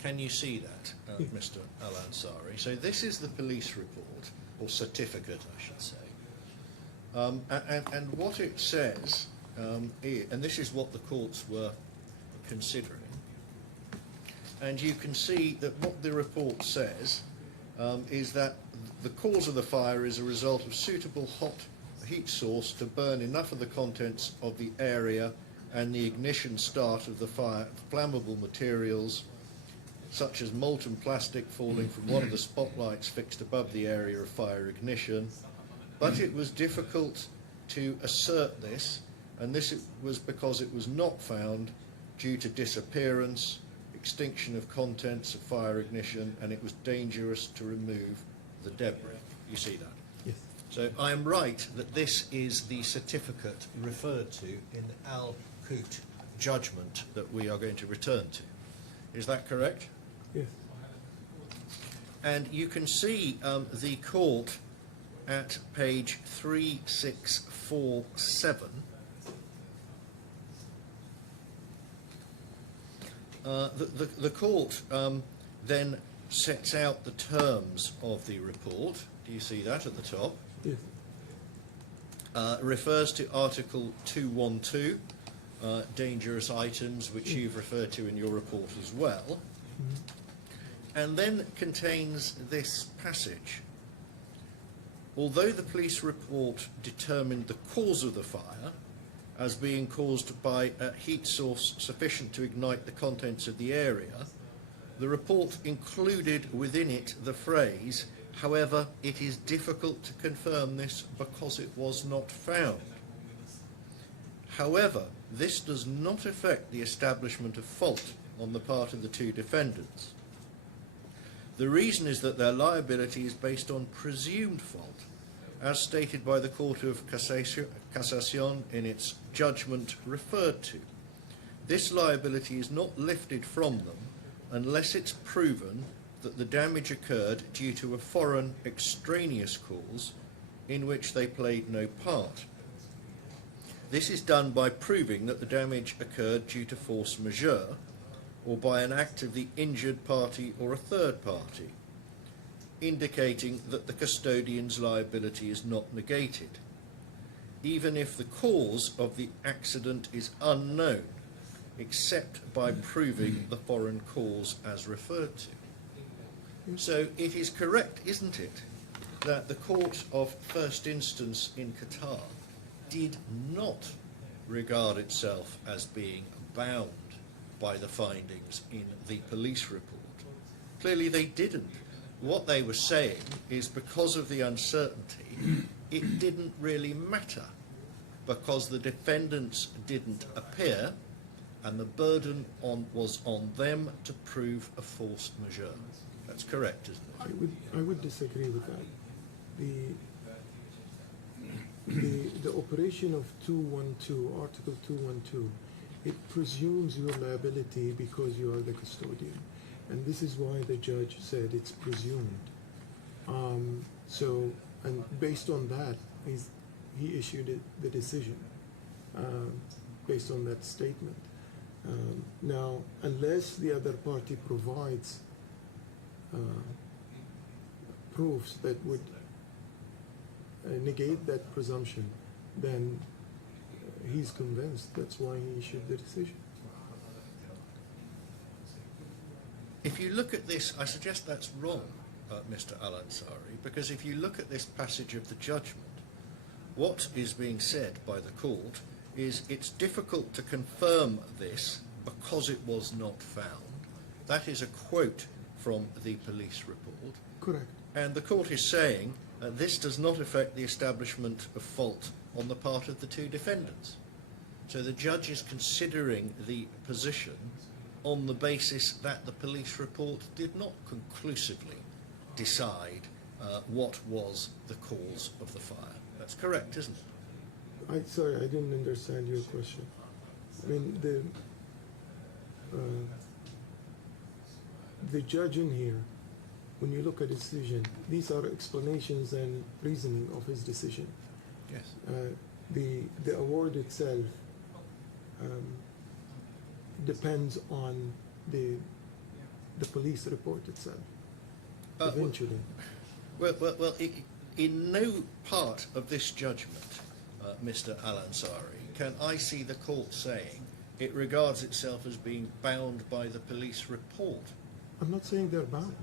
Can you see that, Mr. Al-Ansari? So this is the police report, or certificate, I should say. And what it says, and this is what the courts were considering, and you can see that what the report says is that the cause of the fire is a result of suitable hot heat source to burn enough of the contents of the area and the ignition start of the fire, flammable materials, such as molten plastic falling from one of the spotlights fixed above the area of fire ignition. But it was difficult to assert this, and this was because it was not found due to disappearance, extinction of contents of fire ignition, and it was dangerous to remove the debris. You see that? Yes. So I am right that this is the certificate referred to in the Al Qut judgment that we are going to return to. Is that correct? Yes. And you can see the court at page 3647. The court then sets out the terms of the report. Do you see that at the top? Yes. Refers to Article 212 dangerous items, which you've referred to in your report as well, and then contains this passage. Although the police report determined the cause of the fire as being caused by a heat source sufficient to ignite the contents of the area, the report included within it the phrase, however, it is difficult to confirm this because it was not found. However, this does not affect the establishment of fault on the part of the two defendants. The reason is that their liability is based on presumed fault, as stated by the Court of Cassation in its judgment referred to. This liability is not lifted from them unless it's proven that the damage occurred due to a foreign extraneous cause in which they played no part. This is done by proving that the damage occurred due to force majeure, or by an act of the injured party or a third party, indicating that the custodian's liability is not negated, even if the cause of the accident is unknown, except by proving the foreign cause as referred to. So it is correct, isn't it, that the Court of First Instance in Qatar did not regard itself as being bound by the findings in the police report. Clearly they didn't. What they were saying is because of the uncertainty, it didn't really matter because the defendants didn't appear and the burden was on them to prove a force majeure. That's correct, isn't it? I would disagree with that. The operation of 212, Article 212, it presumes your liability because you are the custodian. And this is why the judge said it's presumed. And based on that, he issued the decision based on that statement. Now, unless the other party provides proofs that would negate that presumption, then he's convinced. That's why he issued the decision. If you look at this, I suggest that's wrong, Mr. Al-Ansari, because if you look at this passage of the judgment, what is being said by the court is it's difficult to confirm this because it was not found. That is a quote from the police report. Correct. And the court is saying this does not affect the establishment of fault on the part of the two defendants. So the judge is considering the position on the basis that the police report did not conclusively decide what was the cause of the fire. That's correct, isn't it? Sorry, I didn't understand your question. I mean, the judge in here, when you look at a decision, these are explanations and reasoning of his decision. Yes. The award itself depends on the police report itself. Eventually. Well, in no part of this judgment, Mr. Al-Ansari, can I see the court saying it regards itself as being bound by the police report. I'm not saying they're bound.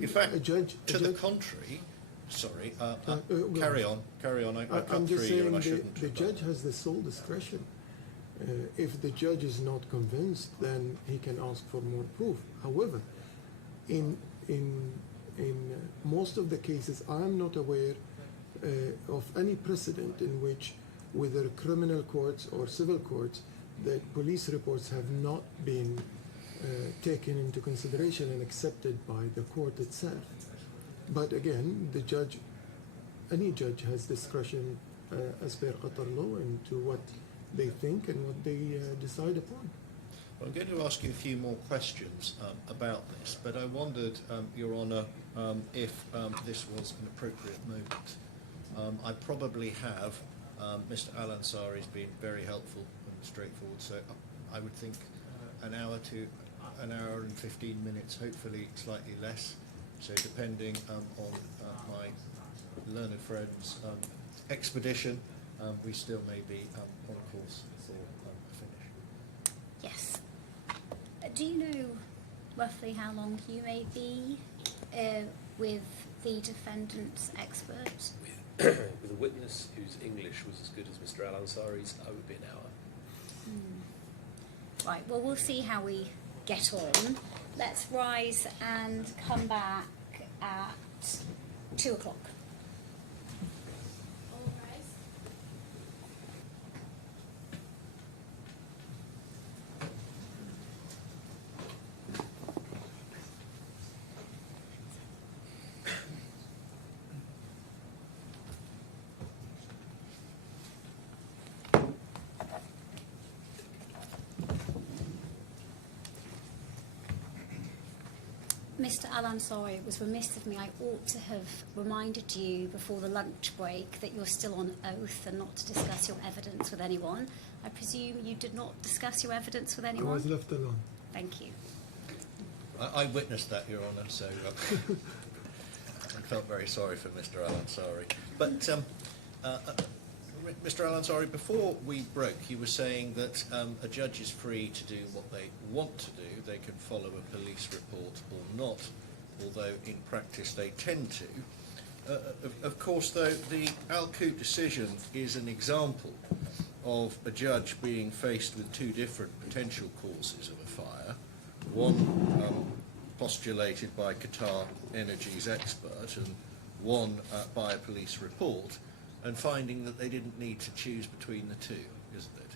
In fact, to the contrary, sorry, carry on. I I'm cut just through you and I saying shouldn't. the judge has the sole discretion. If the judge is not convinced, then he can ask for more proof. However, in most of the cases, I'm not aware of any precedent in which, whether criminal courts or civil courts, that police reports have not been taken into consideration and accepted by the court itself. But again, the judge, any judge has discretion as per Qatar law into what they think and what they decide upon. I'm going to ask you a few more questions about this, but I wondered, Your Honour, if this was an appropriate moment. I probably have. Mr. Al-Ansari has been very helpful and straightforward, so I would think an hour to an hour and 15 minutes, hopefully slightly less. So depending on my learned friend's expedition, we still may be on course for Yes. Do you know roughly how long you may be with the defendant's expert? With a witness whose English was as good as Mr. Al-Ansari's, I would be an hour. Right, well, we'll see how we get on. Let's rise and come back at 2 o'clock. All rise. Mr. Al-Ansari, it was remiss of me. I ought to have reminded you before the lunch break that you're still on oath and not to discuss your evidence with anyone. I presume you did not discuss your evidence with I anyone? was left alone. Thank you. I witnessed that, Your Honour, so I felt very sorry for Mr. Al-Ansari. But Mr. Al-Ansari, before we broke, you were saying that a judge is free to do what they want to do. They can follow a police report or not, although in practice they tend to. Of course, though, the Al-Qut decision is an example of a judge being faced with two different potential causes of a fire. One postulated by Qatar Energy's expert and one by a police report, and finding that they didn't need to choose between the two, isn't it?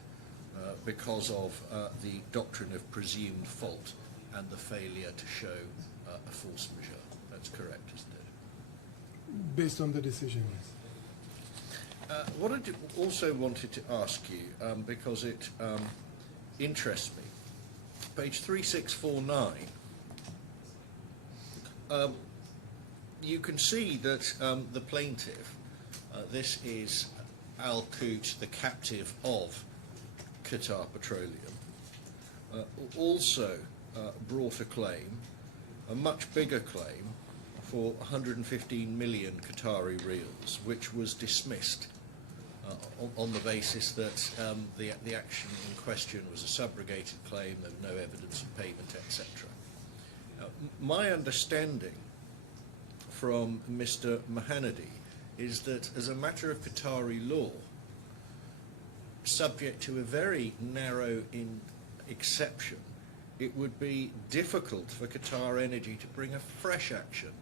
Because of the doctrine of presumed fault and the failure to show a force majeure. That's correct, isn't it? Based on the decision, yes. What I also wanted to ask you, because it interests me, page 3649, you can see that the plaintiff, this is Al-Qut, the captive of Qatar Petroleum, also brought a claim, a much bigger claim, for 115 million Qatari reals, which was dismissed on the basis that the action in question was a subrogated claim, there was no evidence of payment, etc. My understanding from Mr. Mahanadi is that as a matter of Qatari law, subject to a very narrow exception, it would be difficult for Qatar Energy to bring a fresh action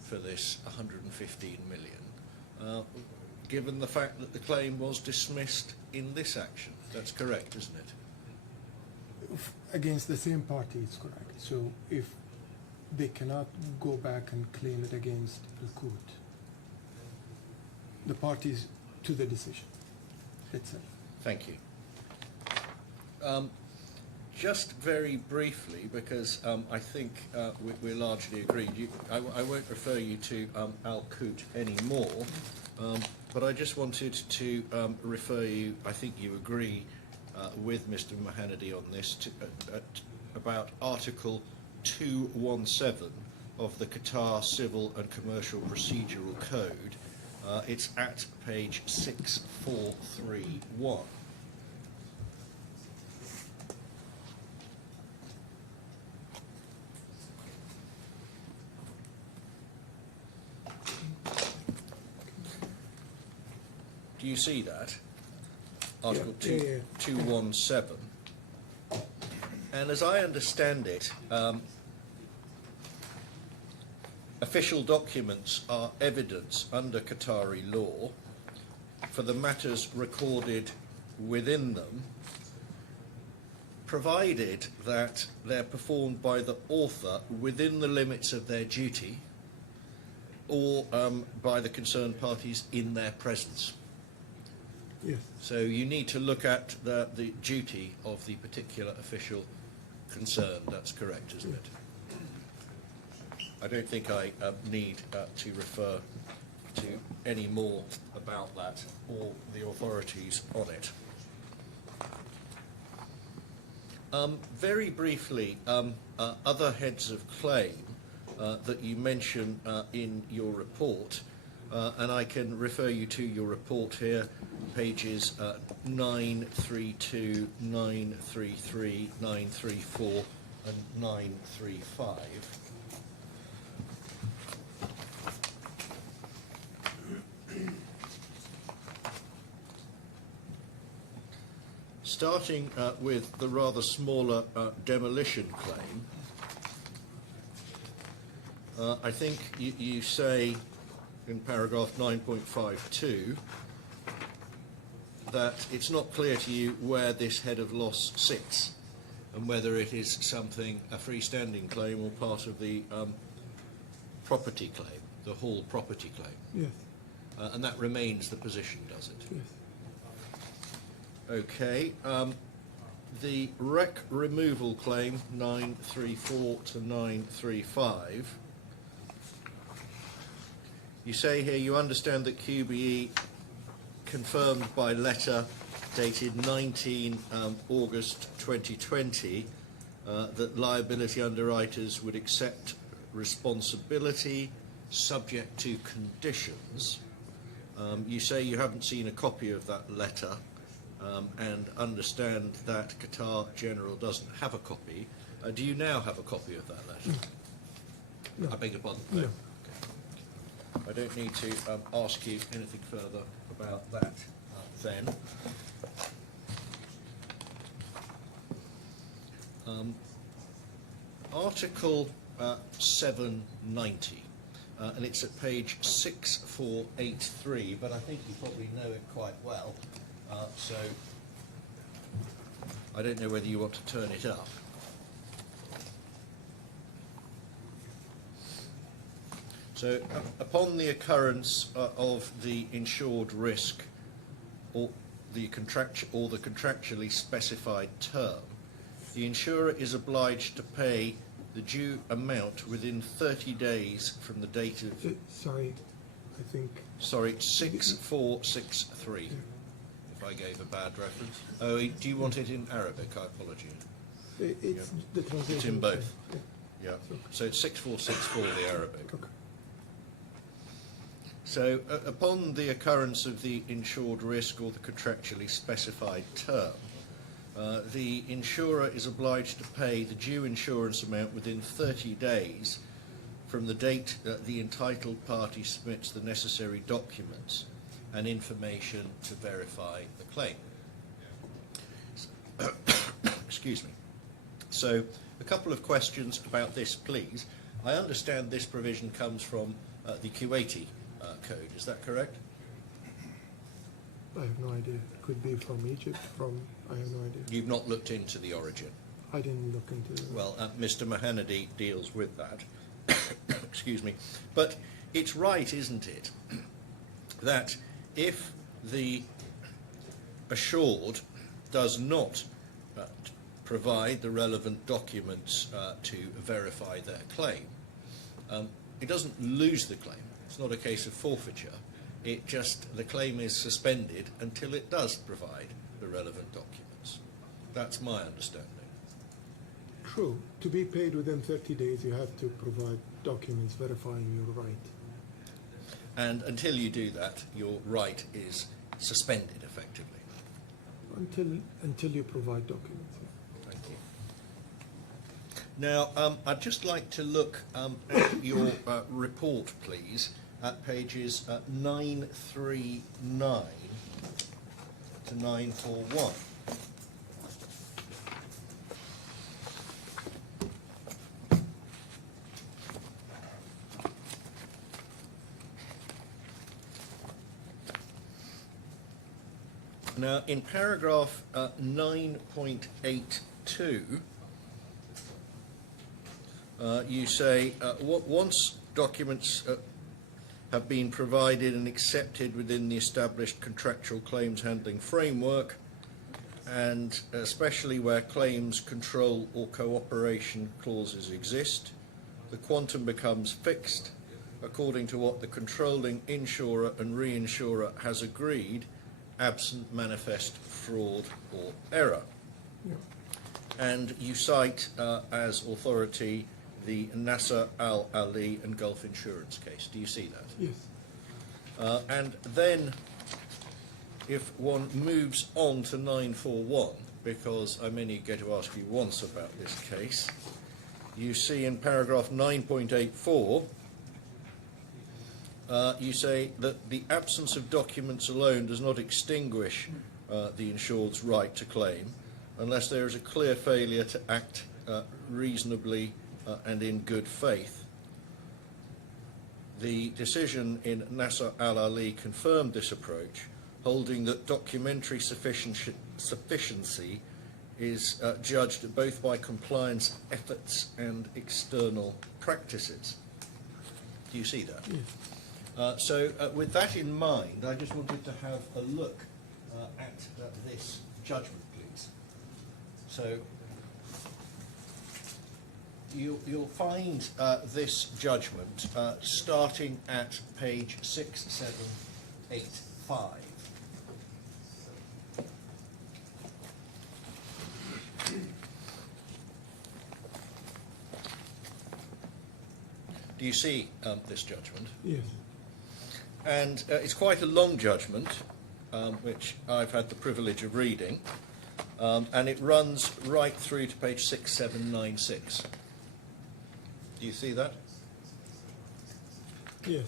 for this 115 million, given the fact that the claim was dismissed in this action. That's correct, isn't it? Against the same party, it's correct. So if they cannot go back and claim it against Al-Qut, the parties to the decision itself. Thank you. Just very briefly, because I think we're largely agreed, I won't refer you to Al-Qut anymore, but I just wanted to refer you, I think you agree with Mr. Mahanadi on this, about Article 217 of the Qatar Civil and Commercial Procedural Code. It's at page 6431. Do you see that? Article Yeah. 217. And as I understand it, official documents are evidence under Qatari law for the matters recorded within them, provided that they're performed by the author within the limits of their duty or by the concerned parties in their presence. Yes. So you need to look at the duty of the particular official concerned. That's correct, isn't it? I don't think I need to refer to any more about that or the authorities on it. Very briefly, other heads of claim that you mention in your report, and I can refer you to your report here, pages 932, 933, 934 and 935. Starting with the rather smaller demolition claim, I think you say in paragraph 9.52 that it's not clear to you where this head of loss sits and whether it is something, a freestanding claim or part of the property claim, the Hall property claim. Yes, And that remains the position, does it? yes. Okay. The wreck removal claim, 934 to 935. You say here you understand that QBE confirmed by letter dated 19 August 2020 that liability underwriters would accept responsibility subject to conditions. You say you haven't seen a copy of that letter and understand that Qatar General doesn't have a copy. Do you now have a copy of that letter? No. I beg your pardon? No. Okay. I don't need to ask you anything further about that then. Article 790, and it's at page 6483, but I think you probably know it quite well, so I don't know whether you want to turn it up. So, upon the occurrence of the insured risk or the contractually specified term, the insurer is obliged to pay the due amount within 30 days from the date of... Sorry, I think... Sorry, 6463, if I gave a bad reference. Oh, do you want it in Arabic? I apologise. It's the translation. It's in both. Yeah. Yeah. So it's 6464, the Arabic. Okay. So, upon the occurrence of the insured risk or the contractually specified term, the insurer is obliged to pay the due insurance amount within 30 days from the date that the entitled party submits the necessary documents and information to verify the claim. Excuse me. So, a couple of questions about this, please. I understand this provision comes from the Kuwaiti code, is that correct? I have no idea. Could be from Egypt, I have no idea. You've not looked into the origin. I didn't look into it. Well, Mr. Mahanadi deals with that. Excuse me. But it's right, isn't it, that if the assured does not provide the relevant documents to verify their claim, it doesn't lose the claim. It's not a case of forfeiture. It just, the claim is suspended until it does provide the relevant documents. That's my understanding. True. To be paid within 30 days, you have to provide documents verifying your right. And until you do that, your right is suspended effectively. Until you provide documents. Thank you. Now, I'd just like to look at your report, please, at pages 939 to 941. Now, in paragraph 9.82, you say, once documents have been provided and accepted within the established contractual claims handling framework, and especially where claims control or cooperation clauses exist, the quantum becomes fixed according to what the controlling insurer and reinsurer has agreed, absent manifest fraud or error. Yeah. And you cite as authority the Nasser Al Ali and Gulf Insurance case. Do you see that? Yes. And then, if one moves on to 941, because I'm only going to ask you once about this case, you see in paragraph 9.84, you say that the absence of documents alone does not extinguish the insured's right to claim unless there is a clear failure to act reasonably and in good faith. The decision in Nasser al-Ali confirmed this approach, holding that documentary sufficiency is judged both by compliance efforts and external practices. Do you see that? Yes. So with that in mind, I just wanted to have a look at this judgment, please. So you'll find this judgment starting at page 6785. Do you see this judgment? Yes. And it's quite a long judgment, which I've had the privilege of reading, and it runs right through to page 6796. Do you see that? Yes.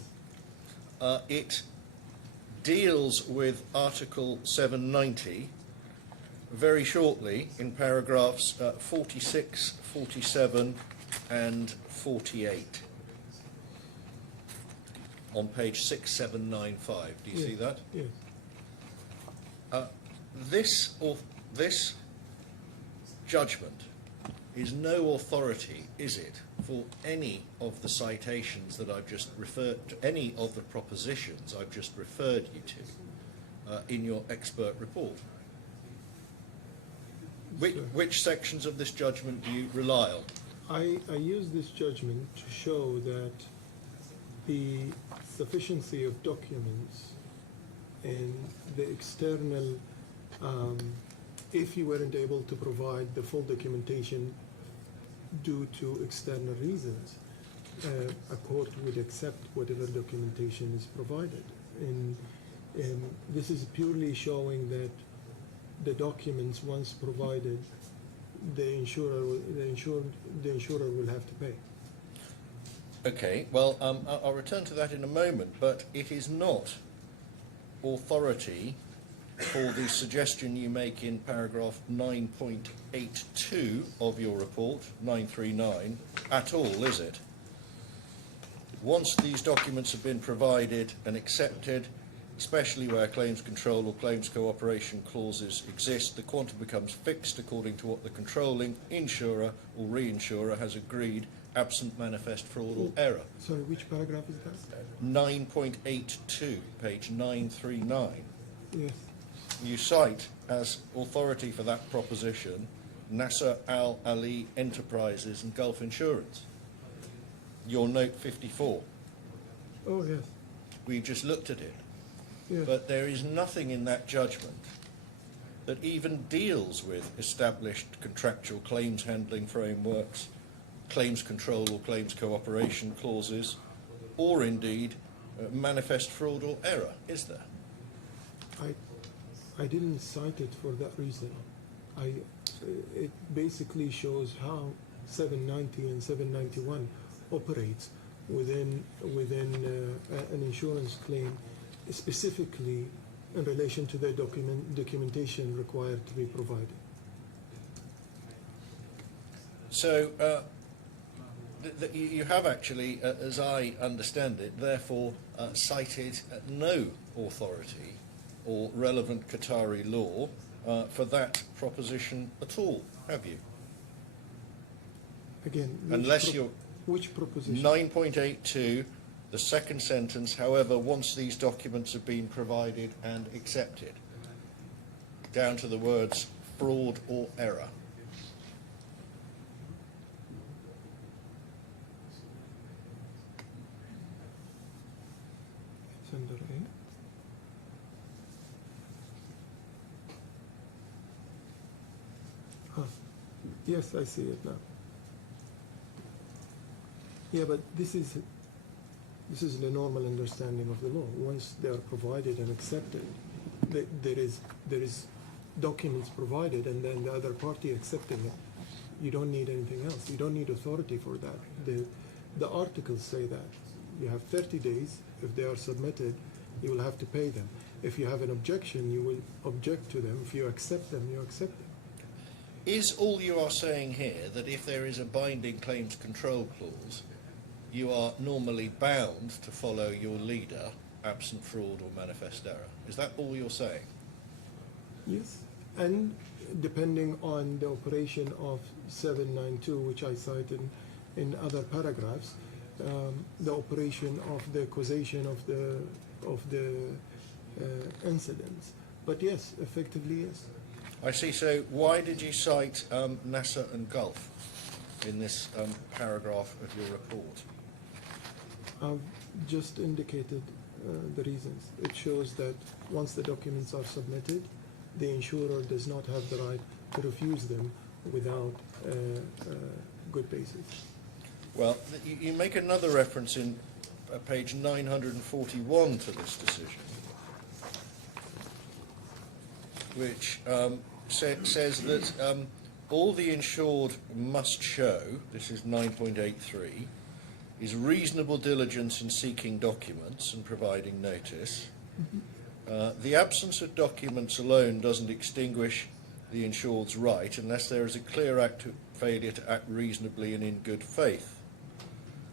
It deals with Article 790 very shortly in paragraphs 46, 47 and 48. On page 6795. Do you Yes. see that? Yes. This judgment is no authority, is it, for any of the citations that I've just referred to, any of the propositions I've just referred you to in your expert report? Which sections of this judgment do you rely on? I use this judgment to show that the sufficiency of documents and the external, if you weren't able to provide the full documentation due to external reasons, a court would accept whatever documentation is provided. And this is purely showing that the documents, once provided, the insurer will have to pay. Okay, well, I'll return to that in a moment, but it is not authority for the suggestion you make in paragraph 9.82 of your report, 939, at all, is it? Once these documents have been provided and accepted, especially where claims control or claims cooperation clauses exist, the quantum becomes fixed according to what the controlling insurer or reinsurer has agreed, absent manifest fraud or error. Sorry, which paragraph is that? 9.82, page 939. Yes. You cite as authority for that proposition Nasser al-Ali Enterprises and Gulf Insurance. Your note 54. Oh, yes. We've just looked at it. Yes. But there is nothing in that judgment that even deals with established contractual claims handling frameworks, claims control or claims cooperation clauses, or indeed manifest fraud or error, is there? I didn't cite it for that reason. It basically shows how 790 and 791 operates within an insurance claim, specifically in relation to the documentation required to be provided. So you have actually, as I understand it, therefore cited no authority or relevant Qatari law for that proposition at all, have you? Again, which proposition? 9.82, the second sentence, however, once these documents have been provided and accepted, down to the words fraud or error. It's under A. Yes, I see it now. Yeah, but this is This is the normal understanding of the law. Once they are provided and accepted, there is documents provided, and then the other party accepting it. You don't need anything else. You don't need authority for that. The articles say that you have 30 days. If they are submitted, you will have to pay them. If you have an objection, you will object to them. If you accept them, you accept them. Is all you are saying here that if there is a binding claims control clause, you are normally bound to follow your leader, absent fraud or manifest error? Is that all you're saying? Yes, and depending on the operation of 792, which I cited in other paragraphs, the operation of the causation of the incidents. But yes, effectively yes. I see. So why did you cite NASA and Gulf in this paragraph of your report? I've just indicated the reasons. It shows that once the documents are submitted, the insurer does not have the right to refuse them without good basis. Well, you make another reference in page 941 to this decision, which says that all the insured must show, this is 9.83, is reasonable diligence in seeking documents and providing notice. The absence of documents alone doesn't extinguish the insured's right unless there is a clear failure to act reasonably and in good faith.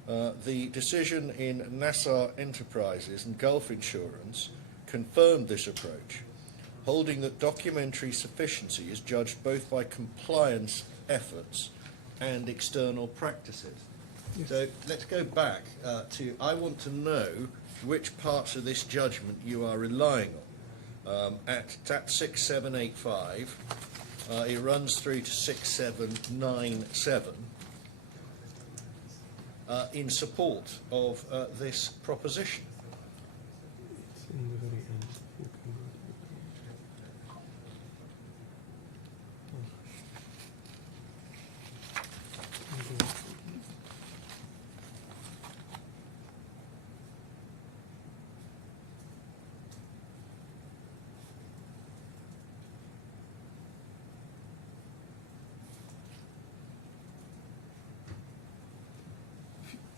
The decision in Nassar Enterprises and Gulf Insurance confirmed this approach, holding that documentary sufficiency is judged both by compliance efforts and external practices. Yes. So let's go back to, I want to know which parts of this judgment you are relying on. At 6785, it runs through to 6797 in support of this proposition. It's in the very end. You can go to the page.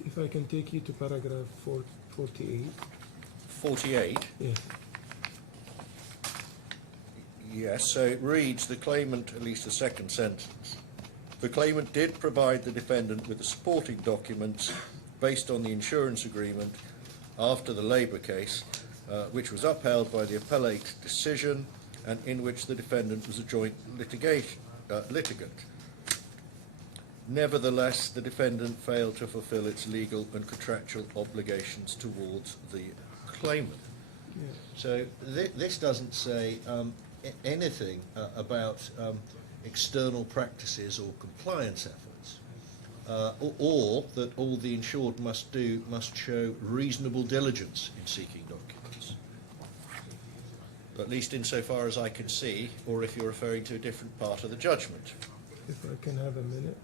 If I can take you to paragraph 48. 48. Yes. Yes, so it reads, the claimant, at least the second sentence, the claimant did provide the defendant with the supporting documents based on the insurance agreement after the labour case, which was upheld by the appellate decision and in which the defendant was a joint litigant. Nevertheless, the defendant failed to fulfil its legal and contractual obligations towards the claimant. Yeah. So this doesn't say anything about external practices or compliance efforts, or that all the insured must do must show reasonable diligence in seeking documents. At least insofar as I can see, or if you're referring to a different part of the judgment. If I can have a minute.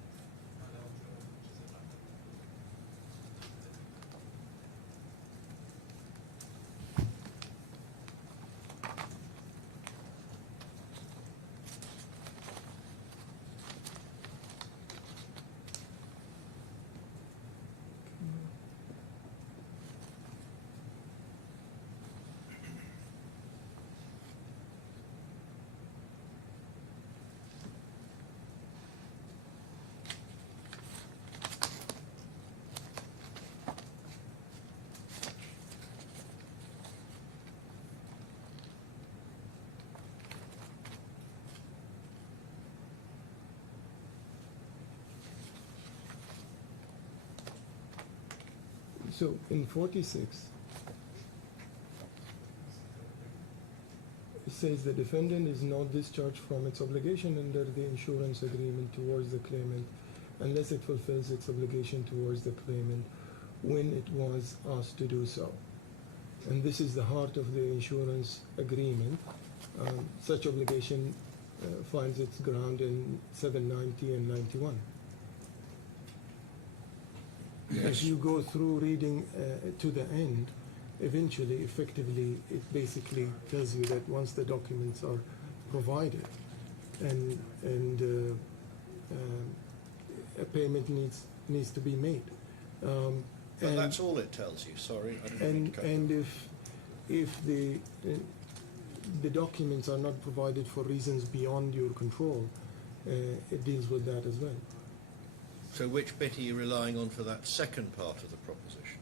So in 46, it says the defendant is not discharged from its obligation under the insurance agreement towards the claimant unless it fulfills its obligation towards the claimant when it was asked to do so. And this is the heart of the insurance agreement. Such obligation finds its ground in 790 and 91. As you go through reading to the end, eventually, effectively, it basically tells you that once the documents are provided and a payment needs to be made. But that's all it tells you. Sorry. I didn't mean to cut you. And if the documents are not provided for reasons beyond your control, it deals with that as well. So which bit are you relying on for that second part of the proposition?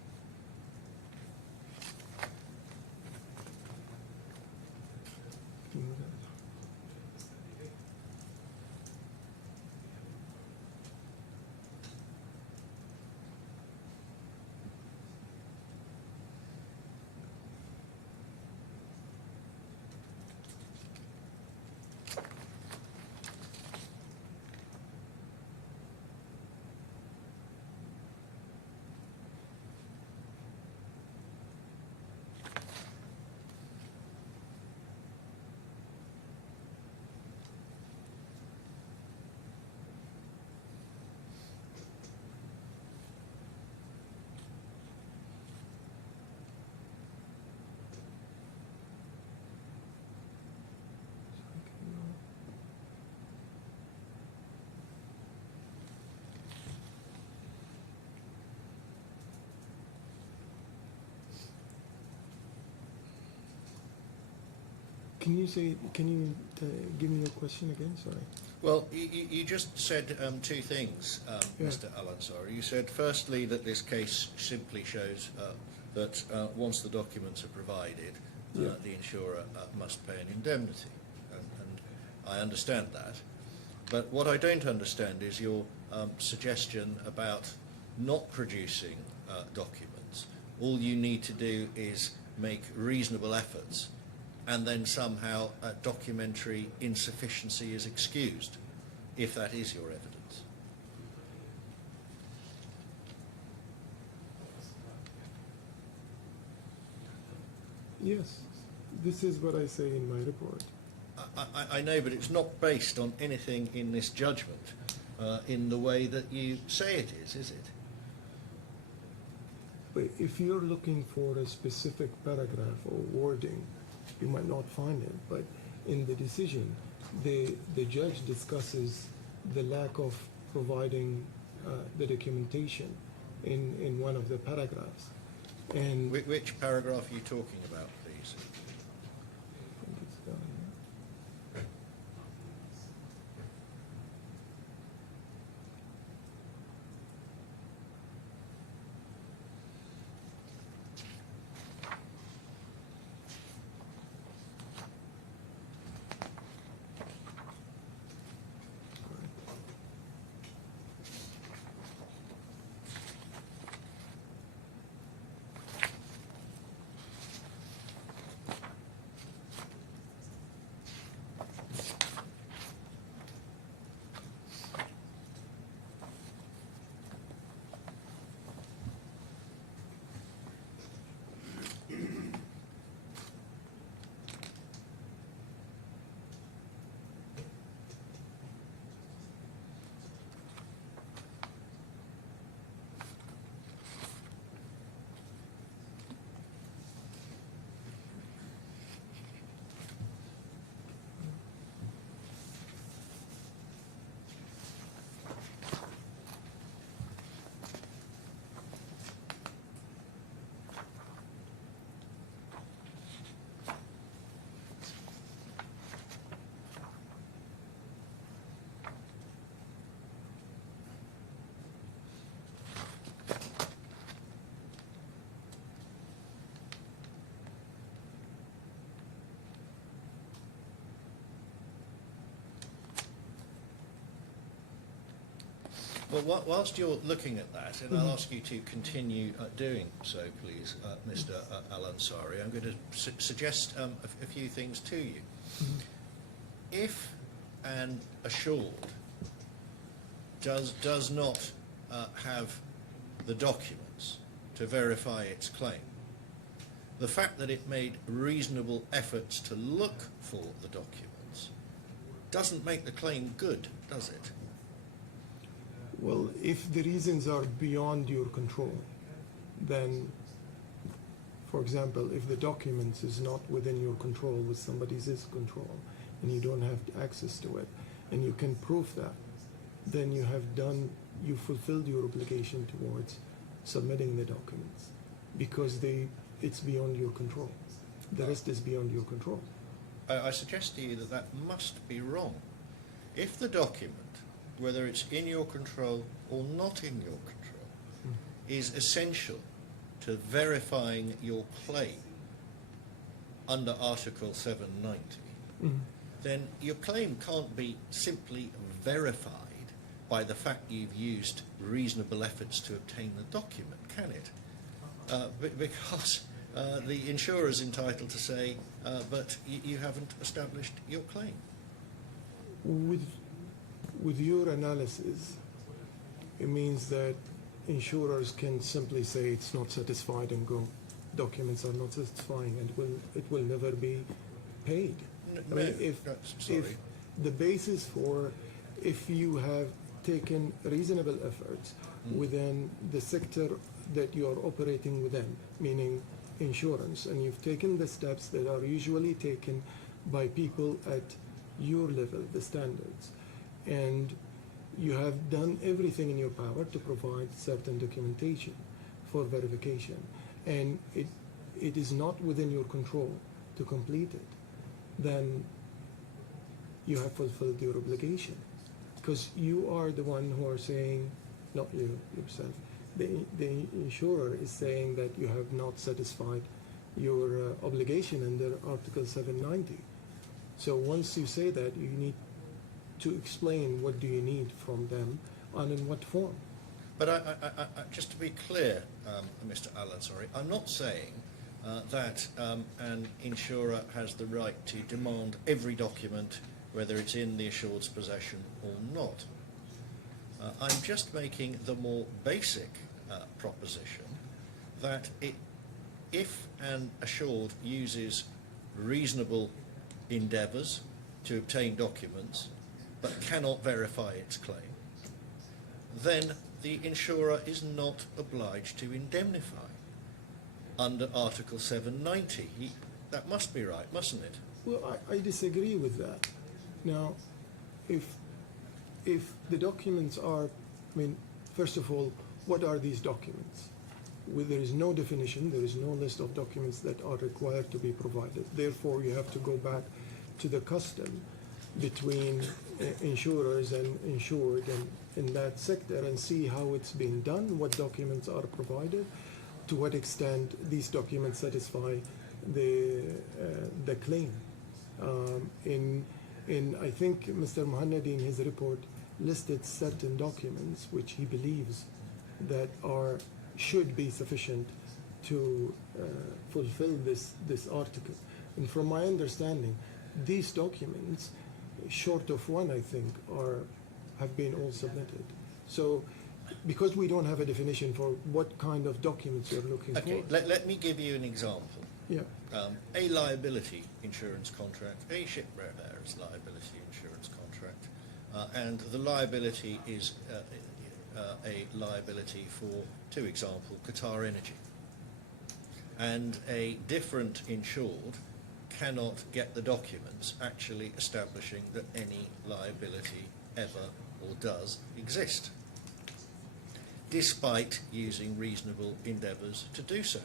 Can you give me your question again? Sorry. Well, you just said two things, Yeah. Mr. Al-Ansari. You said, firstly, that this case simply shows that once the documents are provided, Yeah. the insurer must pay an indemnity. And I understand that. But what I don't understand is your suggestion about not producing documents. All you need to do is make reasonable efforts, and then somehow documentary insufficiency is excused, if that is your evidence. Yes, this is what I say in my report. I know, but it's not based on anything in this judgment in the way that you say it is it? But if you're looking for a specific paragraph or wording, you might not find it. But in the decision, the judge discusses the lack of providing the documentation in one of the paragraphs. And Which paragraph are you talking about, please? I think it's down here. Well, whilst you're looking at that, and I'll ask you to continue doing so, please, Mr. Al-Ansari, I'm going to suggest a few things to you. If an assured does not have the documents to verify its claim, the fact that it made reasonable efforts to look for the documents doesn't make the claim good, does it? Well, if the reasons are beyond your control, then, for example, if the documents is not within your control, with somebody else's control, and you don't have access to it, and you can prove that, then you fulfilled your obligation towards submitting the documents, because it's beyond your control. The rest is beyond your control. I suggest to you that that must be wrong. If the document, whether it's in your control or not in your control, is essential to verifying your claim under Article 790, then your claim can't be simply verified by the fact you've used reasonable efforts to obtain the document, can it? Because the insurer is entitled to say, but you haven't established your claim. With your analysis, it means that insurers can simply say it's not satisfied and go, documents are not satisfying, and it will never be paid. If the basis for, if you have taken reasonable efforts within the sector that you are operating within, meaning insurance, and you've taken the steps that are usually taken by people at your level, the standards, and you have done everything in your power to provide certain documentation for verification, and it is not within your control to complete it, then you have fulfilled your obligation, because you are the one who are saying, not you yourself, the insurer is saying that you have not satisfied your obligation under Article 790. So once you say that, you need to explain what do you need from them and in what form. But I, just to be clear, Mr. Al-Ansari, I'm not saying that an insurer has the right to demand every document, whether it's in the assured's possession or not. I'm just making the more basic proposition that if an assured uses reasonable endeavours to obtain documents but cannot verify its claim, then the insurer is not obliged to indemnify under Article 790. That must be right, mustn't it? Well, I disagree with that. Now, if the documents are, I mean, first of all, what are these documents? There is no definition, there is no list of documents that are required to be provided. Therefore, you have to go back to the custom between insurers and insured in that sector and see how it's been done, what documents are provided, to what extent these documents satisfy the claim. I think Mr. Muhannadi in his report listed certain documents which he believes that should be sufficient to fulfill this article. And from my understanding, these documents, short of one, I think, have been all submitted. So, because we don't have a definition for what kind of documents you're looking for. Okay, let me give you an example. Yeah. A liability insurance contract, a ship repairer's liability insurance contract, and the liability is a liability for, to example, Qatar Energy. And a different insured cannot get the documents actually establishing that any liability ever or does exist, despite using reasonable endeavours to do so.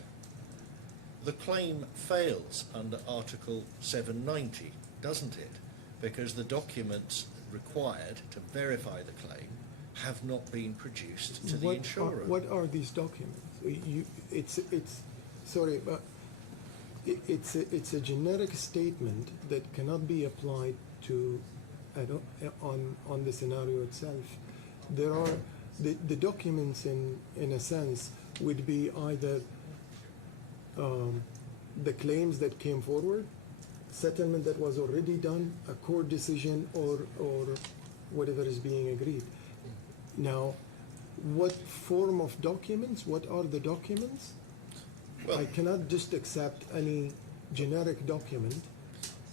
The claim fails under Article 790, doesn't it? Because the documents required to verify the claim have not been produced to the insurer. What are these documents? Sorry, but it's a generic statement that cannot be applied to on the scenario itself. There are the documents in a sense would be either the claims that came forward, settlement that was already done, a court decision, or whatever is being agreed. Now, what form of documents? What are the documents? Well, I cannot just accept any generic document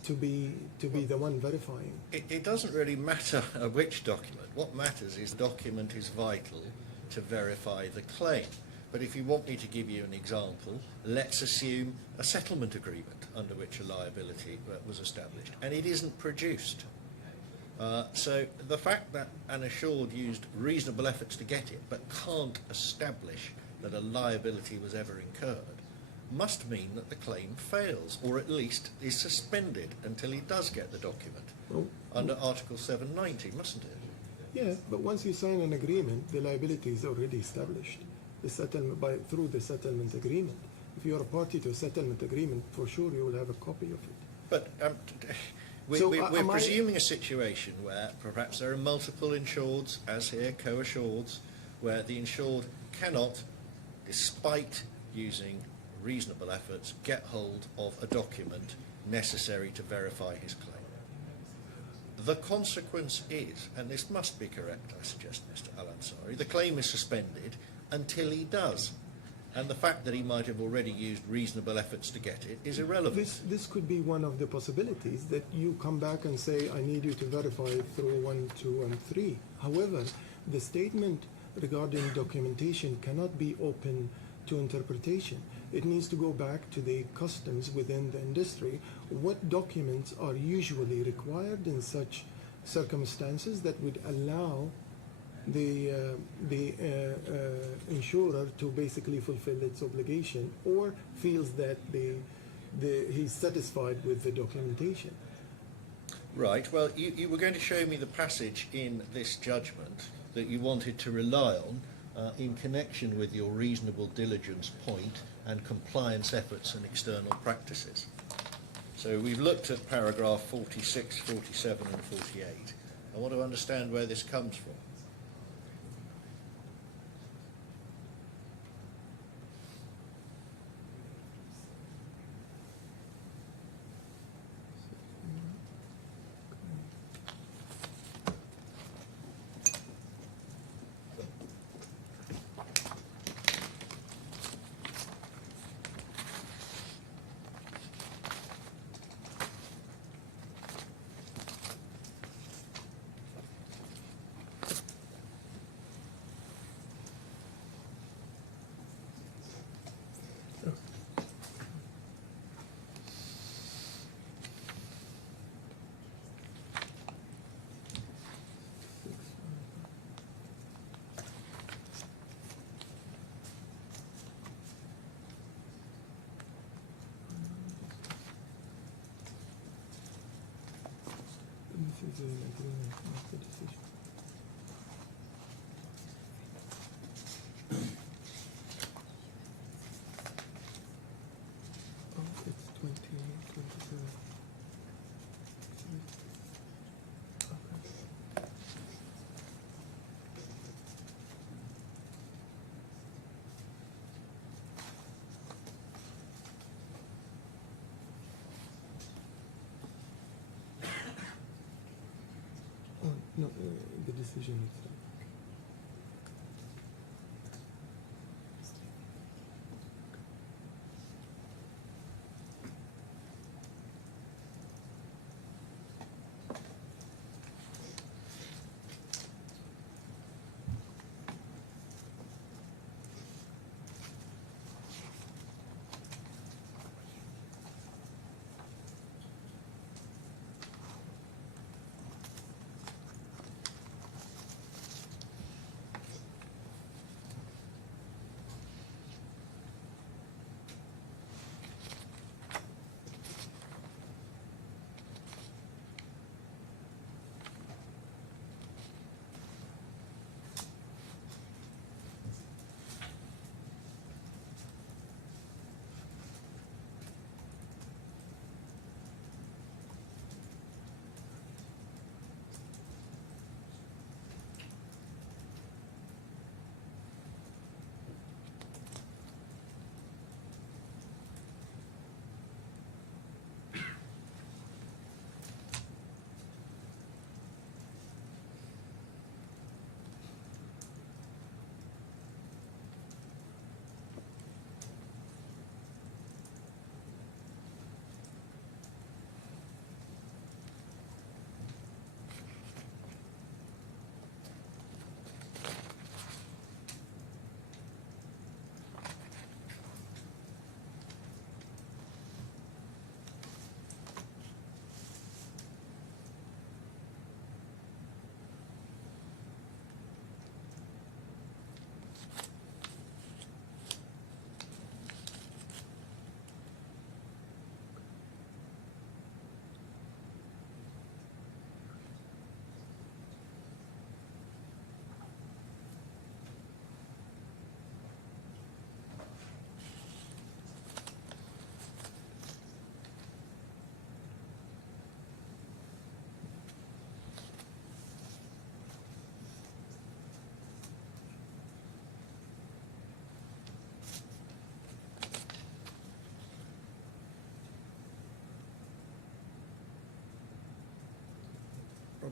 to be the one verifying. It doesn't really matter which document. What matters is the document is vital to verify the claim. But if you want me to give you an example, let's assume a settlement agreement under which a liability was established, and it isn't produced. So the fact that an assured used reasonable efforts to get it but can't establish that a liability was ever incurred must mean that the claim fails, or at least is suspended until he does get the document. Well, Under Article 790, mustn't it? yeah, but once you sign an agreement, the liability is already established. The settlement through the settlement agreement. If you are a party to a settlement agreement, for sure you will have a copy of it. But So, we're am I- presuming a situation where perhaps there are multiple insureds, as here, co-assureds, where the insured cannot, despite using reasonable efforts, get hold of a document necessary to verify his claim. The consequence is, and this must be correct, I suggest, Mr. Al-Ansari, the claim is suspended until he does. And the fact that he might have already used reasonable efforts to get it is irrelevant. This could be one of the possibilities, that you come back and say, I need you to verify it through 1, 2, and 3. However, the statement regarding documentation cannot be open to interpretation. It needs to go back to the customs within the industry. What documents are usually required in such circumstances that would allow the insurer to basically fulfill its obligation, or feels that he's satisfied with the documentation? Right, well, you were going to show me the passage in this judgment that you wanted to rely on in connection with your reasonable diligence point and compliance efforts and external practices. So we've looked at paragraph 46, 47 and 48. I want to understand where this comes from. This is an agreement, not the decision. Oh, it's 27. Okay. Oh, no, the decision itself.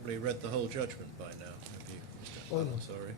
probably read the whole judgment by now, have you, Mr. Oh, no. Allen? Sorry.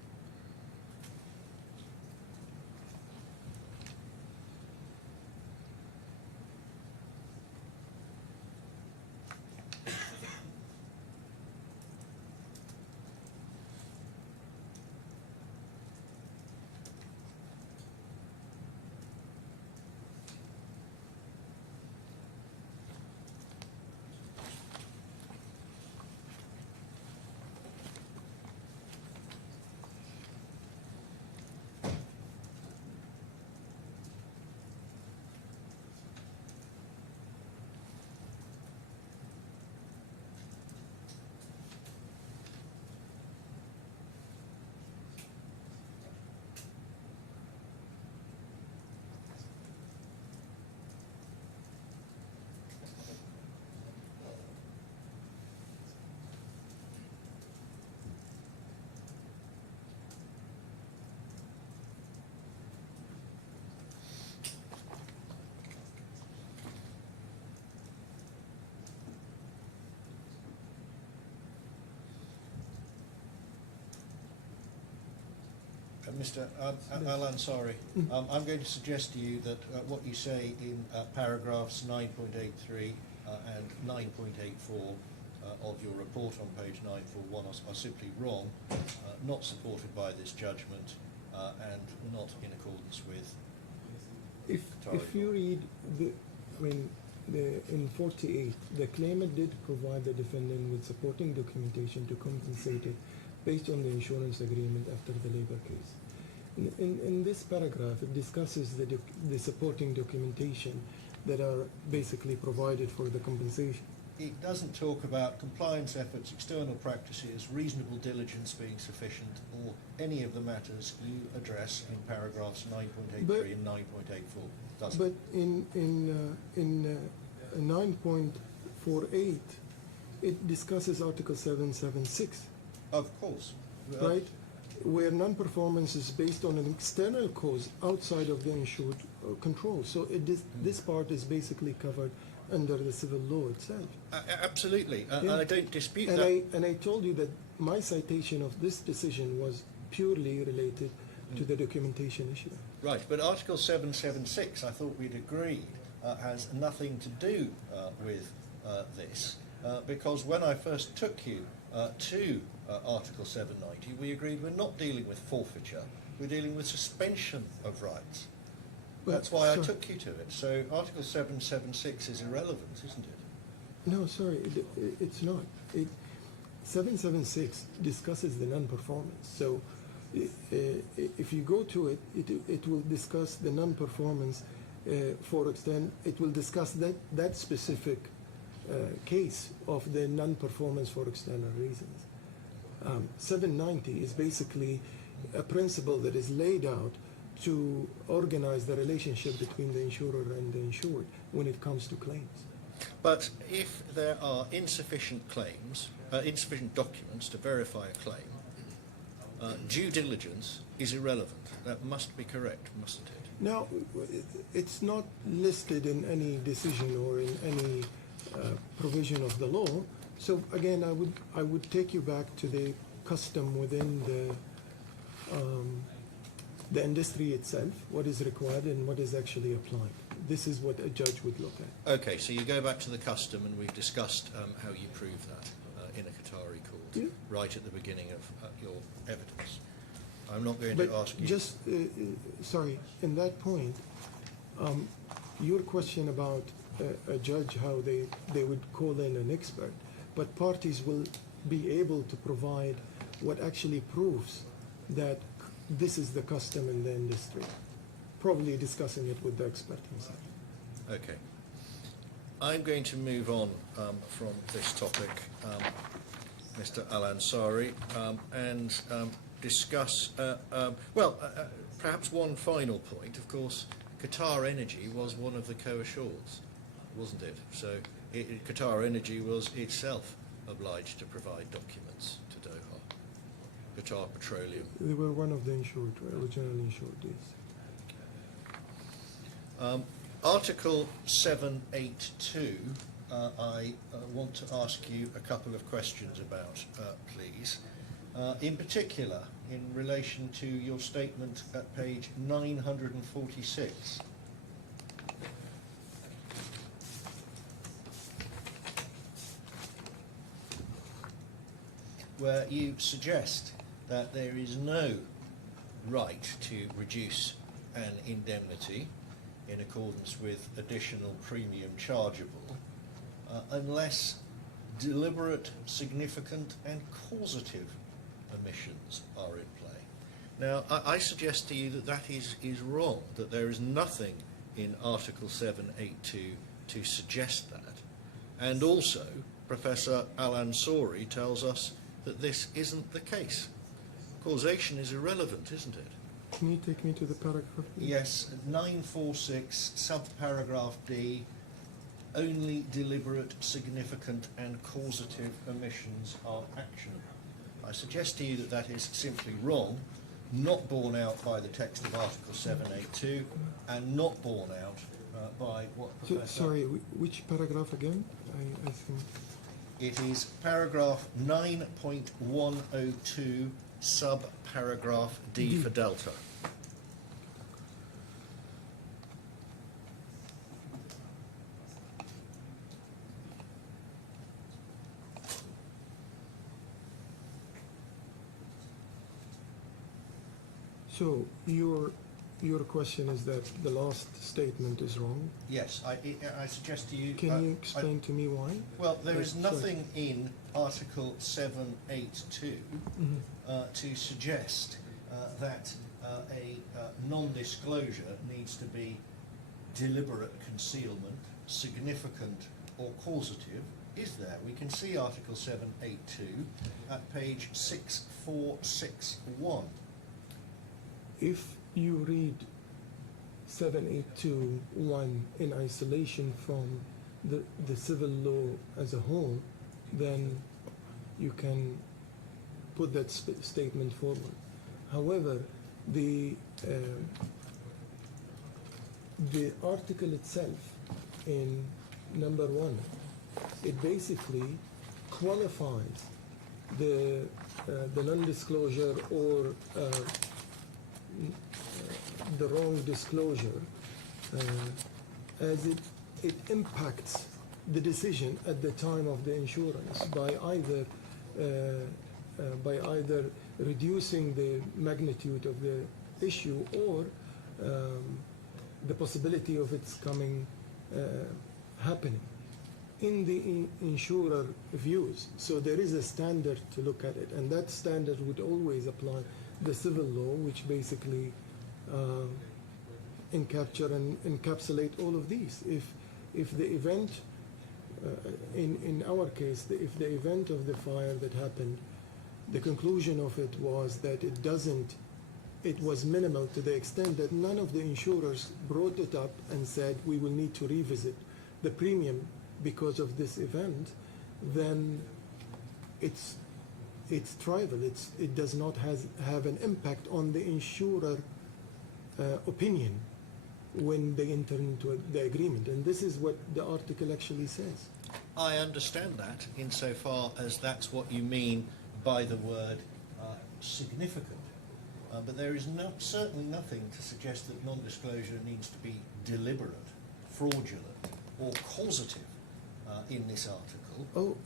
Mr. Al-Ansari, I'm going to suggest to you that what you say in paragraphs 9.83 and 9.84 of your report on page 941 are simply wrong, not supported by this judgment, and not in accordance with. If you read in 48, the claimant did provide the defendant with supporting documentation to compensate it based on the insurance agreement after the labor case. In this paragraph, it discusses the supporting documentation that are basically provided for the compensation. It doesn't talk about compliance efforts, external practices, reasonable diligence being sufficient, or any of the matters you address in paragraphs 9.83 and 9.84, does it? But in 9.48, it discusses Article 776. Of course. Right? Where non-performance is based on an external cause outside of the insured control. So this part is basically covered under the civil law itself. Absolutely, and Yeah. I don't dispute And that. I told you that my citation of this decision was purely related to the documentation issue. Right, but Article 776, I thought we'd agree, has nothing to do with this, because when I first took you to Article 790, we agreed we're not dealing with forfeiture, we're dealing with suspension of rights. Well, That's why I sorry. took you to it. So Article 776 is irrelevant, isn't it? No, sorry, it's not. 776 discusses the non-performance. So if you go to it, it will discuss the non-performance for extent. It will discuss that specific case of the non-performance for external reasons. 790 is basically a principle that is laid out to organize the relationship between the insurer and the insured when it comes to claims. But if there are insufficient claims, insufficient documents to verify a claim, due diligence is irrelevant. That must be correct, mustn't it? Now, it's not listed in any decision or in any provision of the law. So again, I would take you back to the custom within the industry itself, what is required and what is actually applied. This is what a judge would look at. Okay, so you go back to the custom, and we've discussed how you prove that in a Qatari court, Yeah. right at the beginning of your evidence. I'm not going But to ask you. just, sorry, in that point, your question about a judge, how they would call in an expert, but parties will be able to provide what actually proves that this is the custom in the industry, probably discussing it with the expert himself. Okay. I'm going to move on from this topic, Mr. Al-Ansari, and discuss, perhaps one final point. Of course, Qatar Energy was one of the co-assures, wasn't it? So Qatar Energy was itself obliged to provide documents to Doha. Qatar Petroleum. They were one of the insured, originally insured, yes. Article 782 I want to ask you a couple of questions about, please. In particular, in relation to your statement at page 946. Where you suggest that there is no right to reduce an indemnity in accordance with additional premium chargeable unless deliberate, significant and causative omissions are in play. Now, I suggest to you that that is wrong, that there is nothing in Article 782 to suggest that. And also, Professor Al-Ansari tells us that this isn't the case. Causation is irrelevant, isn't it? Can you take me to the paragraph? please? Yes, 946, subparagraph D, only deliberate, significant and causative omissions are actionable. I suggest to you that that is simply wrong, not borne out by the text of Article 782 and not borne out by what Professor... Sorry, which paragraph again? I think... It is paragraph 9.102, subparagraph D for Delta. So your question is that the last statement is wrong. Yes, I suggest to you... Can you explain to me why? Well, there is Sorry. nothing in Article 782 to suggest that a non-disclosure needs to be deliberate concealment, significant or causative, is there? We can see Article 782 at page 6461. If you read 782(1) in isolation from the civil law as a whole, then you can put that statement forward. However, the article itself in number 1, it basically qualifies the non-disclosure or the wrong disclosure as it impacts the decision at the time of the insurance by either reducing the magnitude of the issue or the possibility of its happening in the insurer views. So there is a standard to look at it, and that standard would always apply the civil law, which basically encapsulate all of these. If the event, in our case, if the event of the fire that happened, the conclusion of it was that it was minimal to the extent that none of the insurers brought it up and said we will need to revisit the premium because of this event, then it's trivial. It does not have an impact on the insurer opinion when they enter into the agreement, and this is what the article actually says. I understand that insofar as that's what you mean by the word significant, but there is certainly nothing to suggest that non-disclosure needs to be deliberate, fraudulent or causative in this article. Oh,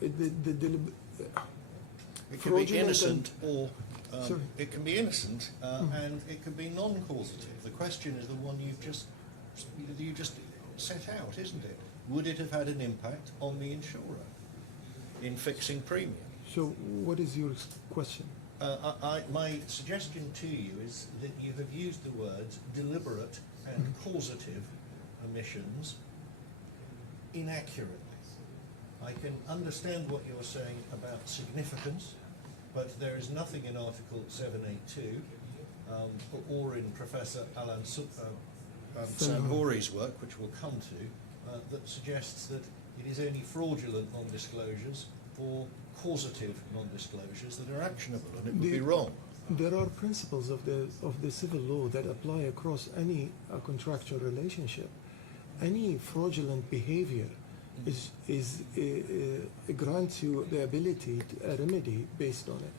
It can be innocent or it can be innocent and it can be non-causative. The question is the one you just set out, isn't it? Would it have had an impact on the insurer in fixing premium? So what is your question? My suggestion to you is that you have used the words deliberate and causative omissions inaccurately. I can understand what you're saying about significance, but there is nothing in Article 782 or in Professor Alan Sanhori's work, which we'll come to, that suggests that it is only fraudulent non-disclosures or causative non-disclosures that are actionable, and it would be wrong. There are principles of the civil law that apply across any contractual relationship. Any fraudulent behavior grants you the ability to a remedy based on it.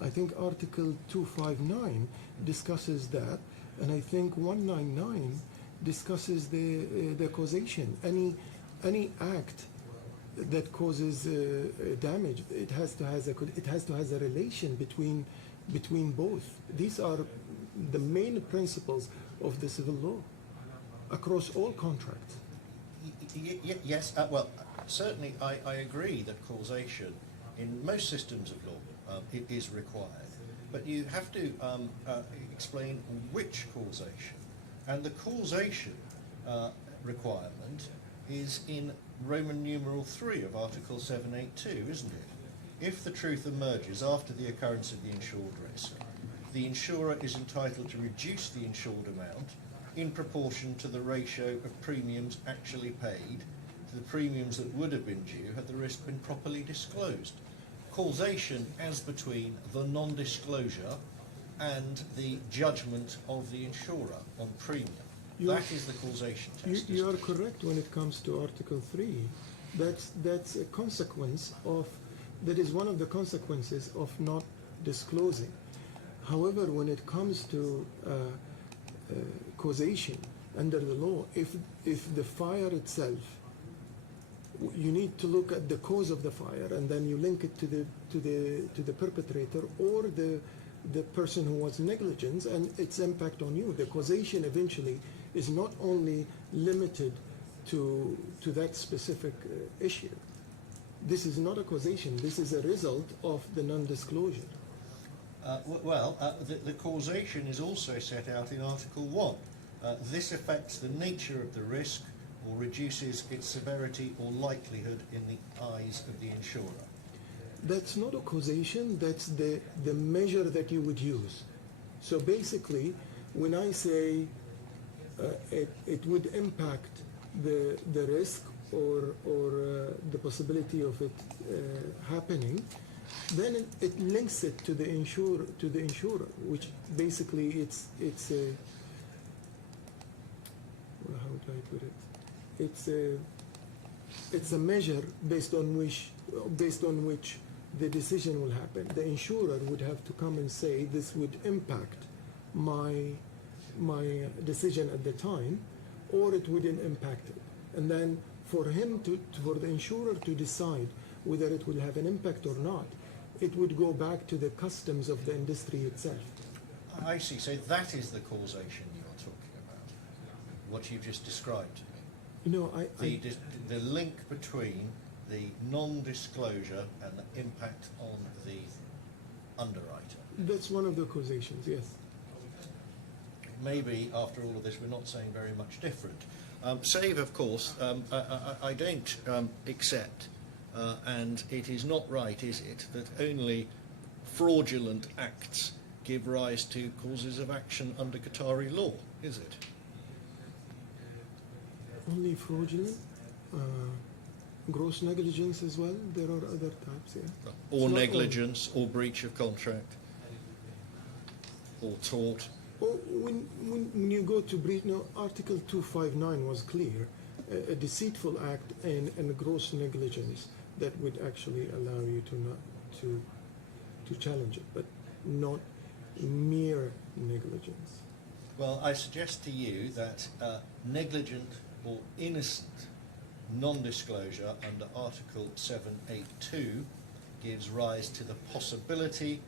I think Article 259 discusses that, and I think 199 discusses the causation. Any act that causes damage, it has to has a relation between both. These are the main principles of the civil law across all contracts. Yes, well, certainly I agree that causation in most systems of law is required, but you have to explain which causation. And the causation requirement is in Roman numeral 3 of Article 782, isn't it? If the truth emerges after the occurrence of the insured risk, the insurer is entitled to reduce the insured amount in proportion to the ratio of premiums actually paid to the premiums that would have been due had the risk been properly disclosed. Causation as between the non-disclosure and the judgment of the insurer on premium. That is the causation test. You are correct when it comes to Article 3. That's a consequence of, that is one of the consequences of not disclosing. However, when it comes to causation under the law, if the fire itself, you need to look at the cause of the fire, and then you link it to the perpetrator or the person who was negligent and its impact on you. The causation eventually is not only limited to that specific issue. This is not a causation. This is a result of the non-disclosure. The causation is also set out in Article 1. This affects the nature of the risk or reduces its severity or likelihood in the eyes of the insurer. That's not a causation, that's the measure that you would use. So basically, when I say it would impact the risk or the possibility of it happening, then it links it to the insurer, which basically it's a, well, how would I put it? It's a measure based on which the decision will happen. The insurer would have to come and say this would impact my decision at the time, or it wouldn't impact it. And then for the insurer to decide whether it will have an impact or not, it would go back to the customs of the industry itself. I see. So that is the causation you're talking about, what you've just described to me. You know, The link between the non-disclosure and the impact on the underwriter. that's one of the causations, yes. Maybe after all of this we're not saying very much different. Save, of course, I don't accept, and it is not right, is it, that only fraudulent acts give rise to causes of action under Qatari law, is it? Only fraudulent, gross negligence as well. There are other types, yeah. Or It's not negligence, or breach of contract, or tort. Well, when you go to breach, no, Article 259 was clear, a deceitful act and a gross negligence that would actually allow you to challenge it, but not mere negligence. Well, I suggest to you that negligent or innocent non-disclosure under Article 782 gives rise to the possibility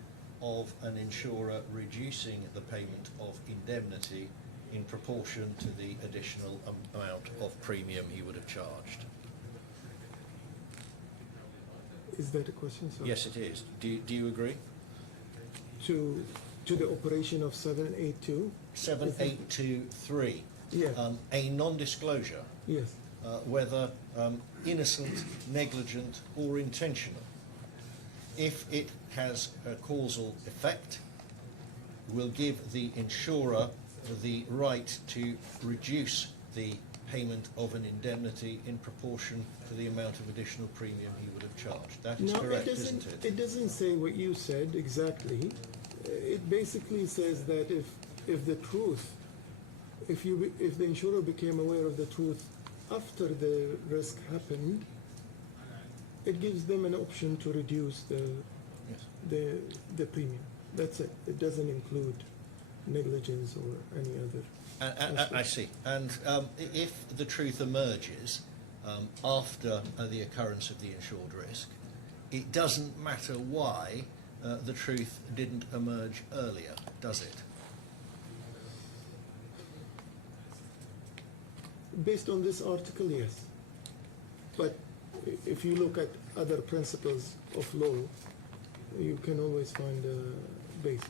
of an insurer reducing the payment of indemnity in proportion to the additional amount of premium he would have charged. Is that a question? Sorry. Yes, it is. Do you agree? To the operation of 782? 782(3). Yeah. A non-disclosure, Yes. whether innocent, negligent or intentional, if it has a causal effect, will give the insurer the right to reduce the payment of an indemnity in proportion to the amount of additional premium he would have charged. That is correct, isn't it? It doesn't say what you said exactly. It basically says that if the truth, if the insurer became aware of the truth after the risk happened, It gives them an option to reduce Yes. the premium. That's it. It doesn't include negligence or any other. I see. And if the truth emerges after the occurrence of the insured risk, it doesn't matter why the truth didn't emerge earlier, does it? Based on this article, yes. But if you look at other principles of law, you can always find a basis.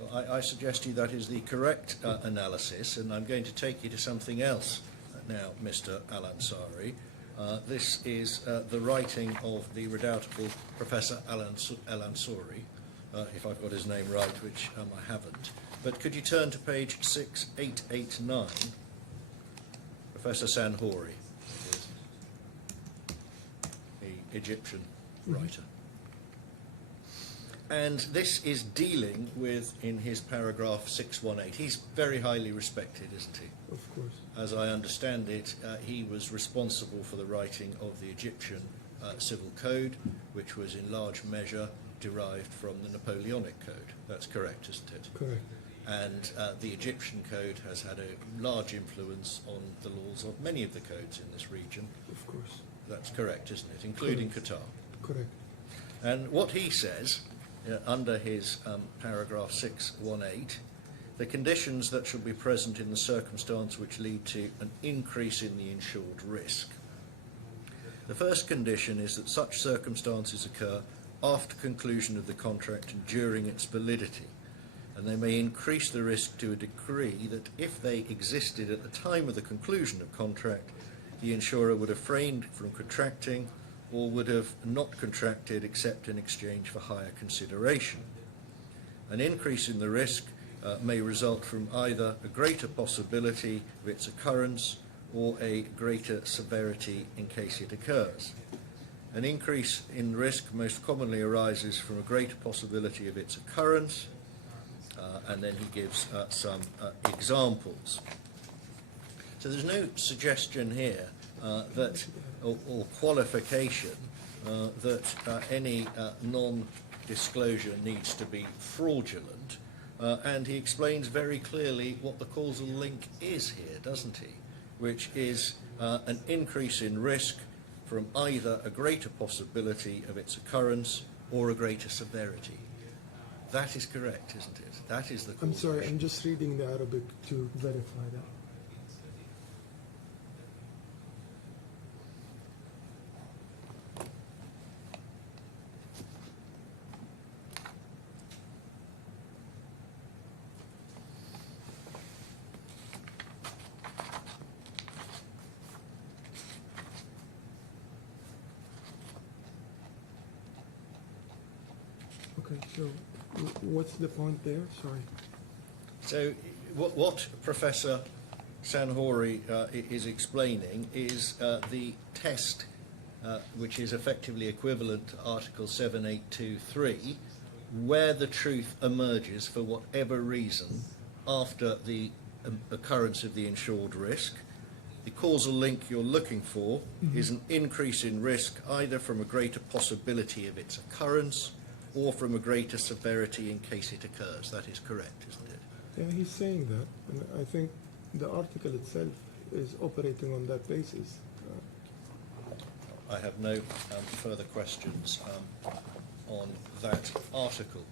Well, I suggest to you that is the correct analysis, and I'm going to take you to something else now, Mr. Al-Ansari. This is the writing of the redoubtable Professor Al-Ansari, if I've got his name right, which I haven't. But could you turn to page 6889, Professor Sanhori, the Egyptian writer. And this is dealing with, in his paragraph 618, he's very highly respected, isn't he? Of course. As I understand it, he was responsible for the writing of the Egyptian Civil Code, which was in large measure derived from the Napoleonic Code. That's correct, isn't it? Correct. And the Egyptian Code has had a large influence on the laws of many of the codes in this region. Of course. That's correct, isn't it? Including Qatar. Correct. And what he says, under his paragraph 618, the conditions that should be present in the circumstance which lead to an increase in the insured risk. The first condition is that such circumstances occur after conclusion of the contract and during its validity, and they may increase the risk to a degree that if they existed at the time of the conclusion of contract, the insurer would have refrained from contracting or would have not contracted except in exchange for higher consideration. An increase in the risk may result from either a greater possibility of its occurrence or a greater severity in case it occurs. An increase in risk most commonly arises from a greater possibility of its occurrence, and then he gives some examples. So there's no suggestion here that, or qualification that any non-disclosure needs to be fraudulent, and he explains very clearly what the causal link is here, doesn't he? Which is an increase in risk from either a greater possibility of its occurrence or a greater severity. That is correct, isn't it? That is the causal I'm sorry, link. I'm just reading the Arabic to verify that. Okay, so what's the point there? Sorry. So what Professor Sanhori is explaining is the test, which is effectively equivalent to Article 7823, where the truth emerges for whatever reason after the occurrence of the insured risk. The causal link you're looking for is an increase in risk either from a greater possibility of its occurrence or from a greater severity in case it occurs. That is correct, isn't it? Yeah, he's saying that, and I think the article itself is operating on that basis. I have no further questions on that article.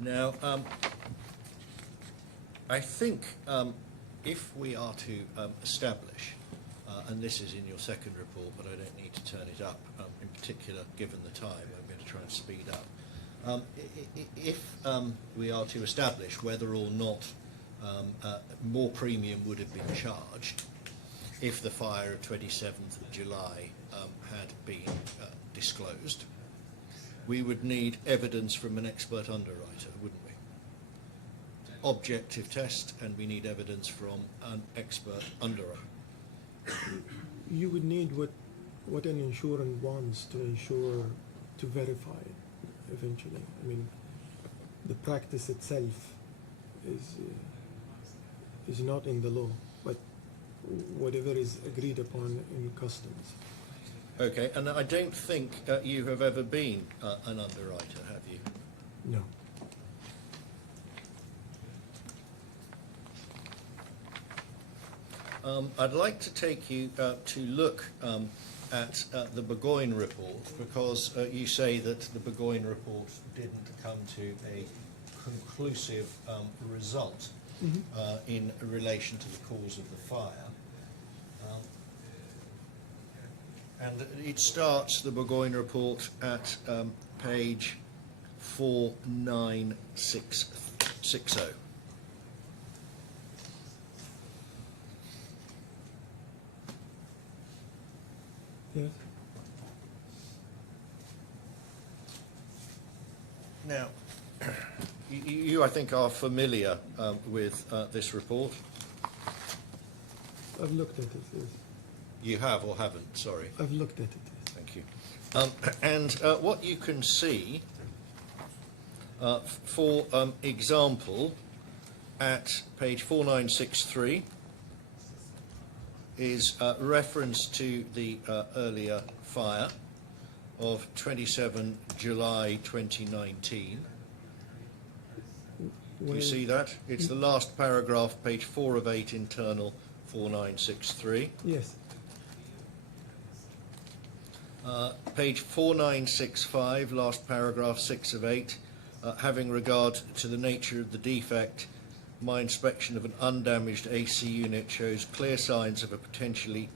Now, I think if we are to establish, and this is in your second report, but I don't need to turn it up, in particular, given the time, I'm going to try and speed up. If we are to establish whether or not more premium would have been charged if the fire of 27th of July had been disclosed, we would need evidence from an expert underwriter, wouldn't we? Objective test, and we need evidence from an expert underwriter. You would need what an insurer wants to ensure, to verify it eventually. I mean, the practice itself is is not in the law, but whatever is agreed upon in customs. Okay, and I don't think you have ever been an underwriter, have you? No. I'd like to take you to look at the Burgoyne report, because you say that the Burgoyne report didn't come to a conclusive result in relation to the cause of the fire. And it starts, the Burgoyne report, at page 4960. Yes. Now, you, I think, are familiar with this report. I've looked at it, yes. You have or haven't, sorry. I've looked at it, yes. Thank you. And what you can see, for example, at page 4963, is reference to the earlier fire of 27 July 2019. Do you see that? It's the last paragraph, page 4 of 8, internal 4963. Yes. Page 4965, last paragraph, 6 of 8, having regard to the nature of the defect, my inspection of an undamaged AC unit shows clear signs of a potentially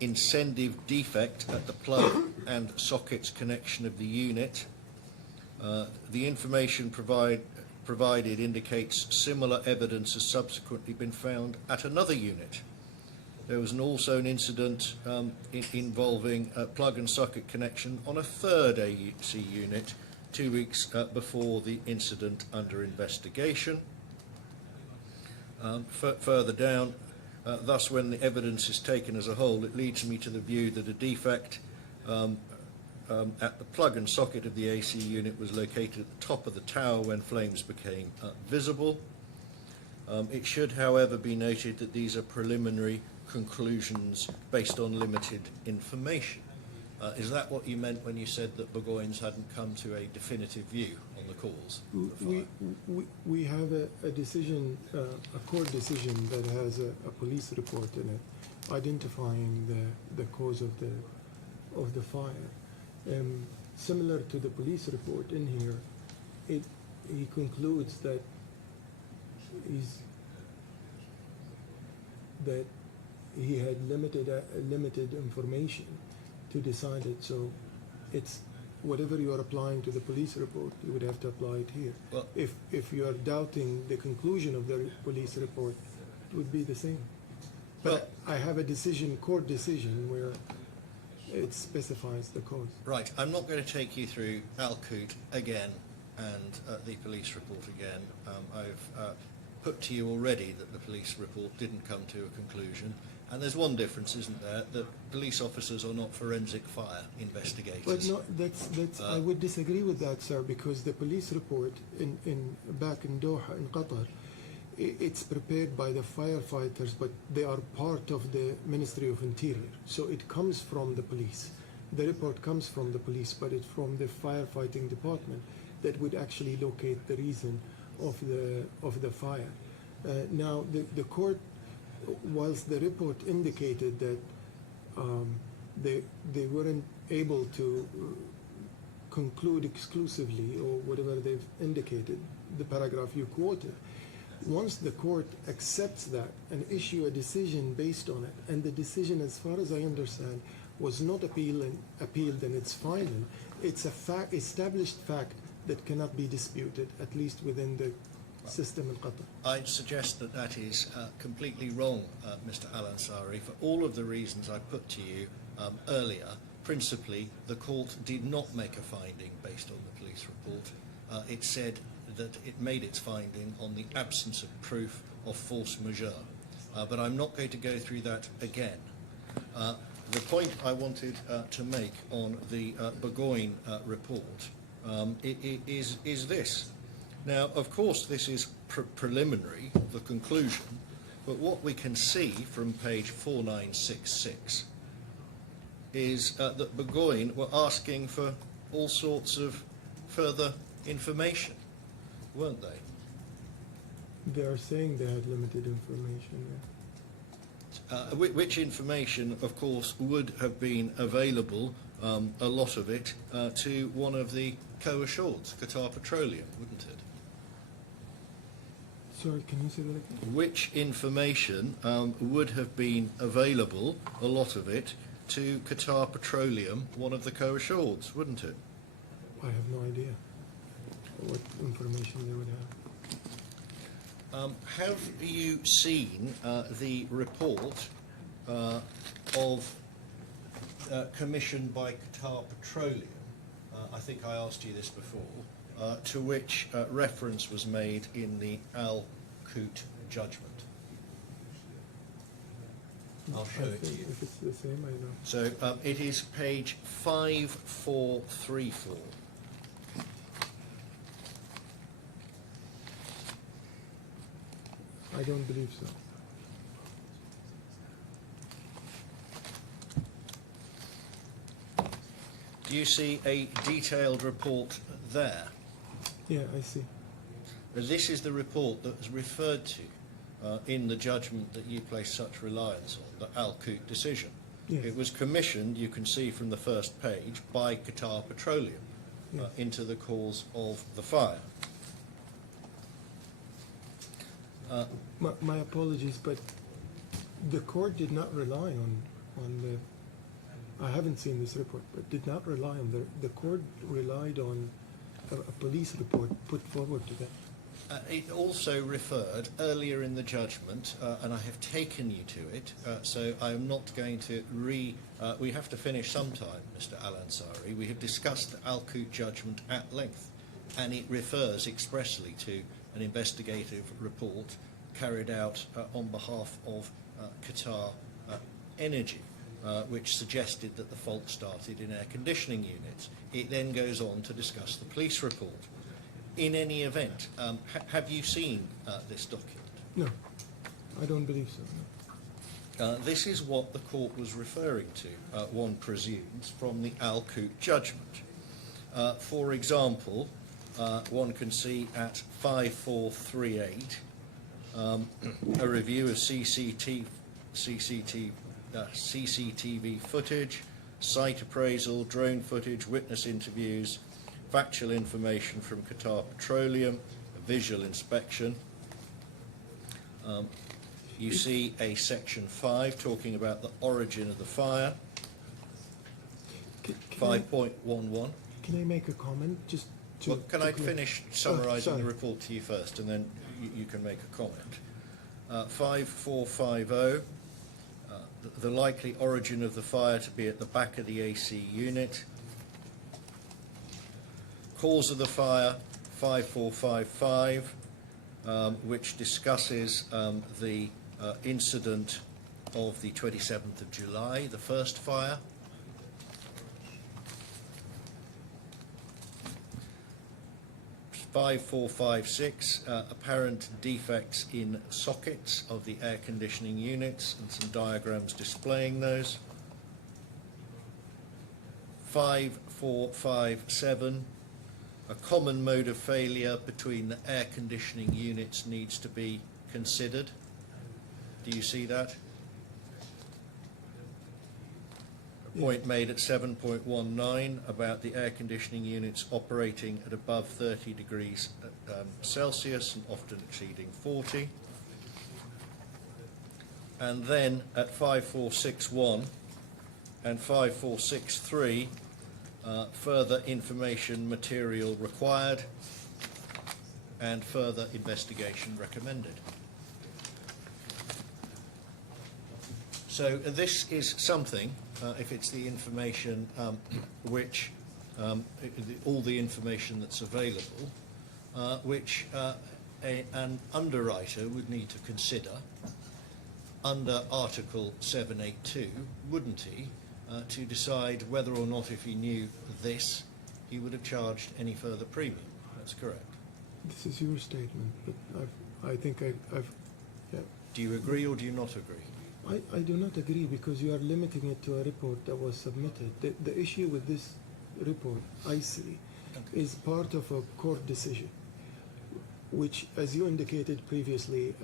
incendive defect at the plug and sockets connection of the unit. The information provided indicates similar evidence has subsequently been found at another unit. There was also an incident involving a plug and socket connection on a third AC unit 2 weeks before the incident under investigation. Further down, thus when the evidence is taken as a whole, it leads me to the view that a defect at the plug and socket of the AC unit was located at the top of the tower when flames became visible. It should, however, be noted that these are preliminary conclusions based on limited information. Is that what you meant when you said that Burgoyne's hadn't come to a definitive view on the cause of the fire? We have a decision, a court decision that has a police report in it identifying the cause of the fire. Similar to the police report in here, he concludes that he had limited information to decide it. So it's whatever you are applying to the police report, you would have to apply it here. Well, if you are doubting the conclusion of the police report, it would be the same. But I have a court decision where it specifies the cause. Right, I'm not going to take you through Al-Qut again and the police report again. I've put to you already that the police report didn't come to a conclusion. And there's one difference, isn't there? That police officers are not forensic fire investigators. But no, that's I would disagree with that, sir, because the police report back in Doha, in Qatar, it's prepared by the firefighters, but they are part of the Ministry of Interior. So it comes from the police. The report comes from the police, but it's from the firefighting department that would actually locate the reason of the fire. Now, the court, whilst the report indicated that they weren't able to conclude exclusively, or whatever they've indicated, the paragraph you quoted, once the court accepts that and issue a decision based on it, and the decision, as far as I understand, was not appealed and it's final, it's a established fact that cannot be disputed, at least within the system in Qatar. I'd suggest that that is completely wrong, Mr. Al-Ansari, for all of the reasons I put to you earlier. Principally, the court did not make a finding based on the police report. It said that it made its finding on the absence of proof of force majeure. But I'm not going to go through that again. The point I wanted to make on the Burgoyne report is this. Now, of course, this is preliminary, the conclusion, But what we can see from page 4966 is that Burgoyne were asking for all sorts of further information, weren't they? They are saying they had limited information there. Which information, of course, would have been available, a lot of it, to one of the co-assureds, Qatar Petroleum, wouldn't it? Sorry, can you say that again? Which information would have been available, a lot of it, to Qatar Petroleum, one of the co-assureds, wouldn't it? I have no idea what information they would have. Have you seen the report commissioned by Qatar Petroleum? I think I asked you this before, to which reference was made in the Al-Qut judgment. I'll show it to you. If it's the same, I know. So it is page 5434. I don't believe so. Do you see a detailed report there? Yeah, I see. This is the report that was referred to in the judgment that you place such reliance on, the Al-Qut decision. Yes. It was commissioned, you can see from the first page, by Qatar Petroleum Yes. into the cause of the fire. My apologies, but the court did not rely on the. I haven't seen this report, but did not rely on the court relied on a police report put forward to them. It also referred earlier in the judgment, and I have taken you to it, so I am not going to we have to finish sometime, Mr. Al-Ansari. We have discussed the Al-Qut judgment at length, and it refers expressly to an investigative report carried out on behalf of Qatar Energy, which suggested that the fault started in air conditioning units. It then goes on to discuss the police report. In any event, have you seen this document? No, I don't believe so. No. This is what the court was referring to, one presumes, from the Al-Qut judgment. For example, one can see at 5438 a review of CCTV footage, site appraisal, drone footage, witness interviews, factual information from Qatar Petroleum, a visual inspection. You see a section 5 talking about the origin of the fire, 5.11. Can I make a comment? Just to. Well, can I finish summarising sorry. the report to you first, and then you can make a comment? 5450, the likely origin of the fire to be at the back of the AC unit. Cause of the fire, 5455, which discusses the incident of the 27th of July, the first fire. (5456) apparent defects in sockets of the air conditioning units, and some diagrams displaying those. 5457, a common mode of failure between the air conditioning units needs to be considered. Do you see that? A point made at 7.19 about the air conditioning units operating at above 30 degrees Celsius and often exceeding 40. And then at 5461 and 5463, further information material required and further investigation recommended. So this is something, if it's the information which, all the information that's available, which an underwriter would need to consider under Article 782, wouldn't he, to decide whether or not, if he knew this, he would have charged any further premium. That's correct. This is your statement, but I think I've yeah. Do you agree or do you not agree? I do not agree because you are limiting it to a report that was submitted. The issue with this report, I see, is part of a court decision, which, as you indicated previously,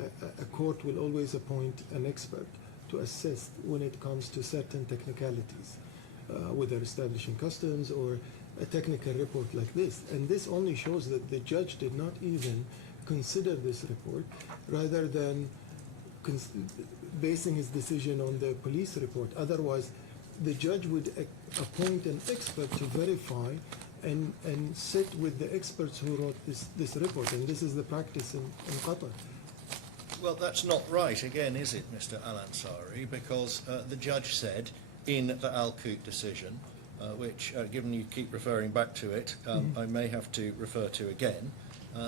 a court will always appoint an expert to assist when it comes to certain technicalities, whether establishing customs or a technical report like this. And this only shows that the judge did not even consider this report, rather than basing his decision on the police report. Otherwise, the judge would appoint an expert to verify and sit with the experts who wrote this report. And this is the practice in Qatar. Well, that's not right again, is it, Mr. Al-Ansari? Because the judge said in the Al-Qut decision, which, given you keep referring back to it, I may have to refer to again,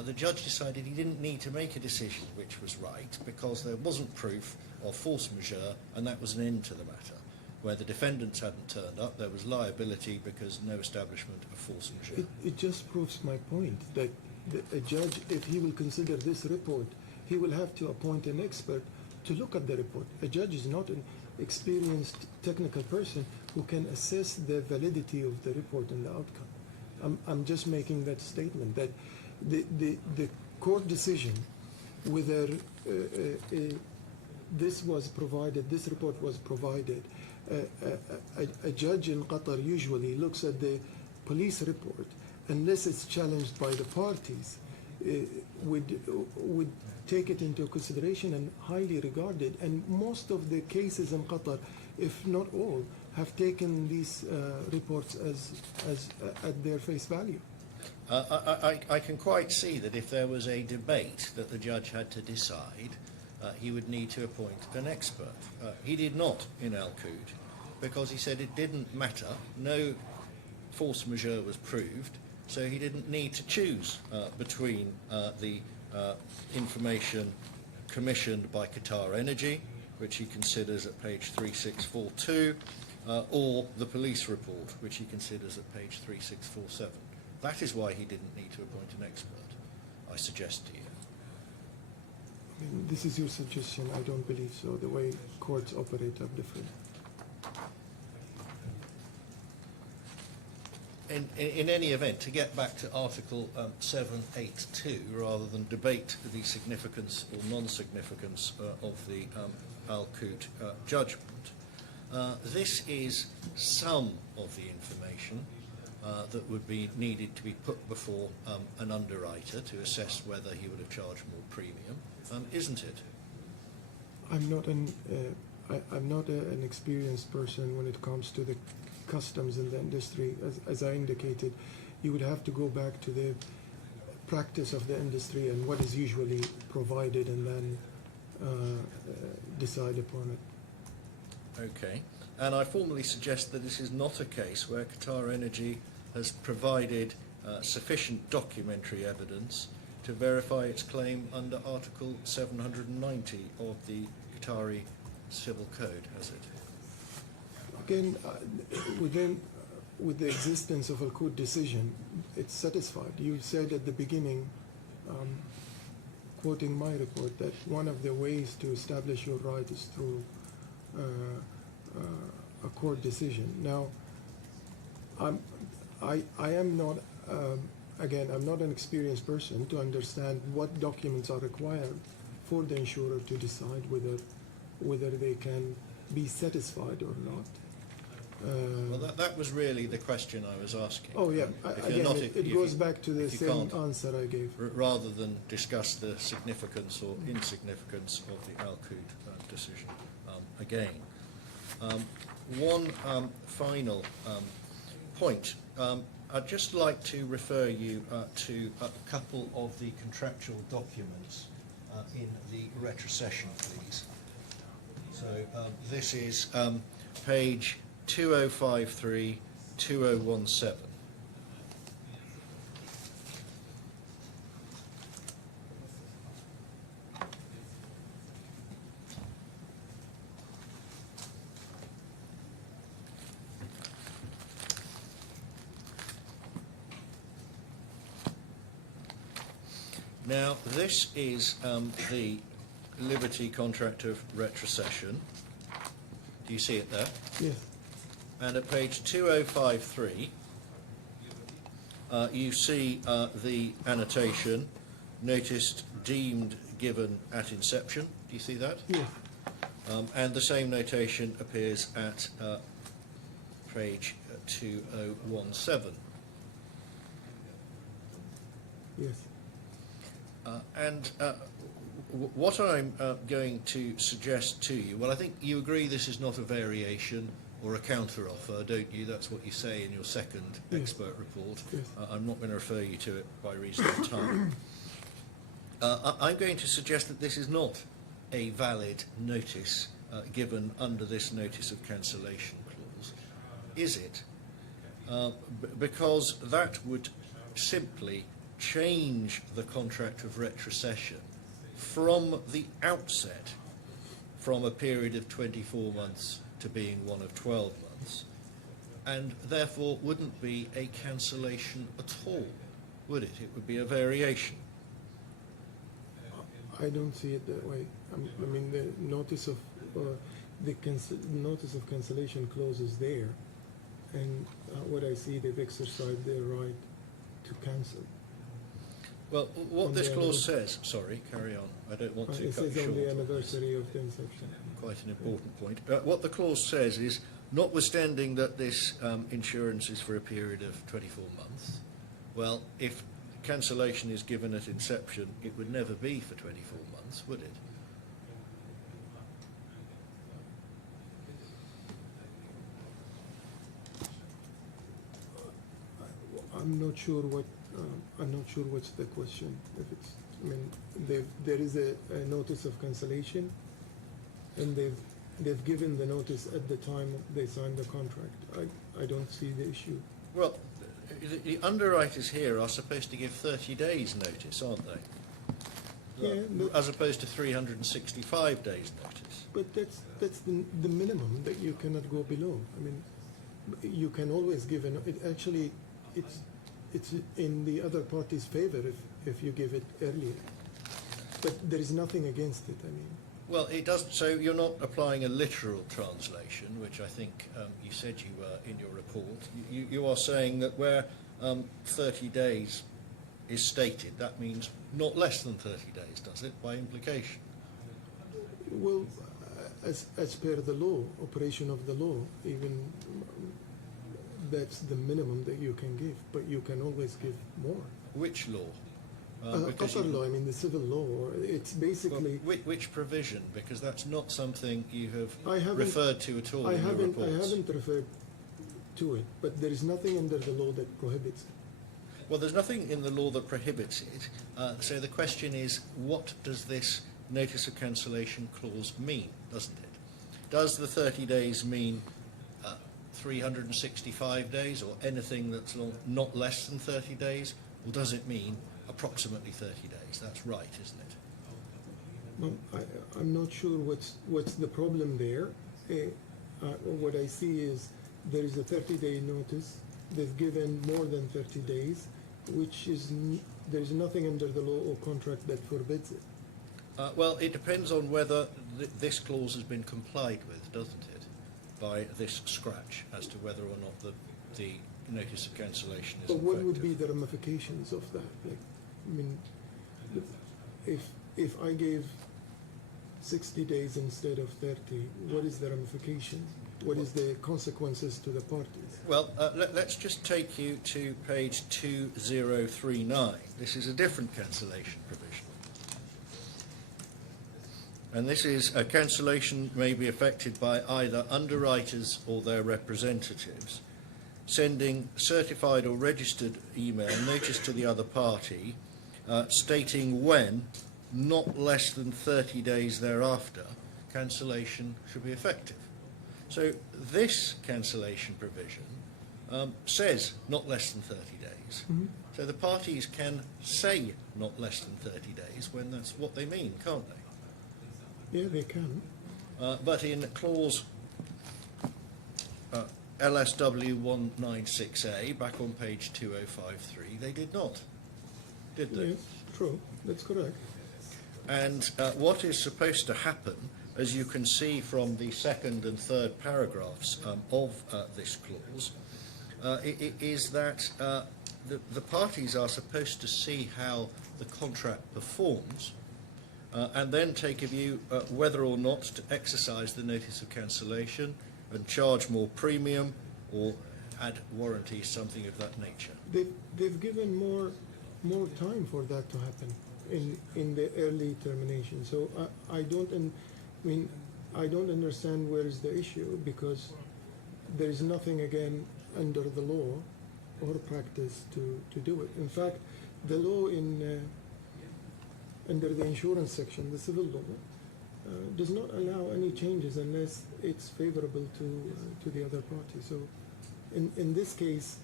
the judge decided he didn't need to make a decision which was right because there wasn't proof of force majeure, and that was an end to the matter. Where the defendants hadn't turned up, there was liability because no establishment of force majeure. It just proves my point that a judge, if he will consider this report, he will have to appoint an expert to look at the report. A judge is not an experienced technical person who can assess the validity of the report and the outcome. I'm just making that statement that the court decision, whether this was provided, this report was provided, a judge in Qatar usually looks at the police report, unless it's challenged by the parties, would take it into consideration and highly regard it. And most of the cases in Qatar, if not all, have taken these reports as at their face value. I can quite see that if there was a debate that the judge had to decide, he would need to appoint an expert. He did not in Al-Qut because he said it didn't matter, no force majeure was proved, so he didn't need to choose between the information commissioned by Qatar Energy, which he considers at page 3642, or the police report, which he considers at page 3647. That is why he didn't need to appoint an expert, I suggest to you. I mean, this is your suggestion. I don't believe so. The way courts operate are different. In any event, to get back to Article 782, rather than debate the significance or non-significance of the Al-Qut judgment, this is some of the information that would be needed to be put before an underwriter to assess whether he would have charged more premium, isn't it? I'm not an experienced person when it comes to the customs in the industry. As I indicated, you would have to go back to the practice of the industry and what is usually provided, and then decide upon it. Okay. And I formally suggest that this is not a case where Qatar Energy has provided sufficient documentary evidence to verify its claim under Article 790 of the Qatari Civil Code, has it? Again, with the existence of a court decision, it's satisfied. You said at the beginning, quoting my report, that one of the ways to establish your right is through a court decision. Now, I am not, again, I'm not an experienced person to understand what documents are required for the insurer to decide whether they can be satisfied or not. Well, that was really the question I was asking. Oh yeah, again, it goes back to the if you same can't, answer I gave. Rather than discuss the significance or insignificance of the Al-Qut decision again. One final point. I'd just like to refer you to a couple of the contractual documents in the retrocession, please. So this is page 2053, 2017. Now, this is the Liberty contract of retrocession. Do you see it there? Yes. And at page 2053, you see the annotation, notice deemed given at inception. Do you see that? Yes. And the same notation appears at page 2017. Yes. What I'm going to suggest to you, well, I think you agree this is not a variation or a counter-offer, don't you? That's what you say in your second Yes. expert report. Yes. I'm not going to refer you to it by reason of time. I'm going to suggest that this is not a valid notice given under this notice of cancellation clause. Is it? Because that would simply change the contract of retrocession from the outset from a period of 24 months to being one of 12 months, and therefore wouldn't be a cancellation at all, would it? It would be a variation. I don't see it that way. I mean, the notice of notice of cancellation clause is there, and what I see, they've exercised their right to cancel. Well, what On this the clause says, sorry, carry on. I don't want to It cut says you on the short. anniversary of the inception. Quite an important point. What the clause says is, notwithstanding that this insurance is for a period of 24 months, well, if cancellation is given at inception, it would never be for 24 months, would it? I'm not sure what. I'm not sure what's the question. If it's, I mean, there is a notice of cancellation, and they've given the notice at the time they signed the contract. I don't see the issue. Well, the underwriters here are supposed to give 30 days notice, aren't they? Yeah, but- As opposed to 365 days notice. But that's the minimum that you cannot go below. I mean, you can always give it's in the other party's favor if you give it earlier. But there is nothing against it. I mean, Well, it doesn't. So you're not applying a literal translation, which I think you said you were in your report. You are saying that where 30 days is stated, that means not less than 30 days, does it, by implication? well, as per the law, operation of the law, even that's the minimum that you can give. But you can always give more. Which law? Because Qatar you- law, I mean the civil law, it's basically. Well, which provision? Because that's not something you have I haven't- referred to at all I in your haven't reports. referred to it, but there is nothing under the law that prohibits it. Well, there's nothing in the law that prohibits it. So the question is, what does this notice of cancellation clause mean, doesn't it? Does the 30 days mean 365 days or anything that's not less than 30 days? Or does it mean approximately 30 days? That's right, isn't it? Well, I'm not sure what's the problem there. What I see is there is a 30-day notice. They've given more than 30 days, which is there's nothing under the law or contract that forbids it. Well, it depends on whether this clause has been complied with, doesn't it, by this scratch, as to whether or not the notice of cancellation is But what would effective. be the ramifications of that? Like, I mean, if I gave 60 days instead of 30, what is the ramification? What is the consequences to the parties? Well, let's just take you to page 2039. This is a different cancellation provision. And this is a cancellation may be affected by either underwriters or their representatives sending certified or registered email notice to the other party stating when, not less than 30 days thereafter, cancellation should be effective. So this cancellation provision says not less than 30 days. Mhm. So the parties can say not less than 30 days when that's what they mean, can't they? Yeah, they can. But in clause LSW 196A, back on page 2053, they did not, did they? Yes, true. That's correct. And what is supposed to happen, as you can see from the second and third paragraphs of this clause, is that the parties are supposed to see how the contract performs and then take a view whether or not to exercise the notice of cancellation and charge more premium or add warranty, something of that nature. They've given more time for that to happen in the early termination. So I don't understand where is the issue, because there is nothing again under the law or practice to do it. In fact, the law under the insurance section, the civil law, does not allow any changes unless it's favorable to the other party. So in this case,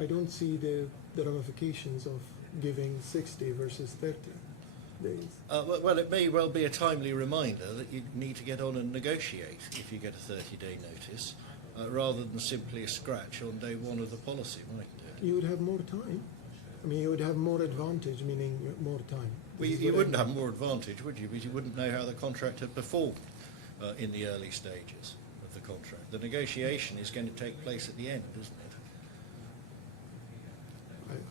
I don't see the ramifications of giving 60 versus 30 days. Well, it may well be a timely reminder that you need to get on and negotiate if you get a 30-day notice, rather than simply a scratch on day one of the policy, mightn't it? You would have more time. I mean, you would have more advantage, meaning more time. Well, you wouldn't have more advantage, would you? Because you wouldn't know how the contract had performed in the early stages of the contract. The negotiation is going to take place at the end, isn't it?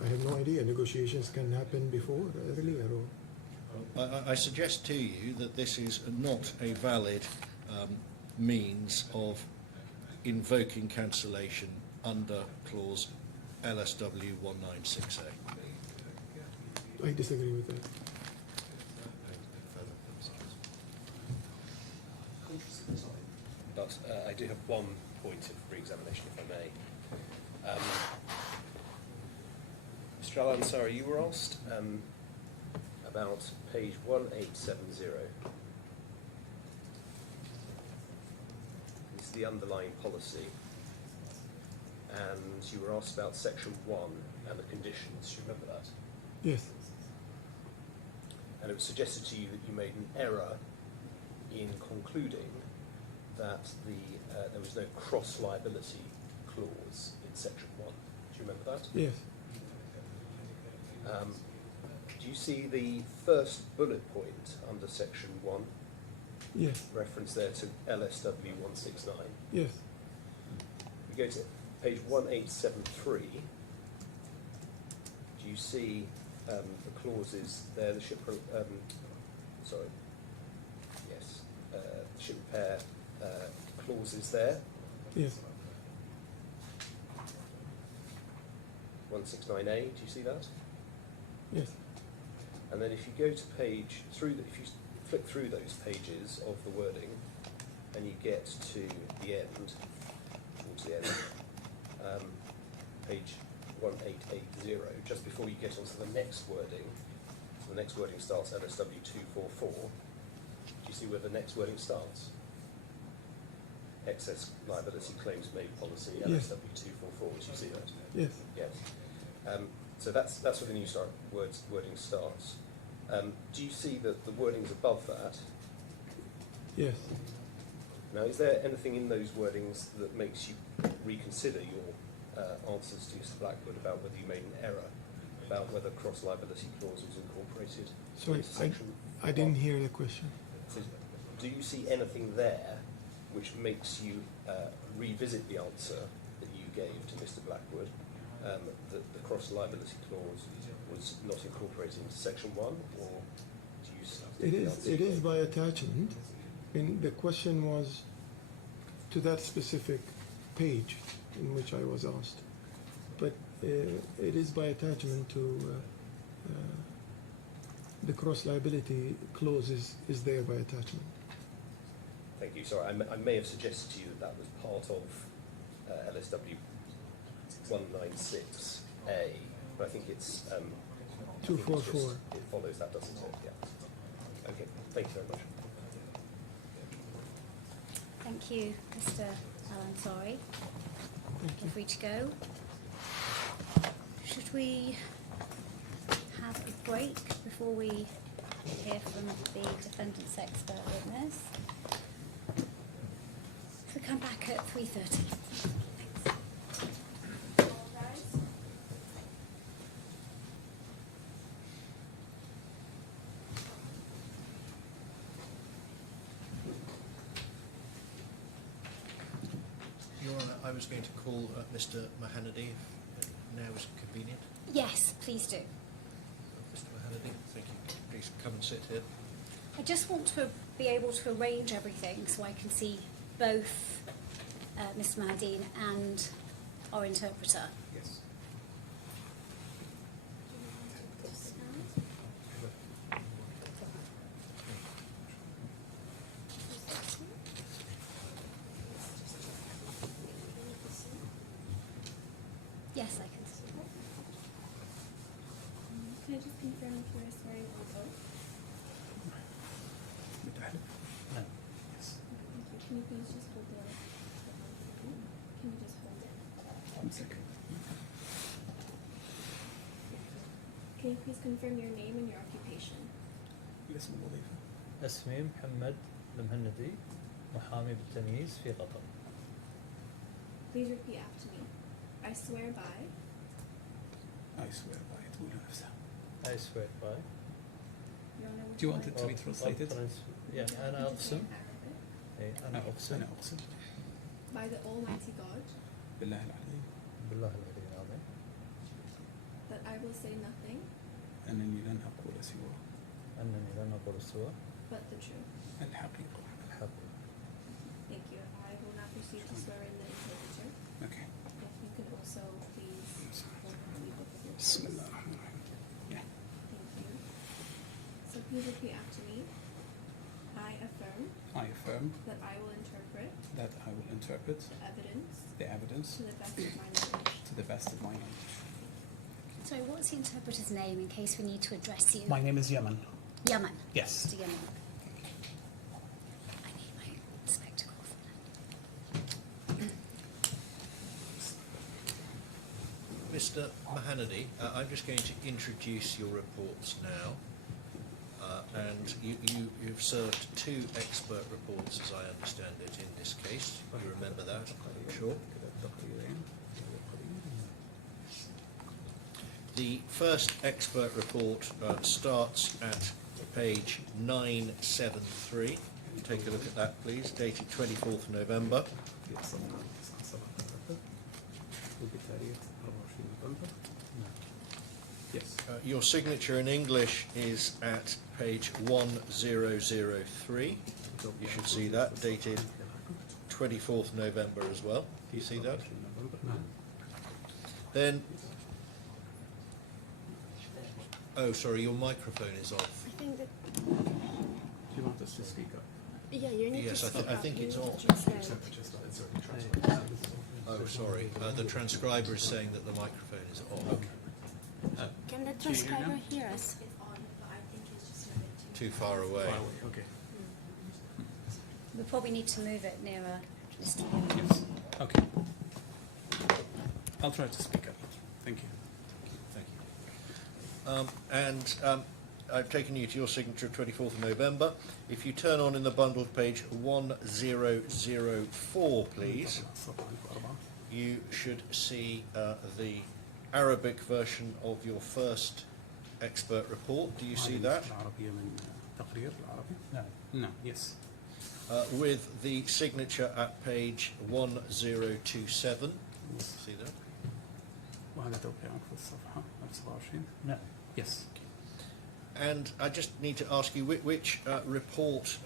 I have no idea. Negotiations can happen before, earlier, or... I suggest to you that this is not a valid means of invoking cancellation under clause LSW 196A. I disagree with that. But I do have one point of re-examination, if I may. Mr. Al-Ansari, you were asked about page 1870. This is the underlying policy. And you were asked about section 1 and the conditions. Do you remember that? Yes. And it was suggested to you that you made an error in concluding that there was no cross-liability clause in section 1. Do you remember that? Yes. Do you see the first bullet point under section 1? Yes. Reference there to LSW 169. Yes. We go to page 1873. Do you see the clauses there? The ship, sorry, yes, the ship repair clauses there. Yes. 169A. Do you see that? Yes. And then if you go to page if you flick through those pages of the wording, and you get to the end, towards the end, page 1880, just before you get onto the next wording, so the next wording starts LSW 244. Do you see where the next wording starts? Excess liability claims made policy, Yes. LSW 244. Do you see that? Yes. Yes. So that's where the new wording starts. Do you see that the wording's above that? Yes. Now, is there anything in those wordings that makes you reconsider your answers to Mr. Blackwood about whether you made an error, about whether cross-liability clause was incorporated Sorry, into section I didn't 1? hear the question. So do you see anything there which makes you revisit the answer that you gave to Mr. Blackwood, that the cross-liability clause was not incorporated into section 1, or do you see the answer It you is gave? by attachment. And the question was to that specific page in which I was asked. But it is by attachment to the cross-liability clause is there by attachment. Thank you. Sorry, I may have suggested to you that was part of LSW 196A, but I think it's 244. It follows that, doesn't it? Yeah. Okay. Thank you very much. Thank you, Mr. Al-Ansari. Thank you. You're free to go. Should we have a break before we hear from the defendant's expert witness? If we come back at 3:30. I was going to call Mr. Mahanadi, if now is convenient. Yes, please do. Mr. Mahanadi, thank you. Please come and sit here. I just want to be able to arrange everything so I can see both Mr. Mahadeen and our interpreter. Yes. Yes, I can see. Can I just confirm if you are swearing on oath? No. Yes. Thank you. Can you please just hold the Can you just hold it? 1 second. Can you please confirm your name and your occupation? الاسم الوظيفي. اسمي محمد المهندي محامي بالتمييز في قطر. Please repeat after me. I swear by I swear by تقولها نفسها. I swear by. Your Honor, would Do you want like it to be translated? Yeah, أنا to say أقسم. in Arabic? إيه، أنا أقسم أنا أقسم By the Almighty God بالله العلي بالله العلي العظيم that I will say nothing أنني لن أقول سوى أنني لن أقول سوى but the truth. الحقيقة. الحق. Thank you. I will now proceed to swear in the interpreter. Okay. If you could also please hold the book of your بسم voice. الله الرحمن الرحيم. Yeah. Thank you. So please repeat after me. I affirm I affirm that I will interpret that I will interpret the evidence the evidence to the best of my knowledge. to the best of my knowledge. Sorry, what's the interpreter's name in case we need to address you? My name is Yaman. Yaman. Yes. Mr. Yaman. I need my spectacles. Mr. Mahanadi, I'm just going to introduce your reports now. And you've served 2 expert reports, as I understand it, in this case. You remember that, I'm sure. The first expert report starts at page 973. Take a look at that, please, dated 24th November. Yes. Your signature in English is at page 1003. You should see that, dated 24th November as well. Do you see that? Then, oh, sorry, your microphone is off. I think that Do you want us to speak up? yeah, you need Yes, to I speak I up. think You it's need to on. translate. Oh, sorry. The transcriber is saying that the microphone is on. Can the Can you hear now? transcriber hear us? It's on, but I think it's just a bit Too far away. Okay. We probably need to move it nearer Mr. Yaman. Yes. Okay. I'll try to speak up. Thank you. Thank you. I've taken you to your signature of 24th of November. If you turn on in the bundle page 1004, please, you should see the Arabic version of your first expert report. Do you see that? العربية من تقرير العربي. نعم. No. Yes. With the signature at page 1027. See that? وهذا توقيعك في الصفحة 27. نعم. Yes. And I just need to ask you, which report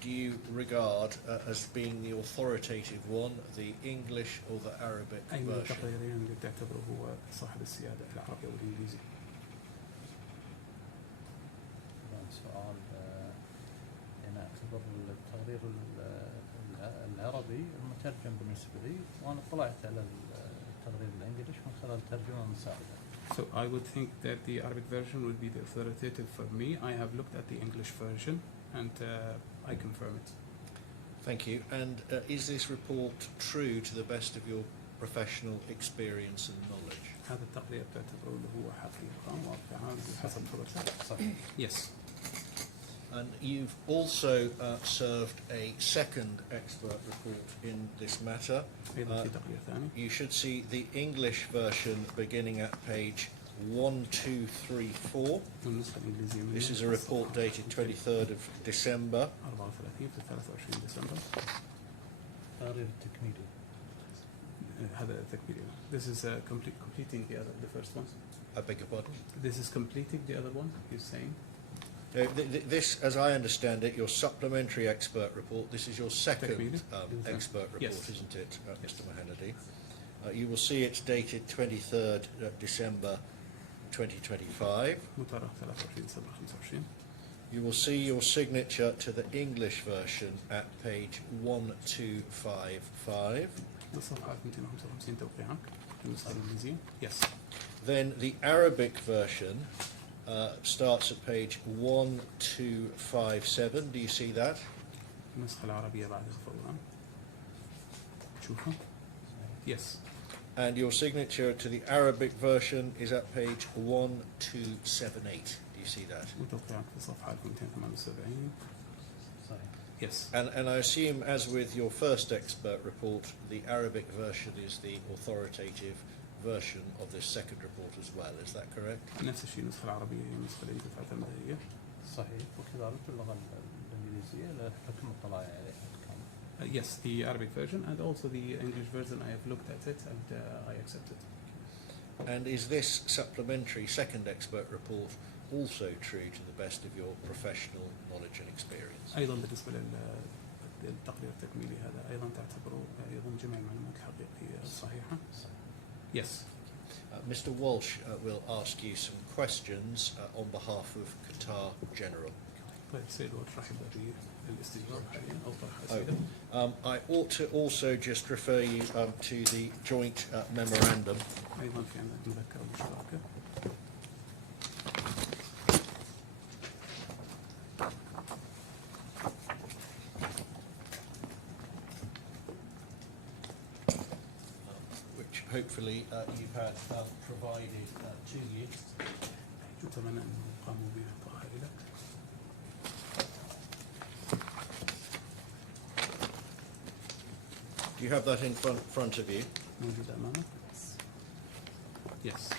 do you regard as being the authoritative one, the English or the Arabic أي من version? التقريرين اللي تعتبره هو صاحب السيادة العربي أو الإنجليزي؟ طبعاً سؤال أنا أعتبر التقرير العربي المترجم بالنسبة لي، وأنا طلعت على التقرير الإنجليزي من خلال ترجمة مساعدة. So I would think that the Arabic version would be the authoritative for me. I have looked at the English version and I confirm it. Thank you. And is this report true to the best of your professional experience and knowledge? هذا التقرير تعتبره اللي هو حقيقة واقعة بحسب خبرتك؟ صحيح. Yes. And you've also served a second expert report in this matter. أيضا في تقرير ثاني. You should see the English version beginning at page 1234. بالنسبة للإنجليزية منه This is a report dated 23rd of December. 34 في 23 ديسمبر. التقرير التكميلي. هذا تكميل. This is completing the first one. I beg your pardon? This is completing the other one, you're saying? This, as I understand it, your supplementary expert report, this is your second expert report, Yes. isn't it, Yes. Mr. Mohanady? You will see it's dated 23rd December 2025. متارخ 23/7/25. You will see your signature to the English version at page 1255. بالصفحة 255 توقيعك بالنسخة الإنجليزية. Yes. Then the Arabic version starts at page 1257. Do you see that? النسخة العربية بعدها فورا. شوفها. Yes. And your signature to the Arabic version is at page 1278. Do you see that? وتوقيعك في الصفحة 1278. صحيح. Yes. And I assume, as with your first expert report, the Arabic version is the authoritative version of this second report as well. Is that correct? نفس الشيء النسخة العربية هي النسخة التي تعتمد هي. صحيح وكذلك اللغة الإنجليزية لحكم اطلاع عليها كامل. Yes, the Arabic version and also the English version. I have looked at it and I accept it. And is this supplementary second expert report also true to the best of your professional knowledge and experience? أيضا بالنسبة للتقرير التكميلي هذا أيضا تعتبره أيضا جميع المعلومات الحقيقية الصحيحة. Yes. Mr. Walsh will ask you some questions on behalf of Qatar General. طيب سيد وش راح يبدأ بالاستجابة حاليا أو طرح أسئلة؟ I ought to also just refer you to the joint memorandum. أيضا في عندنا مذكرة مشتركة. Which hopefully you've had provided to you. أتمنى أن قاموا بإعطائها لك. Do you have that in front of you? موجودة أمامك؟ Yes.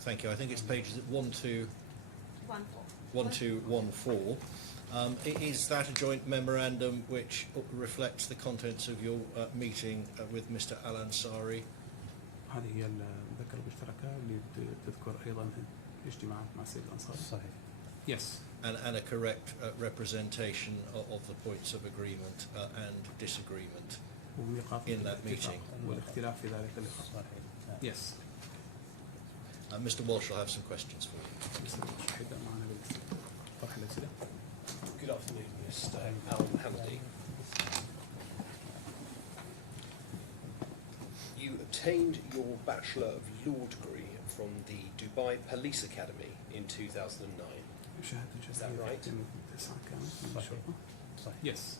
Thank you. I think it's pages 1214. Is that a joint memorandum which reflects the contents of your meeting with Mr. Al-Ansari? هذه هي المذكرة المشتركة اللي تذكر أيضا الاجتماعات مع السيد الأنصاري. صحيح. Yes. And a correct representation of the points of agreement and disagreement ونقاط in that الاتفاق meeting. والاختلاف في ذلك اللقاء. صحيح. Yes. Mr. Walsh will have some questions for you. مستر وش حيبدأ معنا بالطرح الأسئلة. Good afternoon, Mr. Al-Hamdi. You obtained your Bachelor of Law degree from the Dubai Police Academy in 2009. شهادة Is that جزائية right? 2009 كانت من صحيح. الشرطة. صحيح. Yes.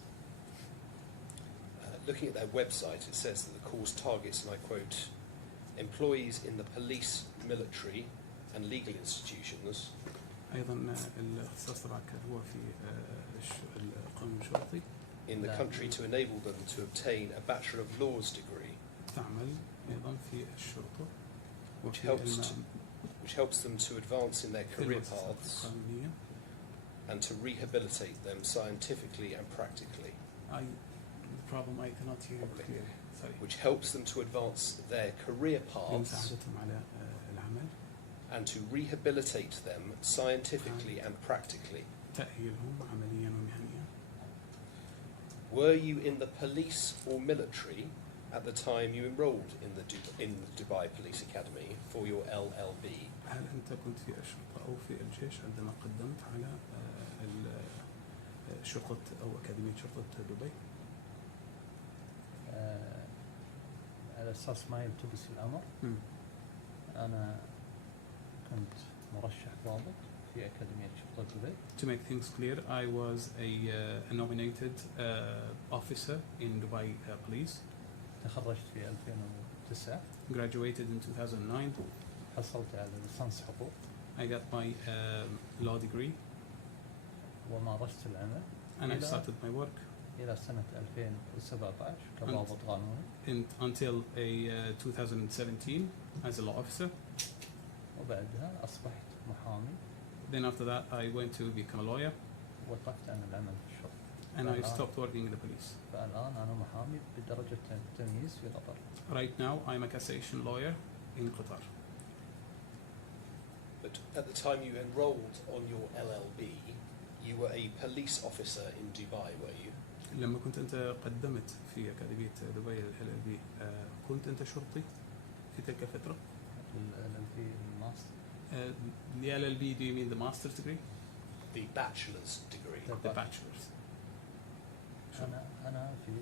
Looking at their website, it says that the course targets, and I quote, employees in the police, military and legal institutions أيضا الاختصاص تبعك هو في القانون الشرطي. in the country to enable them to obtain a Bachelor of Laws degree, تعمل أيضا في الشرطة which وفي helps them to advance in their في career المؤسسات paths القانونية. and to rehabilitate them scientifically and practically, The problem I cannot hear you clearly. Sorry. which helps them to advance their career paths لمساعدتهم على العمل. and to rehabilitate them scientifically and practically. تأهيلهم عمليا ومهنيا. Were you in the police or military at the time you enrolled in the Dubai Police Academy for your LLB? هل أنت كنت في الشرطة أو في الجيش عندما قدمت على شرطة أو أكاديمية شرطة دبي؟ على أساس ما يلتبس الأمر أنا كنت مرشح ضابط في أكاديمية شرطة دبي. To make things clear, I was a nominated officer in Dubai Police. تخرجت في 2009. Graduated in 2009. حصلت على ليسانس حقوق. I got my law degree. ومارست العمل. And I started my work. إلى سنة 2017 كضابط قانوني. Until 2017 as a law officer. وبعدها أصبحت محامي. Then after that, I went to become a lawyer, وقفت عن العمل في الشرطة. and I فالآن- stopped working in the police. فالآن أنا محامي بدرجة التمييز في قطر. Right now, I'm a cassation lawyer in Qatar. But at the time you enrolled on your LLB, you were a police officer in Dubai, were you? لما كنت أنت قدمت في أكاديمية دبي LLB كنت أنت شرطي في تلك الفترة؟ في الماستر. The LLB, do you mean the master's degree? The bachelor's degree. طيب. The bachelor's. أنا في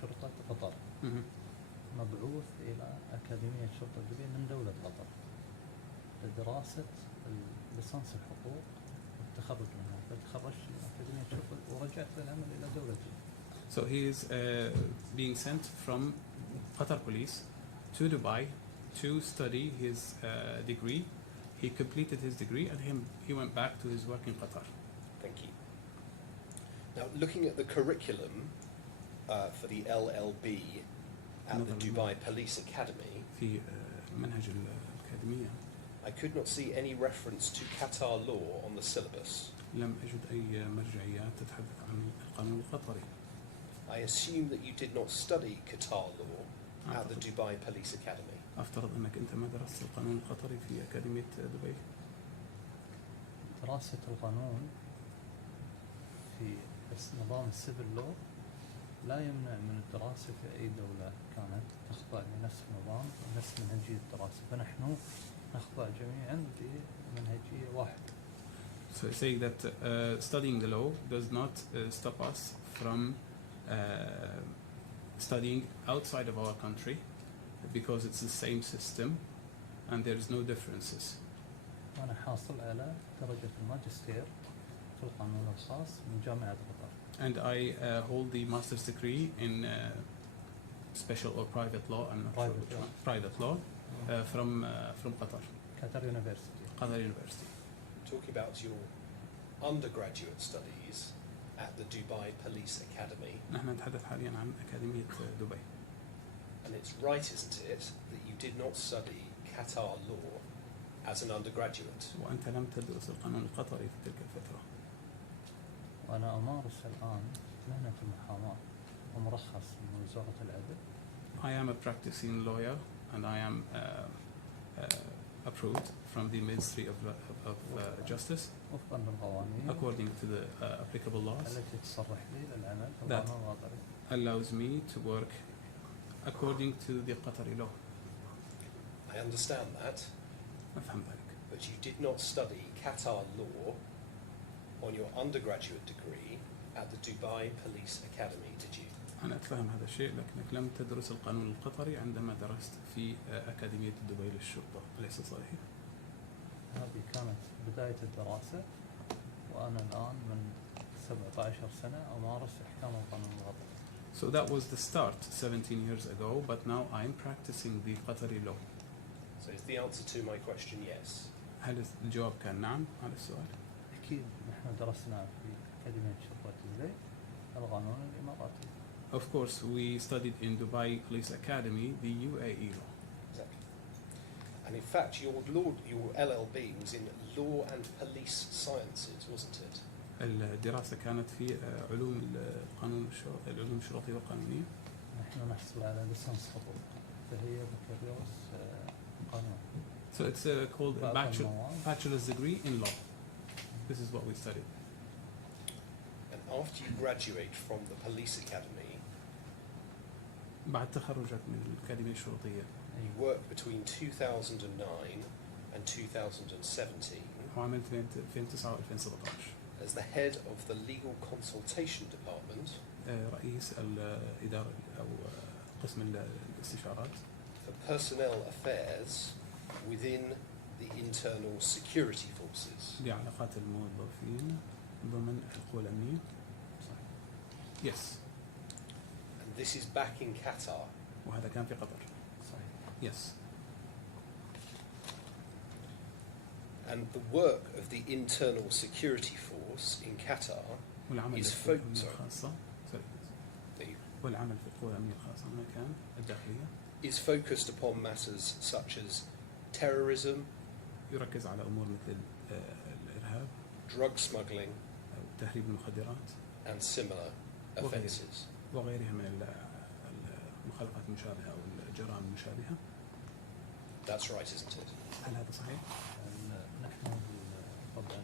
شرطة قطر، Mhm. مبعوث إلى أكاديمية شرطة دبي من دولة قطر لدراسة ليسانس الحقوق والتخرج منها. فتخرجت من أكاديمية شرطة ورجعت للعمل إلى دولتي. So he is being sent from Qatar police to Dubai to study his degree. He completed his degree and he went back to his work in Qatar. Thank you. Now, looking at the curriculum for the LLB at the Dubai Police Academy, في منهج الأكاديمية I could not see any reference to Qatar law on the syllabus. لم أجد أي مرجعيات تتحدث عن القانون القطري. I assume that you did not study Qatar law at the Dubai Police Academy. أفترض أنك أنت ما درست القانون القطري في أكاديمية دبي. دراسة القانون في نظام السيفل لو لا يمنع من الدراسة في أي دولة كانت تخضع لنفس النظام ونفس منهجية الدراسة. فنحن نخضع جميعا لمنهجية واحدة. So saying that studying the law does not stop us from studying outside of our country because it's the same system and there is no differences. وأنا حاصل على درجة الماجستير في القانون الخاص من جامعة قطر. And I hold the master's degree in special or private law. I'm not Private sure which law. one. Private law from Qatar, Qatar University. Qatar University. Talking about your undergraduate studies at the Dubai Police Academy, نحن نتحدث حاليا عن أكاديمية دبي. and it's right, isn't it, that you did not study Qatar law as an undergraduate? وأنت لم تدرس القانون القطري في تلك الفترة. وأنا أمارس الآن مهنة المحاماة ومرخص من وزارة العدل. I am a practicing lawyer and I am approved from the Ministry of Justice وفقا للقوانين according to the applicable laws التي تصرح لي للعمل في That- القانون الوطني. allows me to work according to the Qatari law. I understand that, أفهم ذلك. but you did not study Qatar law on your undergraduate degree at the Dubai Police Academy, did you? أنا أتفهم هذا الشيء لكنك لم تدرس القانون القطري عندما درست في أكاديمية دبي للشرطة، أليس صحيح؟ هذه كانت بداية الدراسة وأنا الآن من 17 سنة أمارس إحكام القانون الوطني. So that was the start 17 years ago, but now I'm practicing the Qatari law. So is the answer to my question yes? هل الجواب كان نعم على السؤال؟ أكيد نحن درسنا في أكاديمية شرطة دبي القانون الإماراتي. Of course, we studied in Dubai Police Academy the UAE law. Exactly. And in fact, your LLB was in law and police sciences, wasn't it? الدراسة كانت في علوم القانون العلوم الشرطية والقانونية. نحن نحصل على ليسانس حقوق فهي بكالوريوس قانون. So it's called a bachelor's degree in law. This is what we studied. And after you graduate from the police academy, بعد تخرجك من الأكاديمية الشرطية you worked between 2009 and 2017 وعملت بين 2009 و 2017 as the head of the legal consultation department رئيس الإدارة أو قسم الاستشارات for personnel affairs within the internal security forces. لعلاقات الموظفين ضمن القوى الأمنية. Yes. And this is back in Qatar. وهذا كان في قطر. صحيح. Yes. And the work of the internal security force in Qatar والعمل is في القوى الأمنية focused الخاصة. والعمل في القوى الأمنية الخاصة مكان الداخلية. is focused upon matters such as terrorism, يركز على أمور مثل الإرهاب الإرهاب drug smuggling, أو تهريب المخدرات and similar وغيرها. offences. وغيرها من المخالفات المشابهة أو الجرائم المشابهة. That's right, isn't it? هل هذا صحيح؟ نحن طبعا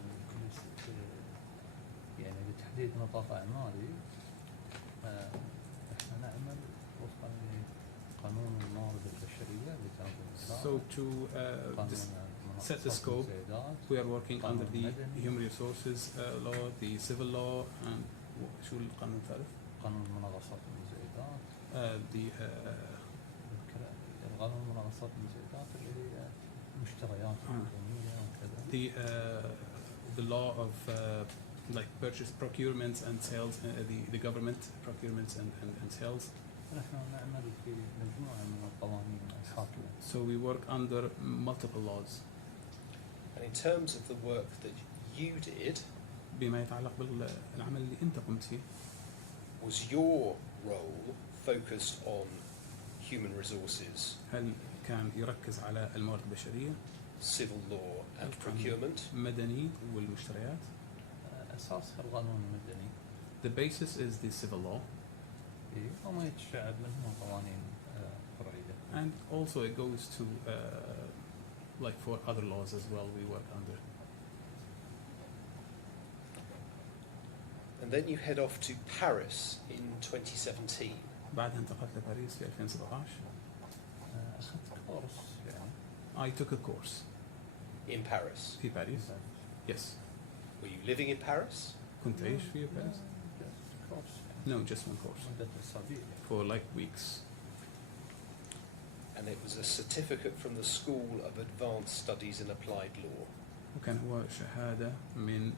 يعني بتحديد نطاق أعمالي نحن نعمل وفقا لقانون الموارد البشرية لتنظيم So to set the scope, we are working under the human resources law, the civil law, and شو القانون الثالث؟ قانون مناقصات المزايدات. قانون مناقصات المزايدات اللي هي مشتريات حكومية وكذا. The law of like purchase procurements and sales, the government procurements and sales. نحن نعمل في مجموعة من القوانين الحاكمة. So we work under multiple laws. And in terms of the work that you did, بما يتعلق بالعمل اللي أنت قمت فيه. was your role focused on human resources, هل كان يركز على الموارد البشرية؟ civil law and procurement? مدني والمشتريات. أساسها القانون المدني. The basis is the civil law. وما يتشعب منه قوانين فرعية. And also it goes to like for other laws as well we work under. And then you head off to Paris in 2017. بعدها انتقلت لباريس في 2017. أخذت كورس يعني. I took a course In Paris. في باريس. Yes. Were you living in Paris? كنت أعيش في باريس. كورس. No, just one course. مدة أسابيع. For like weeks. And it was a certificate from the School of Advanced Studies in Applied Law. وكان هو شهادة من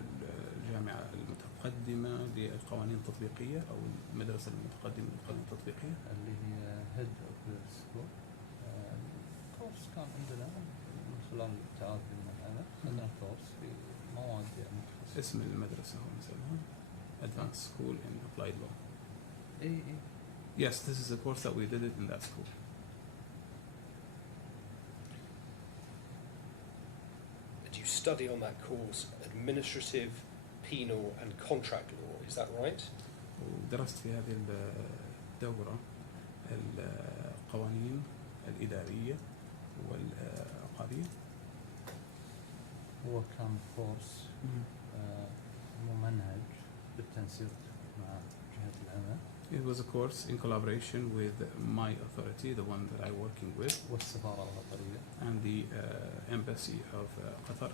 الجامعة المتقدمة للقوانين التطبيقية أو المدرسة المتقدمة للقوانين التطبيقية. اللي هي Head of the School. الكورس كان عندنا من خلال التعاقد معنا. أخذنا كورس في مواد يعني متخصصة. اسم المدرسة هو مثلا Advanced School in Applied Law. إيه. Yes, this is a course that we did it in that school. Did you study on that course administrative, penal and contract law, is that right? ودرست في هذه الدورة القوانين الإدارية والعقارية. هو كان كورس ممنهج بالتنسيق مع جهة العمل. It was a course in collaboration with my authority, the one that I'm working with, والسفارة القطرية. and the embassy of Qatar.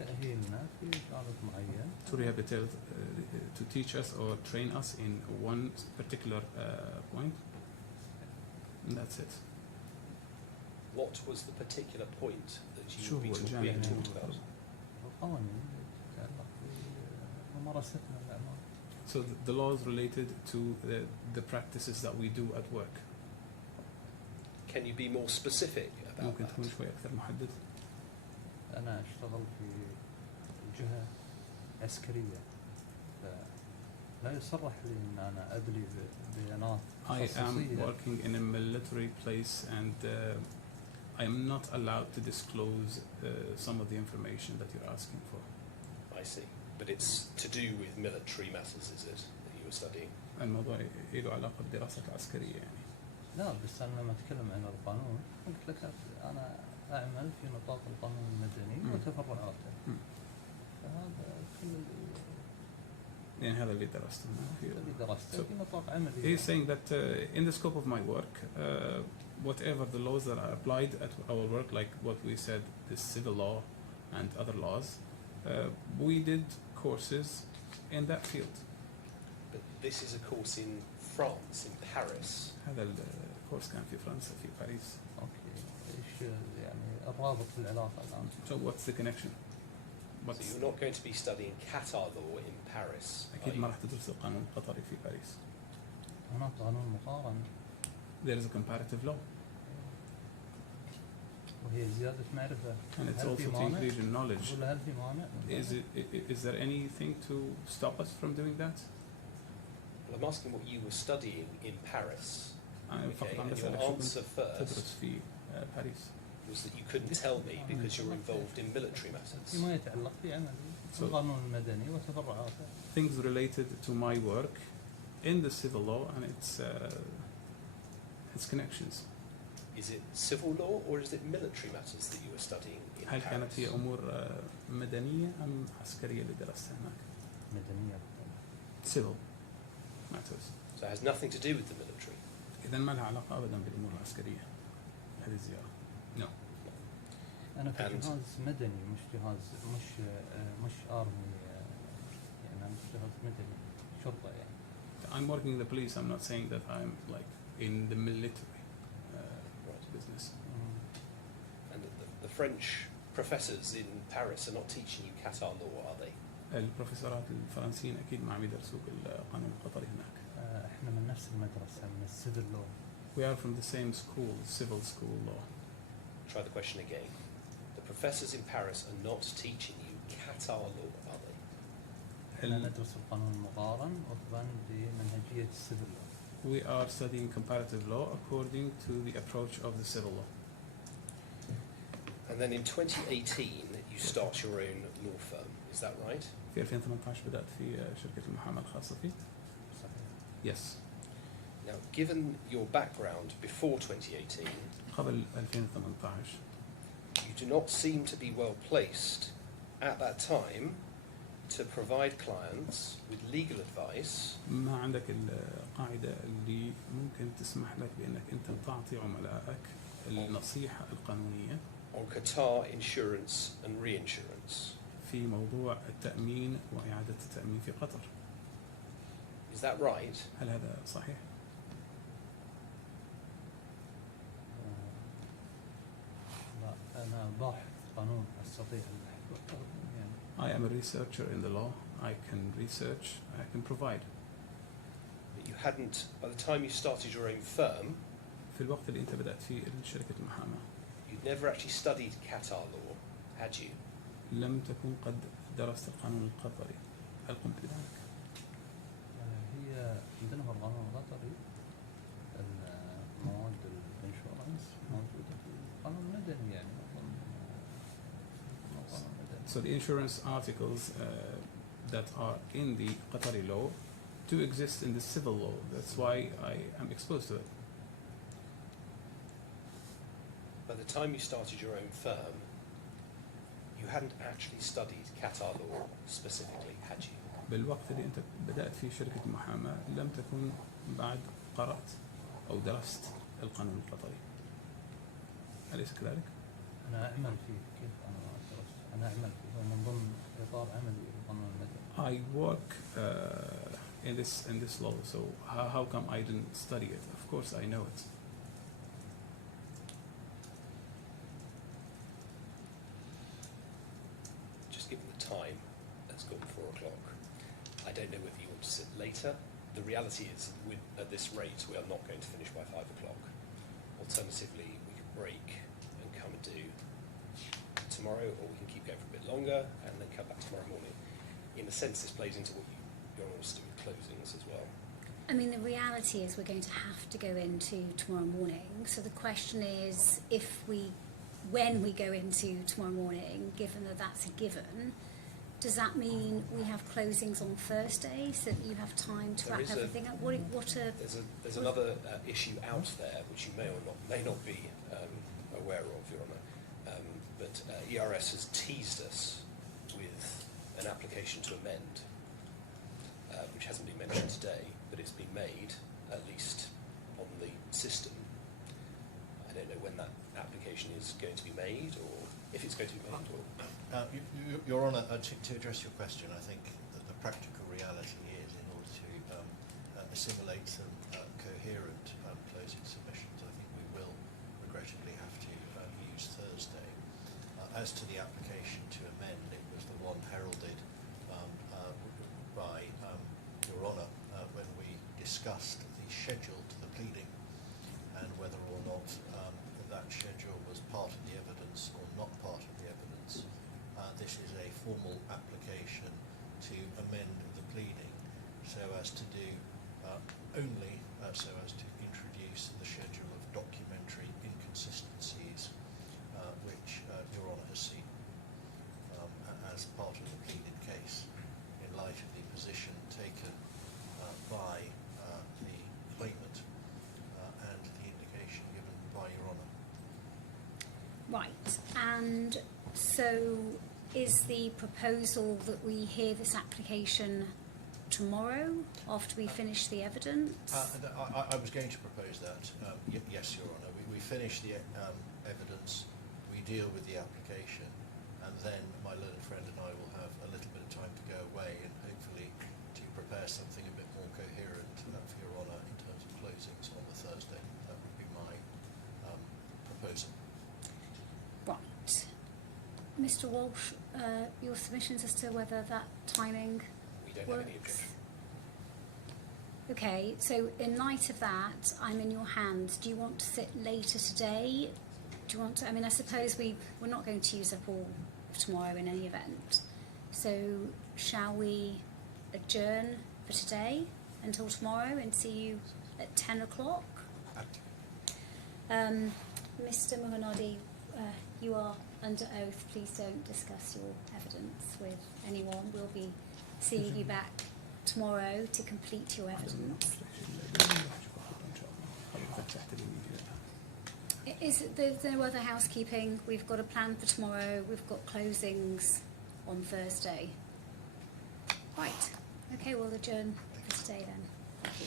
لتأهيلنا في جانب معين. To rehabilitate, to teach us or train us in one particular point. And that's it. What was the particular point that you شو would be هو being الجانب talked about? القوانين تتعلق بممارستنا للأعمال. So the laws related to the practices that we do at work. Can you be more specific about ممكن that? تكون شوي أكثر محدد. أنا أشتغل في جهة عسكرية لا يصرح لي أن أنا أدلي بيانات I am خصوصية. working in a military place and I am not allowed to disclose some of the information that you're asking for. I see. But it's to do with military matters, is it, that you were studying? الموضوع له علاقة بالدراسة العسكرية يعني. لا بس أنا لما أتكلم عن القانون قلت لك أنا أعمل في نطاق القانون المدني وتفرعاته. فهذا كل يعني هذا اللي درسته. اللي درسته في نطاق عملي. He's saying that in the scope of my work, whatever the laws that are applied at our work, like what we said, the civil law and other laws, we did courses in that field. But this is a course in France, in Paris. هذا الكورس كان في فرنسا في باريس. أوكي إيش يعني الرابط في العلاقة الآن؟ So what's the connection? So you're not going to be studying Qatar law in Paris, are أكيد you? ما راح تدرس القانون القطري في باريس. هناك قانون مقارن. There is a comparative law. وهي زيادة معرفة. And it's هل في also to مانع؟ increase your knowledge. ولا هل في مانع؟ Is there anything to stop us from doing that? Well, I'm asking what you were studying in Paris. أنا Okay, فقط عم and بسألك your شو كنت answer first تدرس في باريس. was that you couldn't tell me because you're involved in military matters. فيما يتعلق بعمل So- القانون المدني وتفرعاته. Things related to my work in the civil law and its connections. Is it civil law or is it military matters that you were studying in هل كانت Paris? هي أمور مدنية أم عسكرية اللي درستها هناك؟ مدنية. Civil matters. So it has nothing to do with the military. إذا ما لها علاقة أبدا بالأمور العسكرية هذه الزيارة. No. أنا في And- جهاز مدني مش جهاز مش آرمي يعني أنا مش جهاز مدني شرطة يعني. I'm working in the police. I'm not saying that I'm like in the military business. And the French professors in Paris are not teaching you Qatar law, are they? البروفيسورات الفرنسيين أكيد ما عم يدرسوا بالقانون القطري هناك. إحنا من نفس المدرسة من السيفل لو. We are from the same school, civil school law. Try the question again. The professors in Paris are not teaching you Qatar law, are they? إحنا ندرس القانون المقارن وفقا لمنهجية السيفل لو. We are studying comparative law according to the approach of the civil law. And then in 2018, you start your own law firm. Is that right? في 2018 بدأت في شركة المحاماة الخاصة فيه. صحيح. Yes. Now, given your background before 2018, قبل 2018 you do not seem to be well placed at that time to provide clients with legal advice ما عندك القاعدة اللي ممكن تسمح لك بأنك أنت تعطي عملائك النصيحة القانونية on Qatar insurance and reinsurance. في موضوع التأمين وإعادة التأمين في قطر. Is that right? هل هذا صحيح؟ لا أنا باحث قانون أستطيع يعني. I am a researcher in the law. I can research. I can provide. But you hadn't, by the time you started your own firm, في الوقت اللي أنت بدأت فيه شركة المحاماة you'd never actually studied Qatar law, had you? لم تكن قد درست القانون القطري. هل قمت بذلك؟ هي عندنا في القانون القطري المواد الانشورنس موجودة في القانون المدني يعني أظن القانون المدني. So the insurance articles that are in the Qatari law do exist in the civil law. That's why I am exposed to it. By the time you started your own firm, you hadn't actually studied Qatar law specifically, had you? بالوقت اللي أنت بدأت فيه شركة المحاماة لم تكن بعد قرأت أو درست القانون القطري. أليس كذلك؟ أنا أعمل فيه كيف أنا درست أنا أعمل فيه ومن ضمن إطار عملي القانون المدني. I work in this law, so how come I didn't study it? Of course I know it. Just given the time, it's gone 4 o'clock. I don't know whether you want to sit later. The reality is, at this rate, we are not going to finish by 5 o'clock. Alternatively, we could break and come and do tomorrow, or we can keep going for a bit longer and then come back tomorrow morning. In a sense, this plays into what you're also doing closings as well. I mean, the reality is we're going to have to go into tomorrow morning. So the question is, when we go into tomorrow morning, given that that's a given, does that mean we have closings on Thursday so that you have time to There wrap is everything up? There's another issue out there which you may not be aware of, Your Honour, but ERS has teased us with an application to amend, which hasn't been mentioned today, but it's been made, at least on the system. I don't know when that application is going to be made, or if it's going to be made, or... Your Honour, to address your question, I think that the practical reality is, in order to assimilate some coherent closing submissions, I think we will regrettably have to use Thursday. As to the application to amend, it was the one heralded by Your Honour when we discussed the schedule to the pleading and whether or not that schedule was part of the evidence or not part of the evidence. This is a formal application to amend the pleading so as to do so as to introduce the schedule of documentary inconsistencies Right, and so is the proposal that we hear this application tomorrow after we finish the evidence? I was going to propose that. Yes, Your Honour. We finish the evidence, we deal with the application, and then my learned friend and I will have a little bit of time to go away and hopefully to prepare something a bit more coherent for Your Honour in terms of closings on the Thursday. That would be my proposal. Right. Mr Walsh, your submissions as to whether that timing We don't works? have any objection. Okay, so in light of that, I'm in your hands. Do you want to sit later today? Do you want to, I mean, I suppose we're not going to use up all of tomorrow in any event. So shall we adjourn for today until tomorrow and see you at 10 o'clock? Mr Mohanadi, you are under oath. Please don't discuss your evidence with anyone. We'll be seeing you back tomorrow to complete your evidence. There's no other housekeeping? We've got a plan for tomorrow. We've got closings on Thursday. Right. Okay, we'll adjourn for today then. Thank you.